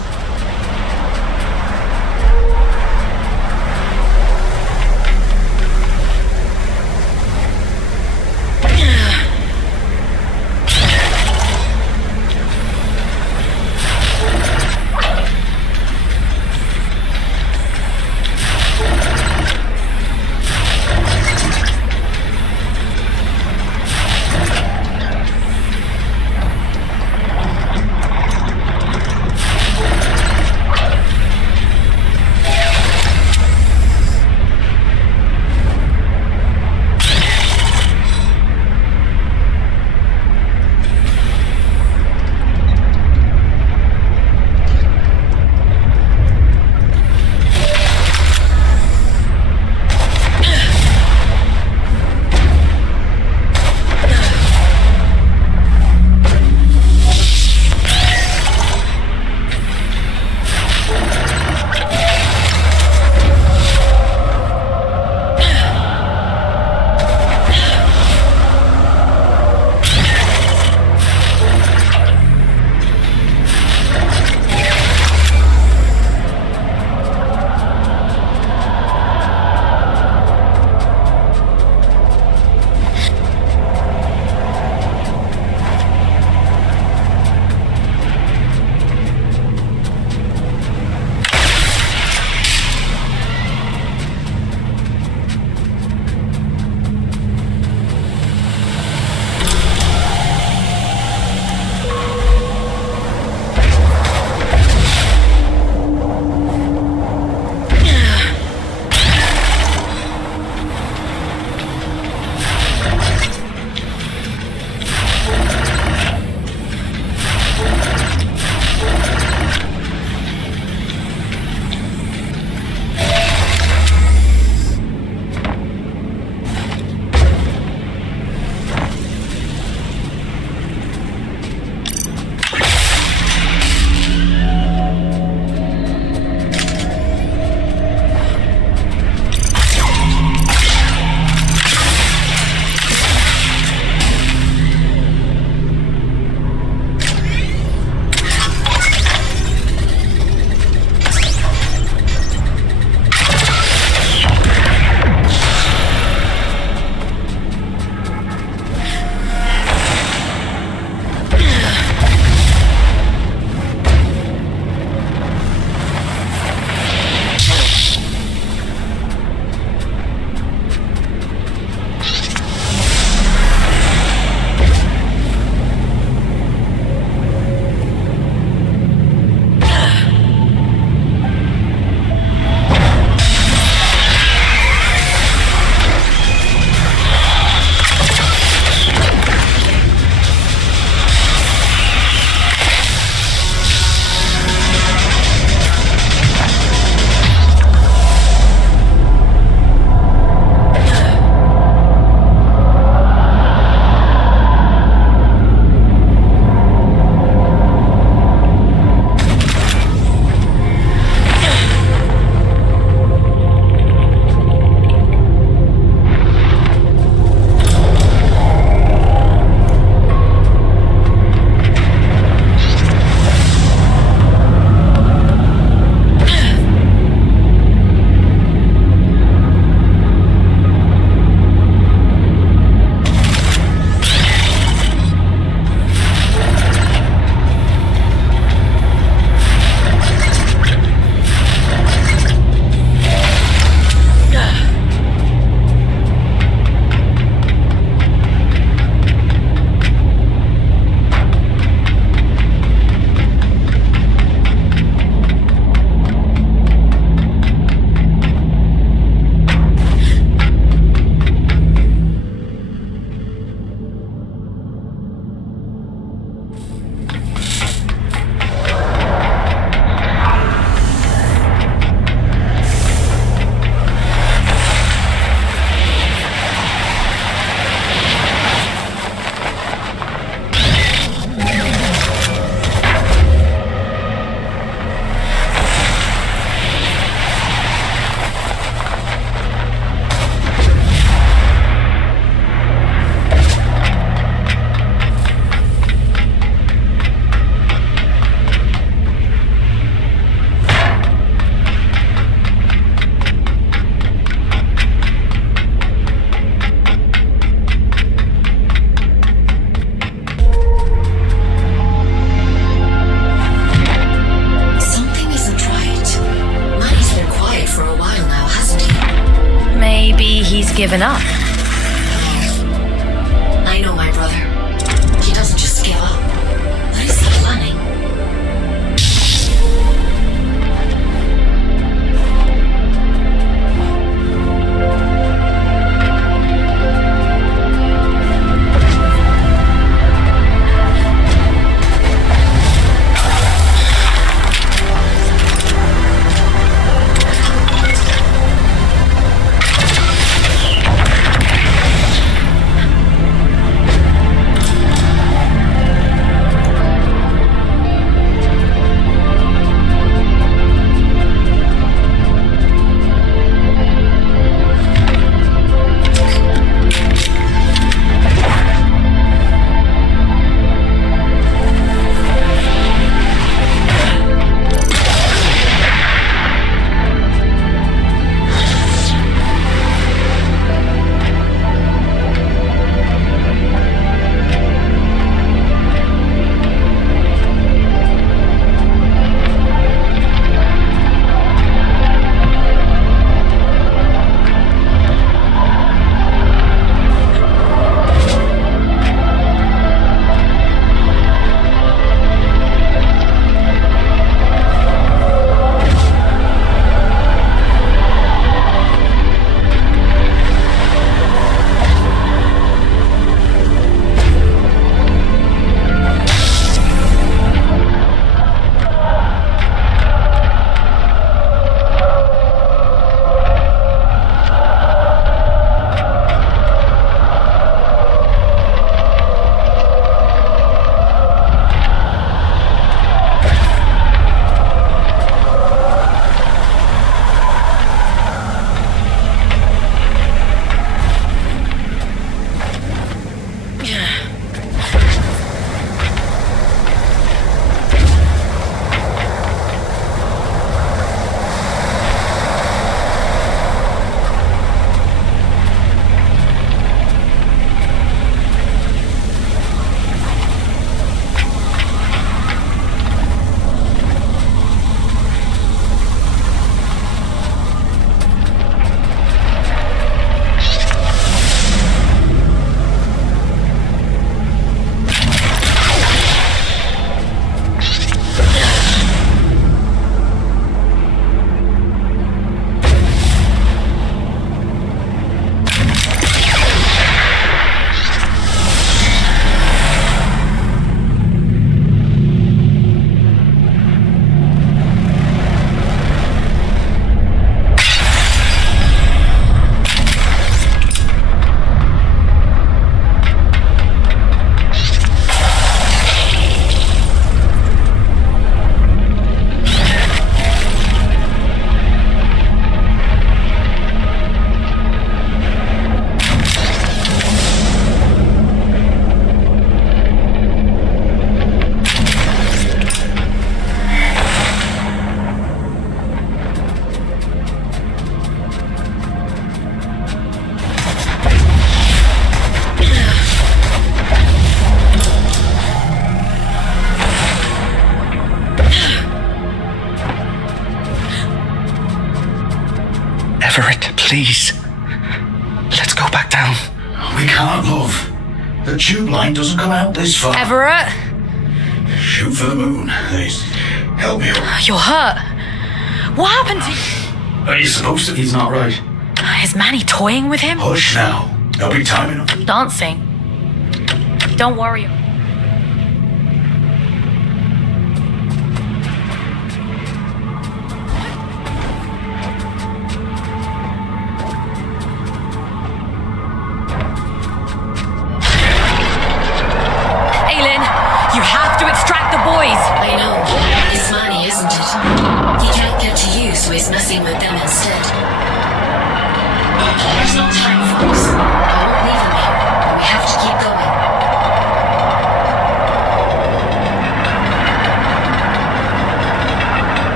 given up. I know my brother. He doesn't just give up. What is he planning? Everett, please. Let's go back down. We can't, love. The tube line doesn't come out this far. Everett? Shoot for the moon. Please. Help me up. You're hurt. What happened to you? Are you supposed to? He's not right. Is Manny toying with him? Hush now. There'll be time enough. Dancing. Don't worry. Aylin, you have to extract the boys. I know. It's Manny, isn't it? He can't get to you, so he's messing with them instead. There's no time for us. I won't leave him here, but we have to keep going.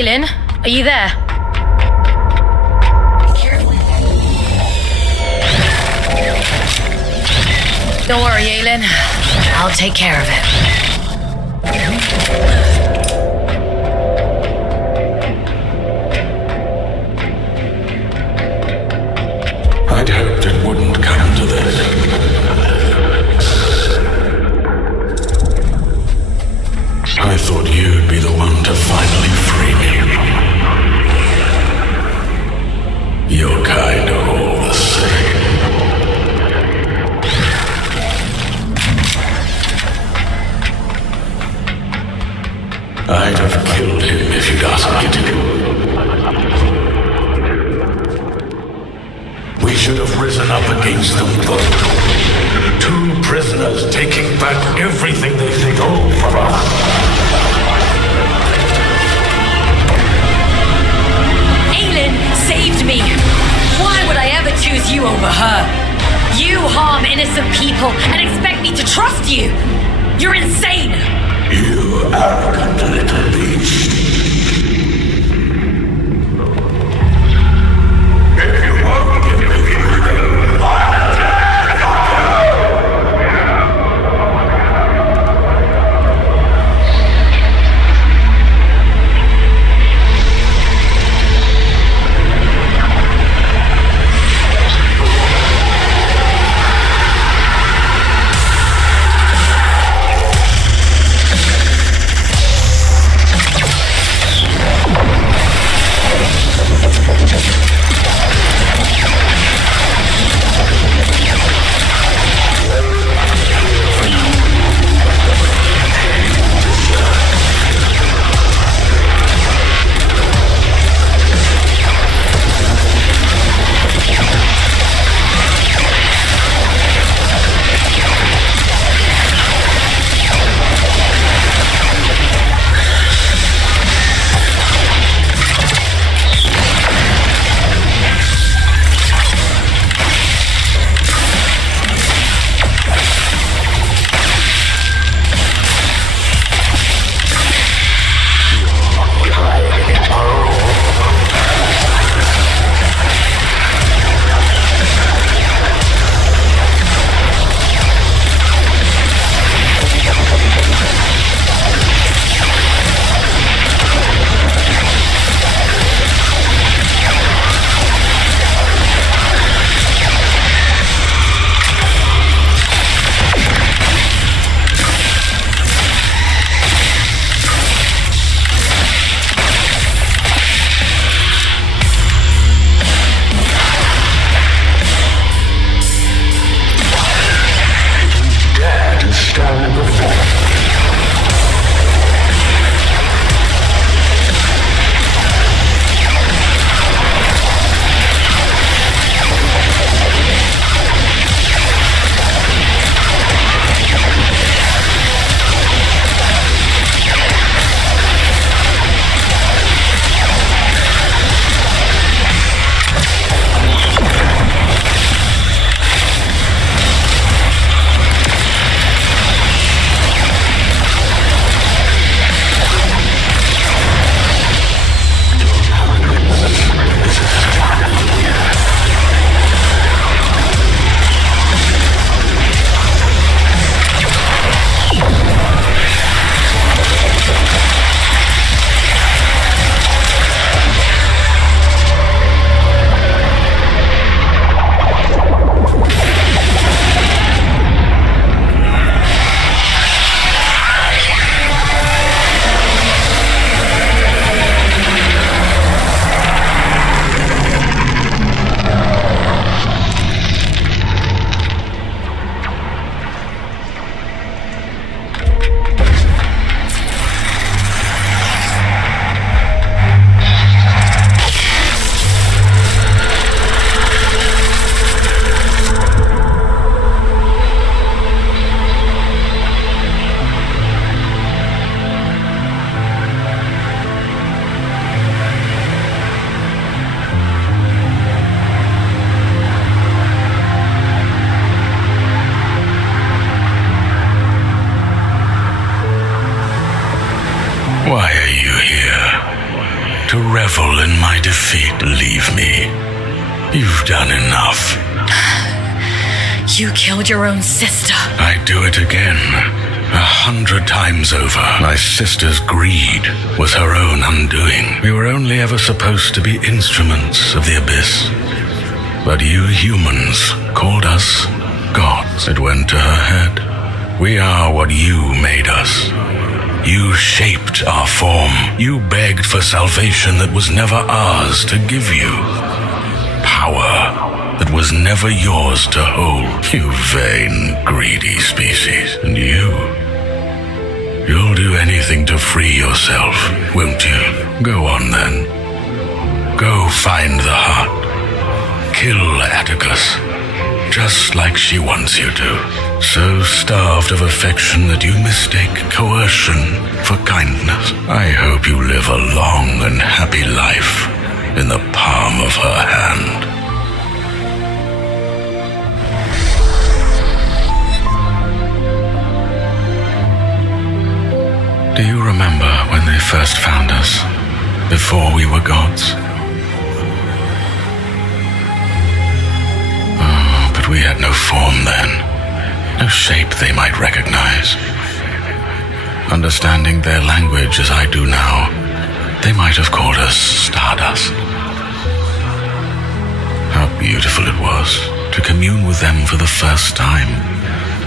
Aylin, are you there? Don't worry, Aylin. I'll take care of it. I'd hoped it wouldn't come to this. I thought you'd be the one to finally free me. You're kind of all the same. I'd have killed him if you'd asked me to. We should have risen up against them both. 2 prisoners taking back everything they stole from us. Aylin saved me. Why would I ever choose you over her? You harm innocent people and expect me to trust you. You're insane. You arrogant little beast. If you won't give me freedom, I'll Why are you here? to revel in my defeat. Leave me. You've done enough. You killed your own sister. I'd do it again. 100 times over. My sister's greed was her own undoing. We were only ever supposed to be instruments of the abyss. But you humans called us gods. It went to her head. We are what you made us. You shaped our form. You begged for salvation that was never ours to give you. Power that was never yours to hold. You vain, greedy species. And you'll do anything to free yourself, won't you? Go on then. Go find the heart. Kill Atticus, just like she wants you to. So starved of affection that you mistake coercion for kindness. I hope you live a long and happy life in the palm of her hand. Do you remember when they first found us, before we were gods? Oh, but we had no form then, no shape they might recognize. Understanding their language as I do now, they might have called us Stardust. How beautiful it was to commune with them for the first time,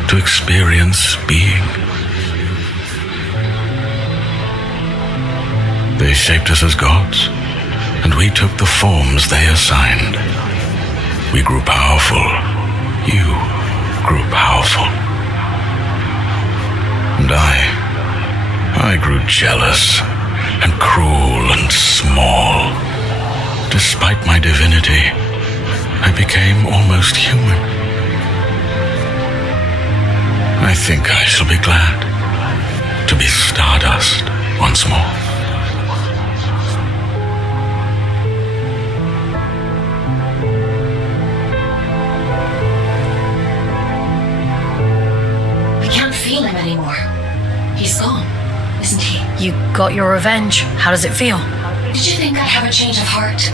to experience being. They shaped us as gods, and we took the forms they assigned. We grew powerful. You grew powerful. And I grew jealous and cruel and small. Despite my divinity, I became almost human. I think I shall be glad to be Stardust once more. Anymore. He's gone, isn't he? You got your revenge. How does it feel? Did you think I'd have a change of heart?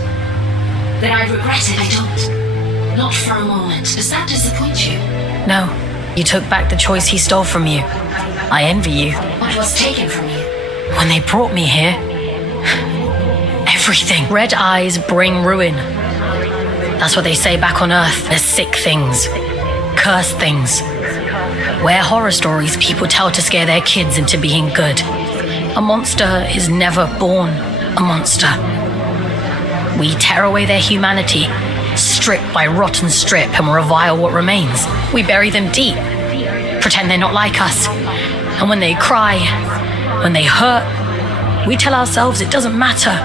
That I'd regret it? I don't. Not for a moment. Does that disappoint you? No. You took back the choice he stole from you. I envy you. What was taken from you? When they brought me here, everything. Red eyes bring ruin. That's what they say back on Earth. They're sick things. Cursed things. Where horror stories people tell to scare their kids into being good. A monster is never born a monster. We tear away their humanity, strip by rotten strip, and revile what remains. We bury them deep, pretend they're not like us. And when they cry, when they hurt, we tell ourselves it doesn't matter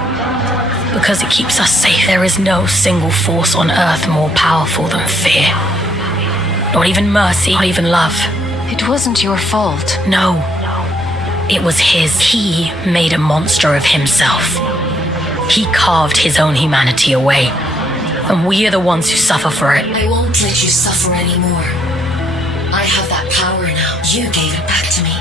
because it keeps us safe. There is no single force on Earth more powerful than fear. Not even mercy, not even love. It wasn't your fault. No. It was his. He made a monster of himself. He carved his own humanity away. And we are the ones who suffer for it. I won't let you suffer anymore. I have that power now. You gave it back to me.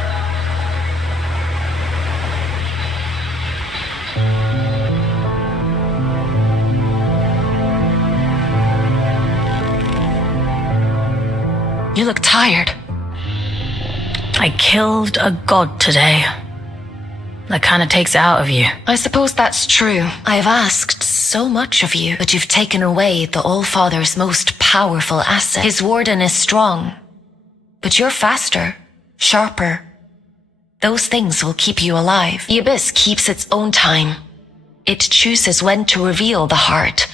You look tired. I killed a god today. That kind of takes it out of you. I suppose that's true. I've asked so much of you, but you've taken away the All-Father's most powerful asset. His warden is strong, but you're faster, sharper. Those things will keep you alive. The Abyss keeps its own time. It chooses when to reveal the heart.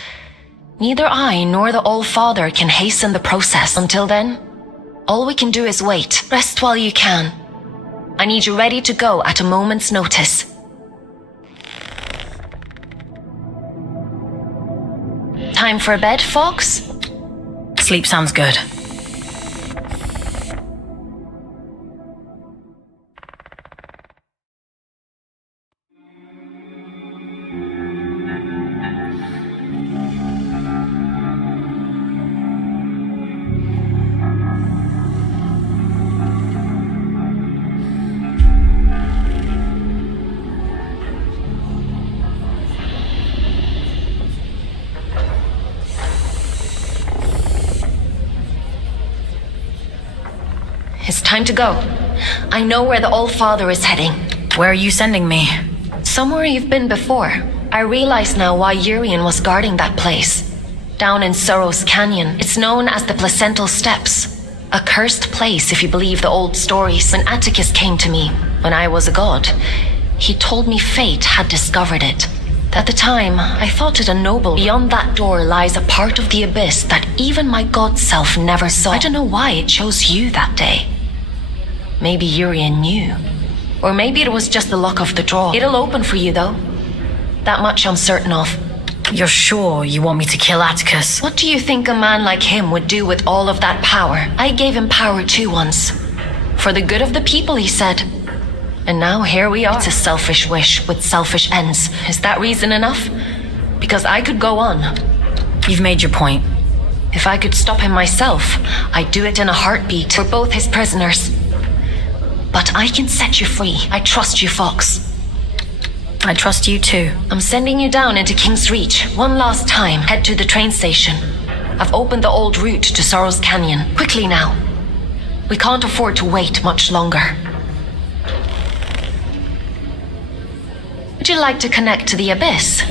Neither I nor the All-Father can hasten the process. Until then, all we can do is wait. Rest while you can. I need you ready to go at a moment's notice. Time for bed, Fox? Sleep sounds good. time to go. I know where the All-Father is heading. Where are you sending me? Somewhere you've been before. I realize now why Urian was guarding that place. Down in Soros Canyon, it's known as the Placental Steps. A cursed place if you believe the old stories. When Atticus came to me, when I was a god, he told me fate had discovered it. At the time, I thought it a noble. Beyond that door lies a part of the abyss that even my god self never saw. I don't know why it chose you that day. Maybe Urian knew. Or maybe it was just the luck of the draw. It'll open for you, though. That much I'm certain of. You're sure you want me to kill Atticus? What do you think a man like him would do with all of that power? I gave him power too once. For the good of the people, he said. And now here we are. It's a selfish wish with selfish ends. Is that reason enough? Because I could go on. You've made your point. If I could stop him myself, I'd do it in a heartbeat. We're both his prisoners. But I can set you free. I trust you, Fox. I trust you too. I'm sending you down into King's Reach. One last time, head to the train station. I've opened the old route to Soros Canyon. Quickly now. We can't afford to wait much longer. Would you like to connect to the Abyss?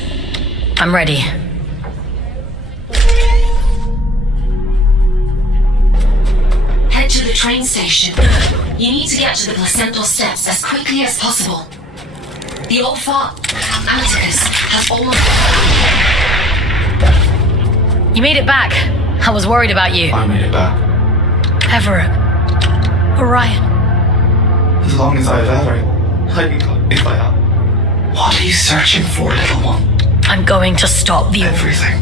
I'm ready. Head to the train station. You need to get to the Placental Steps as quickly as possible. The old Atticus has almost... You made it back. I was worried about you. I made it back. Everett. Orion. As long as I've ever... if I am. What are you searching for, little one? I'm going to stop the... Everything.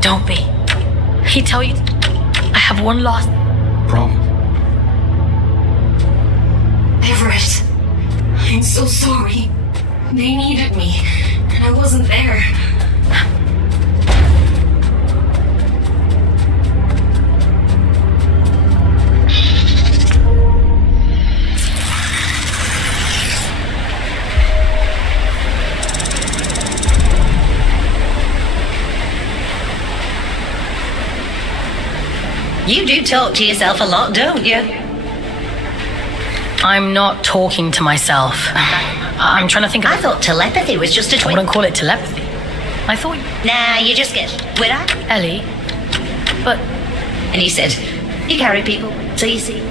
Don't be. He tell you... I have one last... Promise. Everett, I'm so sorry. They needed me, and I wasn't there. You do talk to yourself a lot, don't you? I'm not talking to myself. I'm trying to think of... I thought telepathy was just a twin. I wouldn't call it telepathy. I thought... Nah, you just get... Would I? Ellie. But... And you said, you carry people, so you see.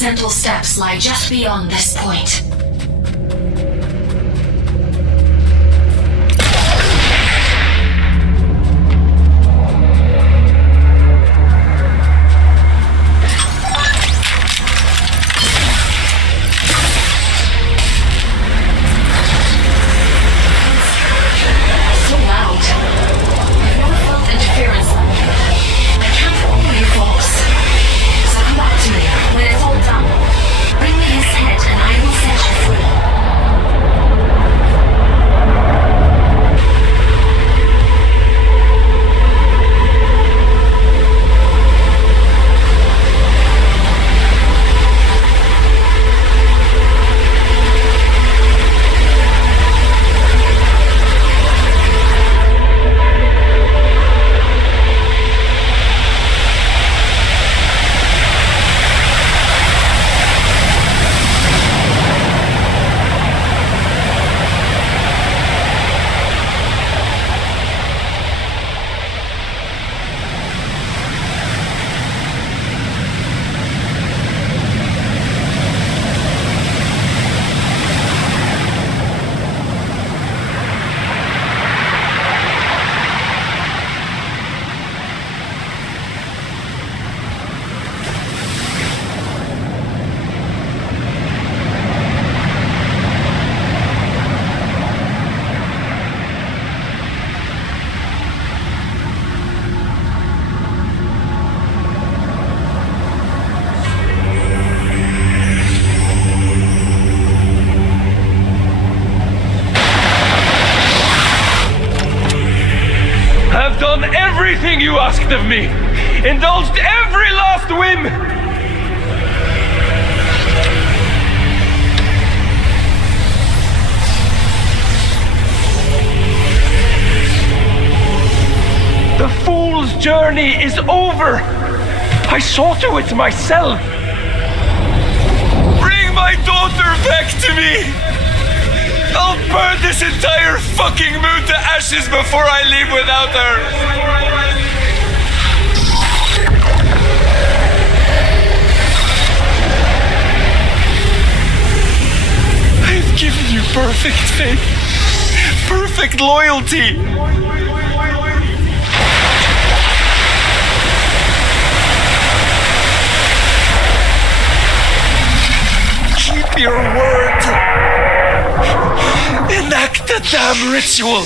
Placental Steps lie just beyond this point. So loud. I've never felt interference like that. I can't follow you, Fox. So come back to me when it's all done. Bring me his head and I will set have done everything you asked of me. Indulged every last whim. The fool's journey is over. I saw to it myself. Bring my daughter back to me. I'll burn this entire fucking moon to ashes before I leave without her. I've given you perfect faith, perfect loyalty. Keep your word. Enact the damn ritual.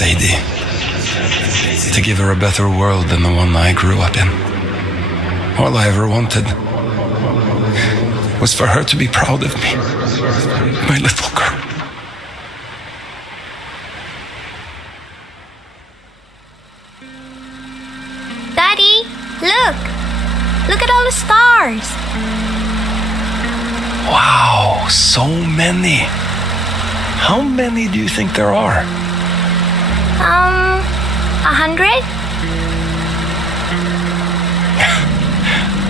Sadie. To give her a better world than the one I grew up in. All I ever wanted was for her to be proud of me. My little girl. Daddy, look! Look at all the stars! Wow, so many. How many do you think there are? 100?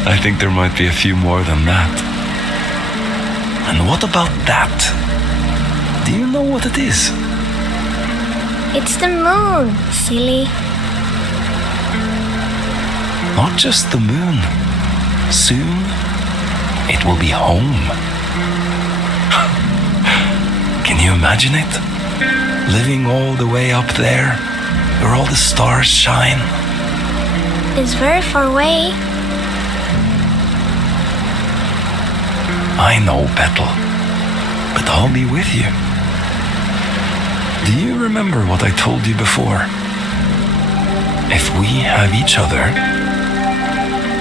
I think there might be a few more than that. And what about that? Do you know what it is? It's the moon, silly. Not just the moon. Soon, it will be home. Can you imagine it? Living all the way up there, where all the stars shine. It's very far away. I know, Petal, but I'll be with you. Do you remember what I told you before? If we have each other,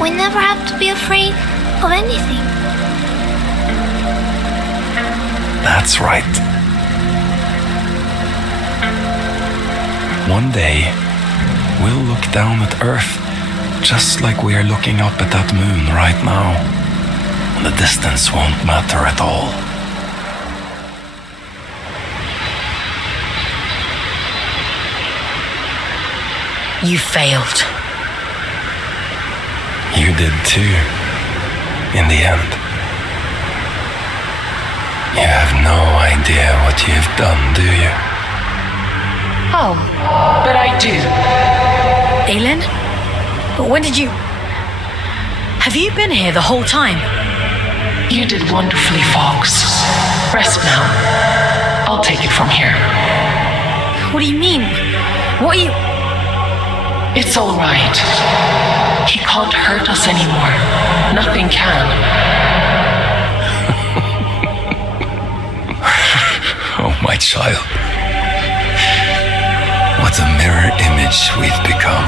We never have to be afraid of anything. that's right. One day, we'll look down at Earth just like we are looking up at that moon right now. The distance won't matter at all. You failed. You did too, in the end. You have no idea what you've done, do you? Oh, but I do. Aelin? When did you... Have you been here the whole time? You did wonderfully, Fox. Rest now. I'll take it from here. What do you mean? What are you... It's all right. He can't hurt us anymore. Nothing can. Oh, my child. What a mirror image we've become.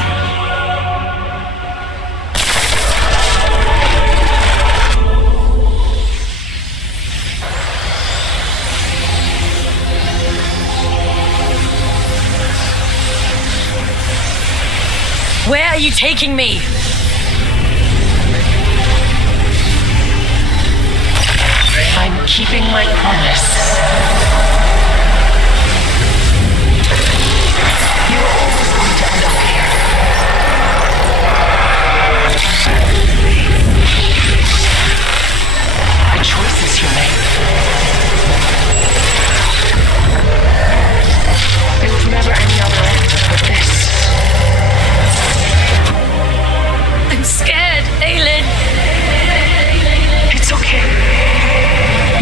Where are you taking me? I'm keeping my promise. You're always going to end up here. The choices you make. There was never any other end but this. I'm scared, Aelin. It's okay.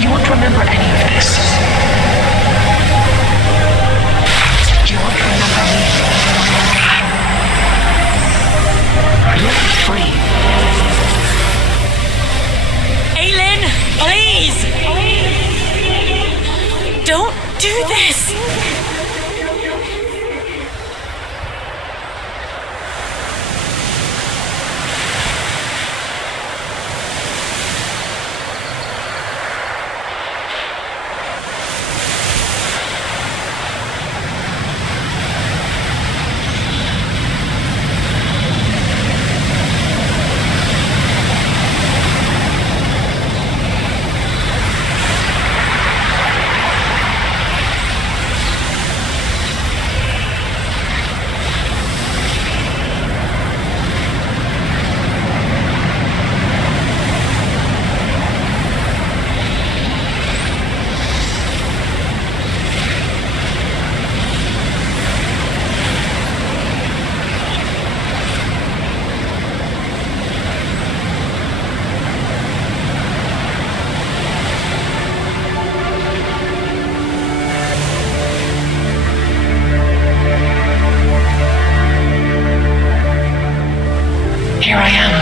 You won't remember any of this. You won't remember me. You'll be free. Aelin, please! Don't do this! Here I am.